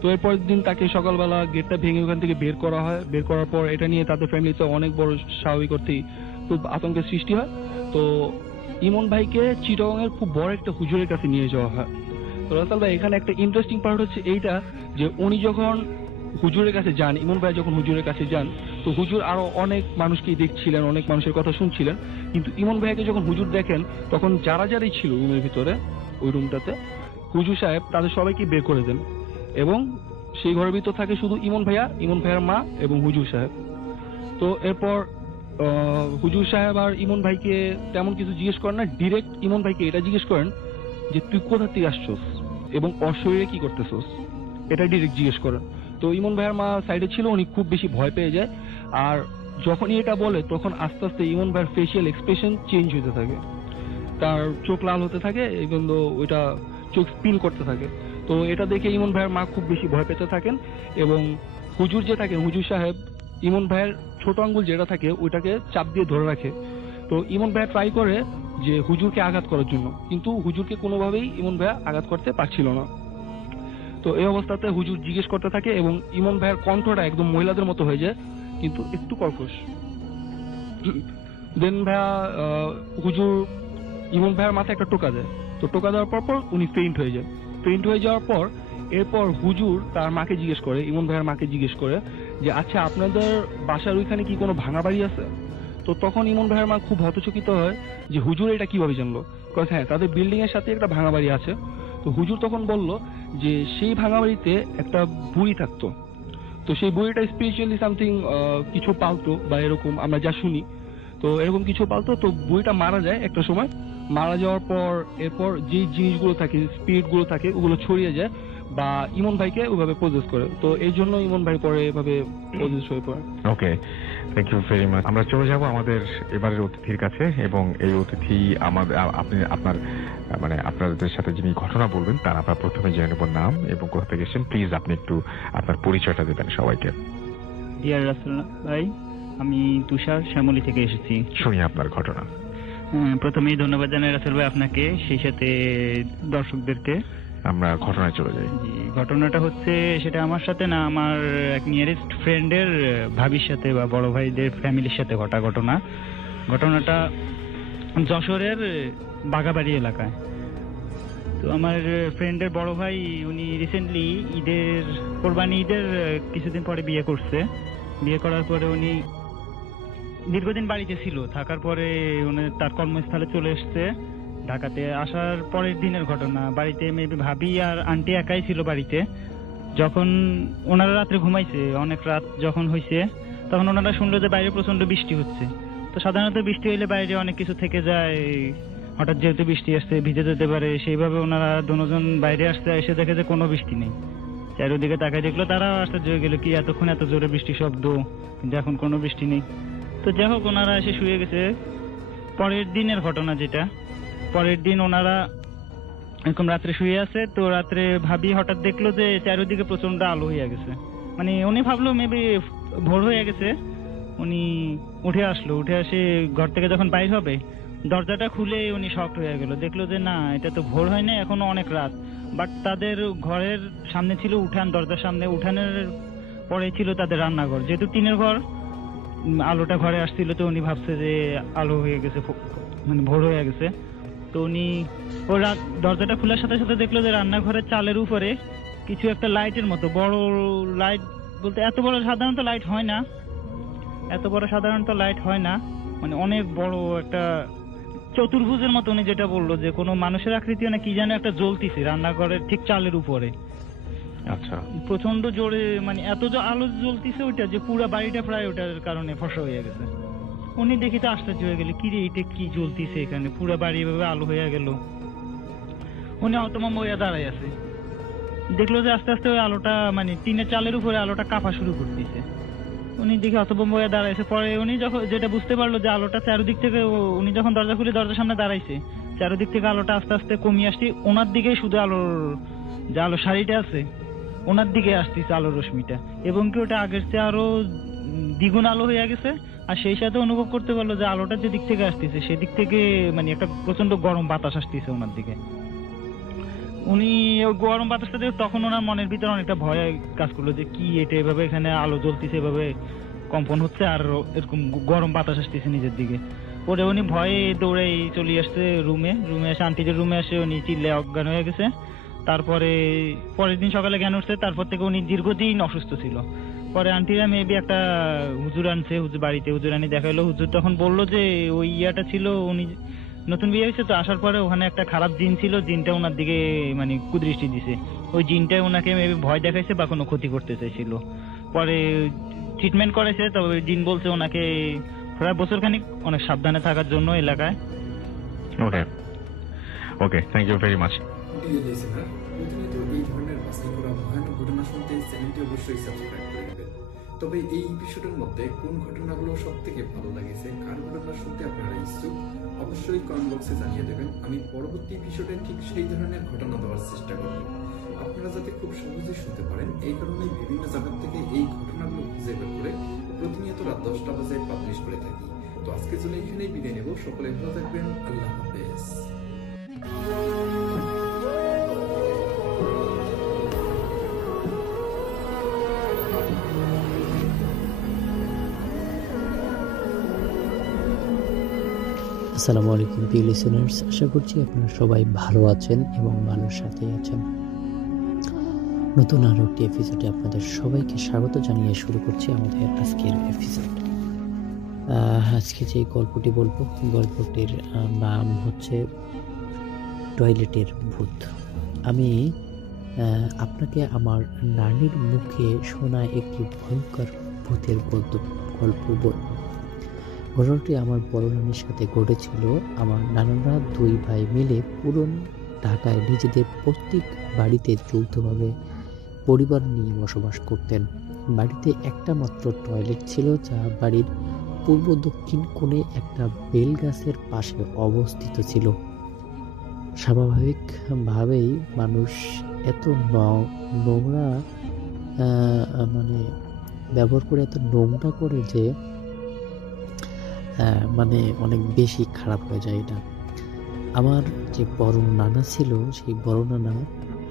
তো এরপর দিন তাকে সকালবেলা গেটটা ভেঙে ওখান থেকে বের করা হয়। বের করার পর এটা নিয়ে তাদের ফ্যামিলিতে অনেক বড় স্বাভাবিক অর্থেই খুব আতঙ্কের সৃষ্টি হয়। তো ইমন ভাইকে চিটাগংয়ের খুব বড় একটা হুজুরের কাছে নিয়ে যাওয়া হয়। তো রাসেল ভাই এখানে একটা ইন্টারেস্টিং পার্ট হচ্ছে এইটা যে উনি যখন হুজুরের কাছে যান, ইমন ভাই যখন হুজুরের কাছে যান, তো হুজুর আরো অনেক মানুষকেই দেখছিলেন, অনেক মানুষের কথা শুনছিলেন। কিন্তু ইমন ভাইকে যখন হুজুর দেখেন তখন যারাই ছিল রুমের ভিতরে, ওই রুমটাতে, হুজুর সাহেব তাদের সবাইকে বের করে দেন এবং সেই ঘরের ভিতর থাকে শুধু ইমন ভাইয়া, ইমন ভাইয়ার মা এবং হুজুর সাহেব। তো এরপর হুজুর সাহেব আর ইমন ভাইকে তেমন কিছু জিজ্ঞেস করেন না, ডিরেক্ট ইমন ভাইকে এটা জিজ্ঞেস করেন যে তুই কোথা থেকে আসছস এবং অশরীরে কি করতেছস, এটা ডিরেক্ট জিজ্ঞেস করেন। তো ইমন ভাইয়ের মা সাইডে ছিল, উনি খুব বেশি ভয় পেয়ে যায়। আর যখনই এটা বলে তখন আস্তে আস্তে ইমন ভাইয়ের ফেসিয়াল এক্সপ্রেশন চেঞ্জ হতে থাকে, তার চোখ লাল হতে থাকে এবং ওইটা চোখ স্পিন করতে থাকে। তো এটা দেখে ইমন ভাইয়ের মা খুব বেশি ভয় পেতে থাকেন এবং হুজুর যে থাকেন, হুজুর সাহেব, ইমন ভাইয়ের ছোট আঙ্গুল যেটা থাকে ওইটাকে চাপ দিয়ে ধরে রাখে। তো ইমন ভাইয়া ট্রাই করে যে হুজুরকে আঘাত করার জন্য, কিন্তু হুজুরকে কোনোভাবেই ইমন ভাইয়া আঘাত করতে পারছিল না। তো এই অবস্থাতে হুজুর জিজ্ঞেস করতে থাকে এবং ইমন ভাইয়ের কণ্ঠটা একদম মহিলাদের মতো হয়ে যায় কিন্তু একটু কর্কশ। দেন ভাইয়া হুজুর ইমন ভাইয়ের মাথায় একটা টোকা দেয়। তো টোকা দেওয়ার পর উনি ফেইন্ট হয়ে যায়। ফেইন্ট হয়ে যাওয়ার পর এরপর হুজুর তার মাকে জিজ্ঞেস করে, ইমন ভাইয়ের মাকে জিজ্ঞেস করে যে আচ্ছা আপনাদের বাসার ওইখানে কি কোনো ভাঙা বাড়ি আছে? তো তখন ইমন ভাইয়ের মা খুব হতচকিত হয় যে হুজুর এটা কিভাবে জানলো। হ্যাঁ, তাদের বিল্ডিং এর সাথে একটা ভাঙা বাড়ি আছে। তো হুজুর তখন বলল যে সেই ভাঙা বাড়িতে একটা বুড়ি থাকতো, তো সেই বুড়িটা স্পিরিচুয়ালি সামথিং কিছু পালতো বা এরকম আমরা যা শুনি, তো এরকম কিছু পালতো। তো বুড়িটা মারা যায় একটা সময়, মারা যাওয়ার পর এরপর যে জিনিসগুলো থাকে, স্পিরিট গুলো থাকে, ওগুলো ছড়িয়ে যায় বা ইমন ভাইকে ওইভাবে পজেস করে। তো এই জন্য ইমন ভাই পরে এভাবে পজেস হয়ে পড়ে। ওকে, থ্যাংক ইউ ভেরি মাচ। আমরা চলে যাব আমাদের এবারের অতিথির কাছে এবং এই অতিথি আমাদের আপনার মানে আপনাদের সাথে যিনি ঘটনা বলবেন তার আমরা প্রথমে জেনে নেব নাম এবং কোথা থেকে এসেছেন। প্লিজ আপনি একটু আপনার পরিচয়টা দেবেন সবাইকে। ডিয়ার রাসেল ভাই, আমি তুষার শ্যামলী থেকে এসেছি। শুনি আপনার ঘটনা। প্রথমেই ধন্যবাদ জানাই রাসেল ভাই আপনাকে, সেই সাথে দর্শকদেরকে। আমরা ঘটনায় চলে যাই। জি, ঘটনাটা হচ্ছে সেটা আমার সাথে না, আমার এক নিয়ারেস্ট ফ্রেন্ডের ভাবির সাথে বা বড় ভাইদের ফ্যামিলির সাথে ঘটা ঘটনা। ঘটনাটা যশোরের বাগাবাড়ি এলাকায়। তো আমার ফ্রেন্ডের বড় ভাই উনি রিসেন্টলি কোরবানি ঈদের কিছুদিন পরে বিয়ে করছে। বিয়ে করার পরে উনি দীর্ঘদিন বাড়িতে ছিল, থাকার পরে উনি তার কর্মস্থলে চলে এসছে ঢাকাতে। আসার পরের দিনের ঘটনা, বাড়িতে মেবি ভাবি আর আন্টি একাই ছিল বাড়িতে। যখন ওনারা রাত্রে ঘুমাইছে, অনেক রাত যখন হয়েছে, তখন ওনারা শুনলো যে বাইরে প্রচন্ড বৃষ্টি হচ্ছে। তো সাধারণত বৃষ্টি হইলে বাইরে অনেক কিছু থেকে যায়, হঠাৎ যেহেতু বৃষ্টি আসছে ভিজে যেতে পারে, সেইভাবে ওনারা দুজন বাইরে আসতে এসে দেখে যে কোনো বৃষ্টি নেই। চারিদিকে তাকায় দেখলো, তারা আশ্চর্য হয়ে গেল, কি এতক্ষণ এত জোরে বৃষ্টি শব্দ, কিন্তু এখন কোনো বৃষ্টি নেই। তো যাই হোক, ওনারা এসে শুয়ে গেছে। পরের দিনের ঘটনা যেটা, পরের দিন ওনারা এরকম রাত্রে শুয়ে আছে। তো রাত্রে ভাবি হঠাৎ দেখলো যে চারিদিকে প্রচন্ড আলো হয়ে গেছে। মানে উনি ভাবলো মেবি ভোর হয়ে গেছে। উনি উঠে আসলো, উঠে আসে ঘর থেকে যখন বাইর হবে, দরজাটা খুলে উনি শকড হয়ে গেল। দেখলো যে না, এটা তো ভোর হয় না, এখনো অনেক রাত। বাট তাদের ঘরের সামনে ছিল উঠান, দরজার সামনে উঠানের পরে ছিল তাদের রান্নাঘর। যেহেতু টিনের ঘর, আলোটা ঘরে আসছিল, তো উনি ভাবছে যে আলো হয়ে গেছে, মানে ভোর হয়ে গেছে। তো উনি দরজাটা খোলার সাথে সাথে দেখলো যে রান্নাঘরের চালের উপরে কিছু একটা লাইটের মতো, বড় লাইট বলতে এত বড় সাধারণত লাইট হয় না, মানে অনেক বড় একটা চতুর্ভুজের মতো। উনি যেটা বললো যে কোনো মানুষের আকৃতি না কি যেন একটা জ্বলতিছে রান্নাঘরের ঠিক চালের উপরে। আচ্ছা, প্রচন্ড জোরে, মানে এত আলো জ্বলতিছে ওইটা যে পুরো বাড়িটা প্রায় ওটার কারণে ফসা হয়ে গেছে। উনি দেখি তো আশ্চর্য হয়ে গেল, কি রে এটা কি জ্বলতিছে এখানে, পুরো বাড়ি এভাবে আলো হয়ে গেল। উনি হতভম্ব হয়ে দাঁড়ায় আছে, দেখলো যে আস্তে আস্তে ওই আলোটা, মানে টিনের চালের উপরে আলোটা কাঁপা শুরু করতেছে। উনি দেখে হতভম্ব হয়ে দাঁড়াইছে। পরে উনি যখন যেটা বুঝতে পারলো যে আলোটা চারিদিক থেকে, উনি যখন দরজা খুলে দরজার সামনে দাঁড়াইছে, চারিদিক থেকে আলোটা আস্তে আস্তে কমিয়ে আসছে ওনার দিকে, শুধু যে আলো শাড়িটা আছে ওনার দিকে আসতেছে আলোর রশ্মিটা, এবং কি ওটা আগের চেয়ে আরো দ্বিগুণ আলো হয়ে গেছে। আর সেই সাথে অনুভব করতে পারলো যে আলোটা যে দিক থেকে আসতেছে সেদিক থেকে মানে একটা প্রচন্ড গরম বাতাস আসতেছে ওনার দিকে। উনি ওই গরম বাতাসটা দেখে তখন ওনার মনের ভিতরে অনেকটা ভয় কাজ করলো যে কি এটা, এভাবে এখানে আলো জ্বলতেছে, এভাবে কম্পন হচ্ছে আর এরকম গরম বাতাস আসতেছে নিজের দিকে। পরে উনি ভয়ে দৌড়ে চলে আসছে রুমে এসে আন্টিদের রুমে এসে উনি চিল্লে অজ্ঞান হয়ে গেছে। তারপরে পরের দিন সকালে জ্ঞান উঠছে, তারপর থেকে উনি দীর্ঘদিন অসুস্থ ছিল। পরে আন্টিরা মেবি একটা হুজুর আনছে, বাড়িতে হুজুরানি দেখাইলো। হুজুর তখন বললো যে ওই ইয়াটা ছিল, উনি নতুন বিয়ে হয়েছে তো, আসার পরে ওখানে একটা খারাপ জিন ছিল, জিনটা ওনার দিকে মানে কুদৃষ্টি দিছে। ওই জিনটাই ওনাকে মেবি ভয় দেখাইছে বা কোনো ক্ষতি করতে চাইছিল। পরে ট্রিটমেন্ট করেছে, তবে জিন বলছে ওনাকে প্রায় বছরখানিক অনেক সাবধানে থাকার জন্য এলাকায়। ওকে, থ্যাংক ইউ ভেরি মাচ। প্রিয় লিসেনার, প্রতিনিয়ত এই ধরনের বাছাই করা ভয়ানক ঘটনা শুনতে চ্যানেলটি অবশ্যই সাবস্ক্রাইব করে নেবেন। তবে এই এপিসোডের মধ্যে কোন ঘটনাগুলো সব থেকে ভালো লাগেছে, কার ঘটনা শুনতে আপনারা ইচ্ছুক, অবশ্যই কমেন্ট বক্সে জানিয়ে দেবেন। আমি পরবর্তী এপিসোডে ঠিক সেই ধরনের ঘটনা দেওয়ার চেষ্টা করব, আপনারা যাতে খুব সহজে শুনতে পারেন। এই কারণেই বিভিন্ন জায়গা থেকে এই ঘটনাগুলো খুঁজে বের করে প্রতিনিয়ত রাত 10টা বাজে পাবলিশ করে থাকি। তো আজকের জন্য এখানেই বিদায় নেব। সকলে ভালো থাকবেন, আল্লাহ হাফেজ। আসসালামু আলাইকুম প্রিয় লিসেনার্স, আশা করছি আপনারা সবাই ভালো আছেন এবং ভালোর সাথেই আছেন। নতুন আরও একটি এপিসোডে আপনাদের সবাইকে স্বাগত জানিয়ে শুরু করছি আমাদের আজকের এপিসোড। আজকে যে গল্পটি বলবো, গল্পটির নাম হচ্ছে টয়লেটের ভূত। আমি আপনাকে আমার নানির মুখে শোনা একটি ভয়ঙ্কর ভূতের গল্প বলব। ঘটনাটি আমার বড় নানির সাথে ঘটেছিল। আমার নানারা দুই ভাই মিলে পুরন ঢাকায় নিজেদের প্রত্যেক বাড়িতে যৌথভাবে পরিবার নিয়ে বসবাস করতেন। বাড়িতে একটা মাত্র টয়লেট ছিল, যা বাড়ির পূর্ব দক্ষিণ কোণে একটা বেল গাছের পাশে অবস্থিত ছিল। স্বাভাবিকভাবেই মানুষ এত নোংরা ব্যবহার করে এত নোংরা করে যে মানে অনেক বেশি খারাপ হয়ে যায় এটা। আমার যে বড় নানা ছিল, সেই বড় নানা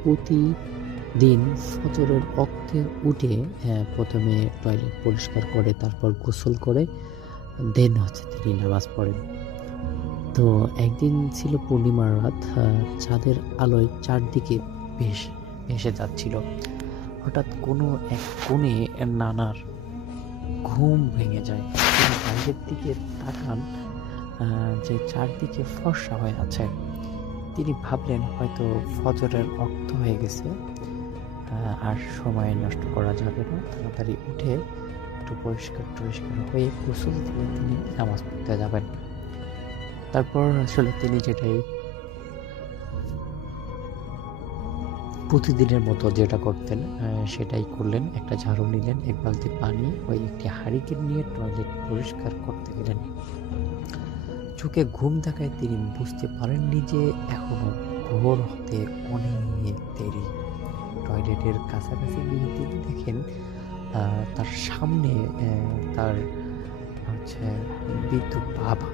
প্রতিদিন ফজরের ওয়াক্তে উঠে প্রথমে টয়লেট পরিষ্কার করে, তারপর গোসল করে, দেন তিনি নামাজ পড়েন। তো একদিন ছিল পূর্ণিমার রাত, চাঁদের আলোয় চারদিকে ভেসে যাচ্ছিল। হঠাৎ কোনো এক কোণে নানার ঘুম ভেঙে যায়। তিনি বাইরের দিকে তাকান, যে চারদিকে ফর্সা হয়ে আছে। তিনি ভাবলেন হয়তো ফজরের ওয়াক্ত হয়ে গেছে, আর সময় নষ্ট করা যাবে না, তাড়াতাড়ি উঠে একটু পরিষ্কার হয়ে গোসল দিয়ে তিনি নামাজ পড়তে যাবেন। তারপর আসলে তিনি যেটাই প্রতিদিনের মতো যেটা করতেন সেটাই করলেন। একটা ঝাড়ু নিলেন, এক বালতি পানি, ওই একটি হাঁড়িকে নিয়ে টয়লেট পরিষ্কার করতে গেলেন। চোখে ঘুম থাকায় তিনি বুঝতে পারেননি যে এখনো ভোর হতে অনেক দেরি। টয়লেটের কাছাকাছি গিয়ে তিনি দেখেন তার সামনে তার বৃদ্ধ বাবা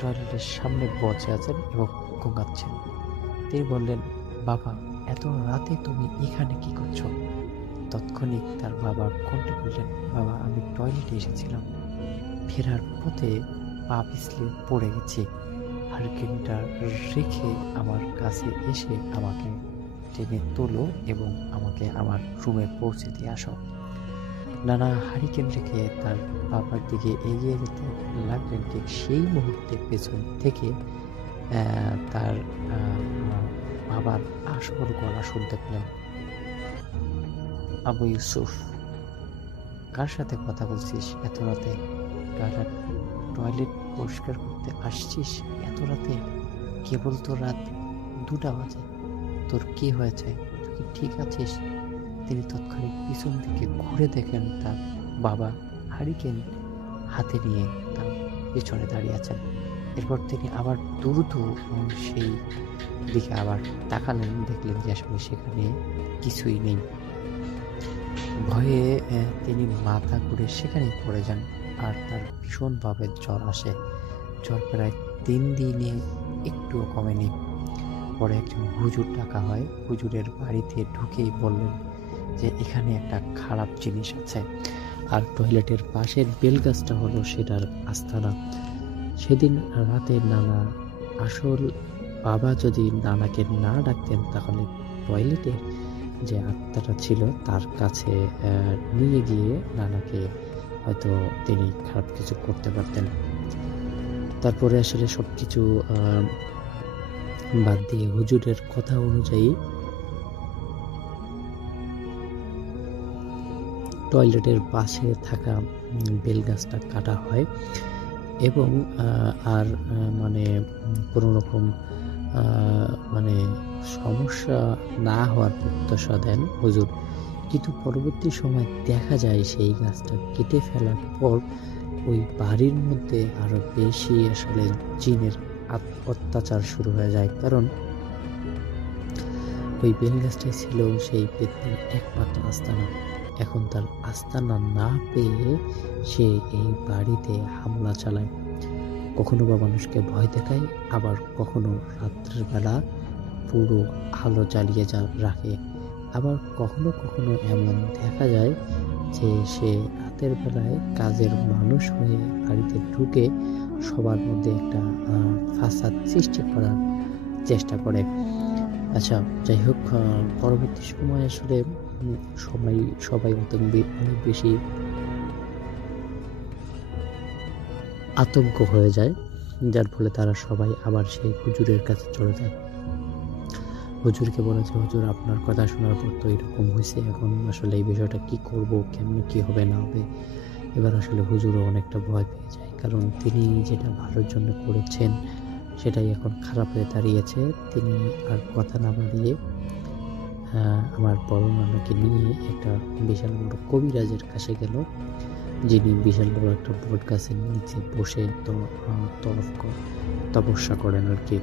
টয়লেটের সামনে বসে আছেন এবং ঘুমাচ্ছেন। তিনি বললেন, বাবা, এত রাতে তুমি এখানে কি করছো? তৎক্ষণিক তার বাবা কণ্ঠে বললেন, বাবা, আমি টয়লেটে এসেছিলাম, ফেরার পথে পা পিছলে পড়ে গেছি, হারিকেনটা রেখে আমার কাছে এসে আমাকে টেনে তোলো এবং আমাকে আমার রুমে পৌঁছে দিয়ে আসো। নানা হারিকেন রেখে তার বাবার দিকে এগিয়ে যেতে লাগলেন। ঠিক সেই মুহূর্তে পেছন থেকে তার বাবার আসল গলা শুনতে পেলেন। আবু ইউসুফ, কার সাথে কথা বলছিস এত রাতে? টয়লেট পরিষ্কার করতে আসছিস এত রাতে? কেবল তো রাত 2টা বাজে, তোর কি হয়েছে? তুই কি ঠিক আছিস? তিনি তৎক্ষণিক পিছন দিকে ঘুরে দেখেন তার বাবা হারিকেন হাতে নিয়ে তার পেছনে দাঁড়িয়ে আছেন। এরপর তিনি আবার দ্রুত সেই দিকে আবার তাকালেন, দেখলেন যে আসলে সেখানে কিছুই নেই। ভয়ে তিনি মাথা ঘুরে সেখানেই পড়ে যান, আর তার ভীষণভাবে জ্বর আসে। জ্বর প্রায় 3 দিনে একটুও কমেনি। পরে একজন হুজুর ডাকা হয়। হুজুরের বাড়িতে ঢুকেই বললেন যে এখানে একটা খারাপ জিনিস আছে, আর টয়লেটের পাশের বেলগাছটা হলো সেটার আস্তানা। সেদিন রাতে নানা আসল বাবা যদি নানাকে না ডাকতেন, তাহলে টয়লেটের যে আত্মাটা ছিল তার কাছে নিয়ে গিয়ে নানাকে হয়তো তিনি খারাপ কিছু করতে পারতেন। তারপরে আসলে সবকিছু বাদ দিয়ে হুজুরের কথা অনুযায়ী টয়লেটের পাশে থাকা বেলগাছটা কাটা হয় এবং আর মানে কোনো রকম মানে সমস্যা না হওয়ার প্রত্যাশা দেন হুজুর। কিন্তু পরবর্তী সময় দেখা যায় সেই গাছটা কেটে ফেলার পর ওই বাড়ির মধ্যে আরো বেশি আসলে জিনের অত্যাচার শুরু হয়ে যায়। কারণ ওই বেলগাছটাই ছিল সেই পেতনির একমাত্র আস্তানা। এখন তার আস্তানা না পেয়ে সে এই বাড়িতে হামলা চালায়। কখনো বা মানুষকে ভয় দেখায়, আবার কখনো রাত্রের বেলা পুরো আলো জ্বালিয়ে রাখে। আবার কখনো কখনো এমন দেখা যায় যে সে রাতের বেলায় কাজের মানুষ হয়ে বাড়িতে ঢুকে সবার মধ্যে একটা ফাসাদ সৃষ্টি করার চেষ্টা করে। আচ্ছা, যাই হোক, পরবর্তী সময় আসলে সবাই অনেক বেশি আতঙ্ক হয়ে যায়, যার ফলে তারা সবাই আবার সেই হুজুরের কাছে চলে যায়। হুজুরকে বলেছে, হুজুর, আপনার কথা শোনার পর তো এরকম হয়েছে, এখন আসলে এই বিষয়টা কি করব, কেমনে কি হবে না হবে। এবার আসলে হুজুরও অনেকটা ভয় পেয়ে যায়, কারণ তিনি যেটা ভালোর জন্য করেছেন সেটাই এখন খারাপ হয়ে দাঁড়িয়েছে। তিনি আর কথা না বাড়িয়ে আমার বড় নানাকে নিয়ে একটা বিশাল বড় কবিরাজের কাছে গেল, যিনি বিশাল বড় একটা বট গাছের নিচে বসে তপস্যা করেন আর কি।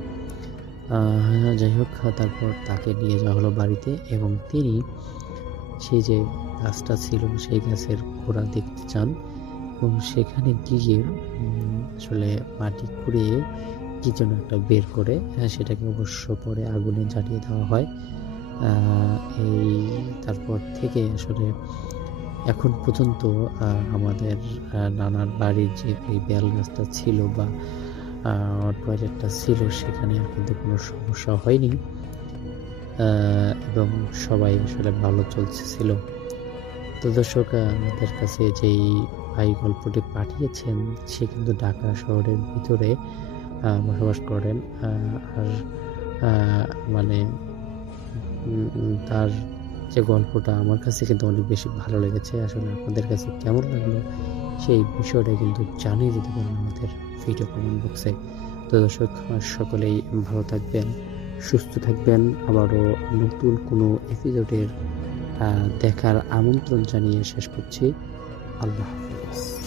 যাই হোক, তারপর তাকে নিয়ে যাওয়া হলো বাড়িতে এবং তিনি সেই যে গাছটা ছিল সেই গাছের গোড়া দেখতে চান এবং সেখানে গিয়ে আসলে মাটি খুঁড়িয়ে কি যেন একটা বের করে সেটাকে অবশ্য পরে আগুনে জ্বালিয়ে দেওয়া হয়। এই তারপর থেকে আসলে এখন পর্যন্ত আমাদের নানার বাড়ির যে এই বেল গাছটা ছিল বা টয়লেটটা ছিল সেখানে আর কিন্তু কোনো সমস্যা হয়নি এবং সবাই আসলে ভালো চলছিল। তো দর্শক, আমাদের কাছে যেই ভাই গল্পটি পাঠিয়েছেন সে কিন্তু ঢাকা শহরের ভিতরে বসবাস করেন। আর মানে তার যে গল্পটা আমার কাছে কিন্তু অনেক বেশি ভালো লেগেছে। আসলে আপনাদের কাছে কেমন লাগলো সেই বিষয়টা কিন্তু জানিয়ে দিতে পারেন আমাদের ভিডিও কমেন্ট বক্সে। তো দর্শক, সকলেই ভালো থাকবেন, সুস্থ থাকবেন। আবারও নতুন কোনো এপিসোডের দেখার আমন্ত্রণ জানিয়ে শেষ করছি। আল্লাহ হাফেজ।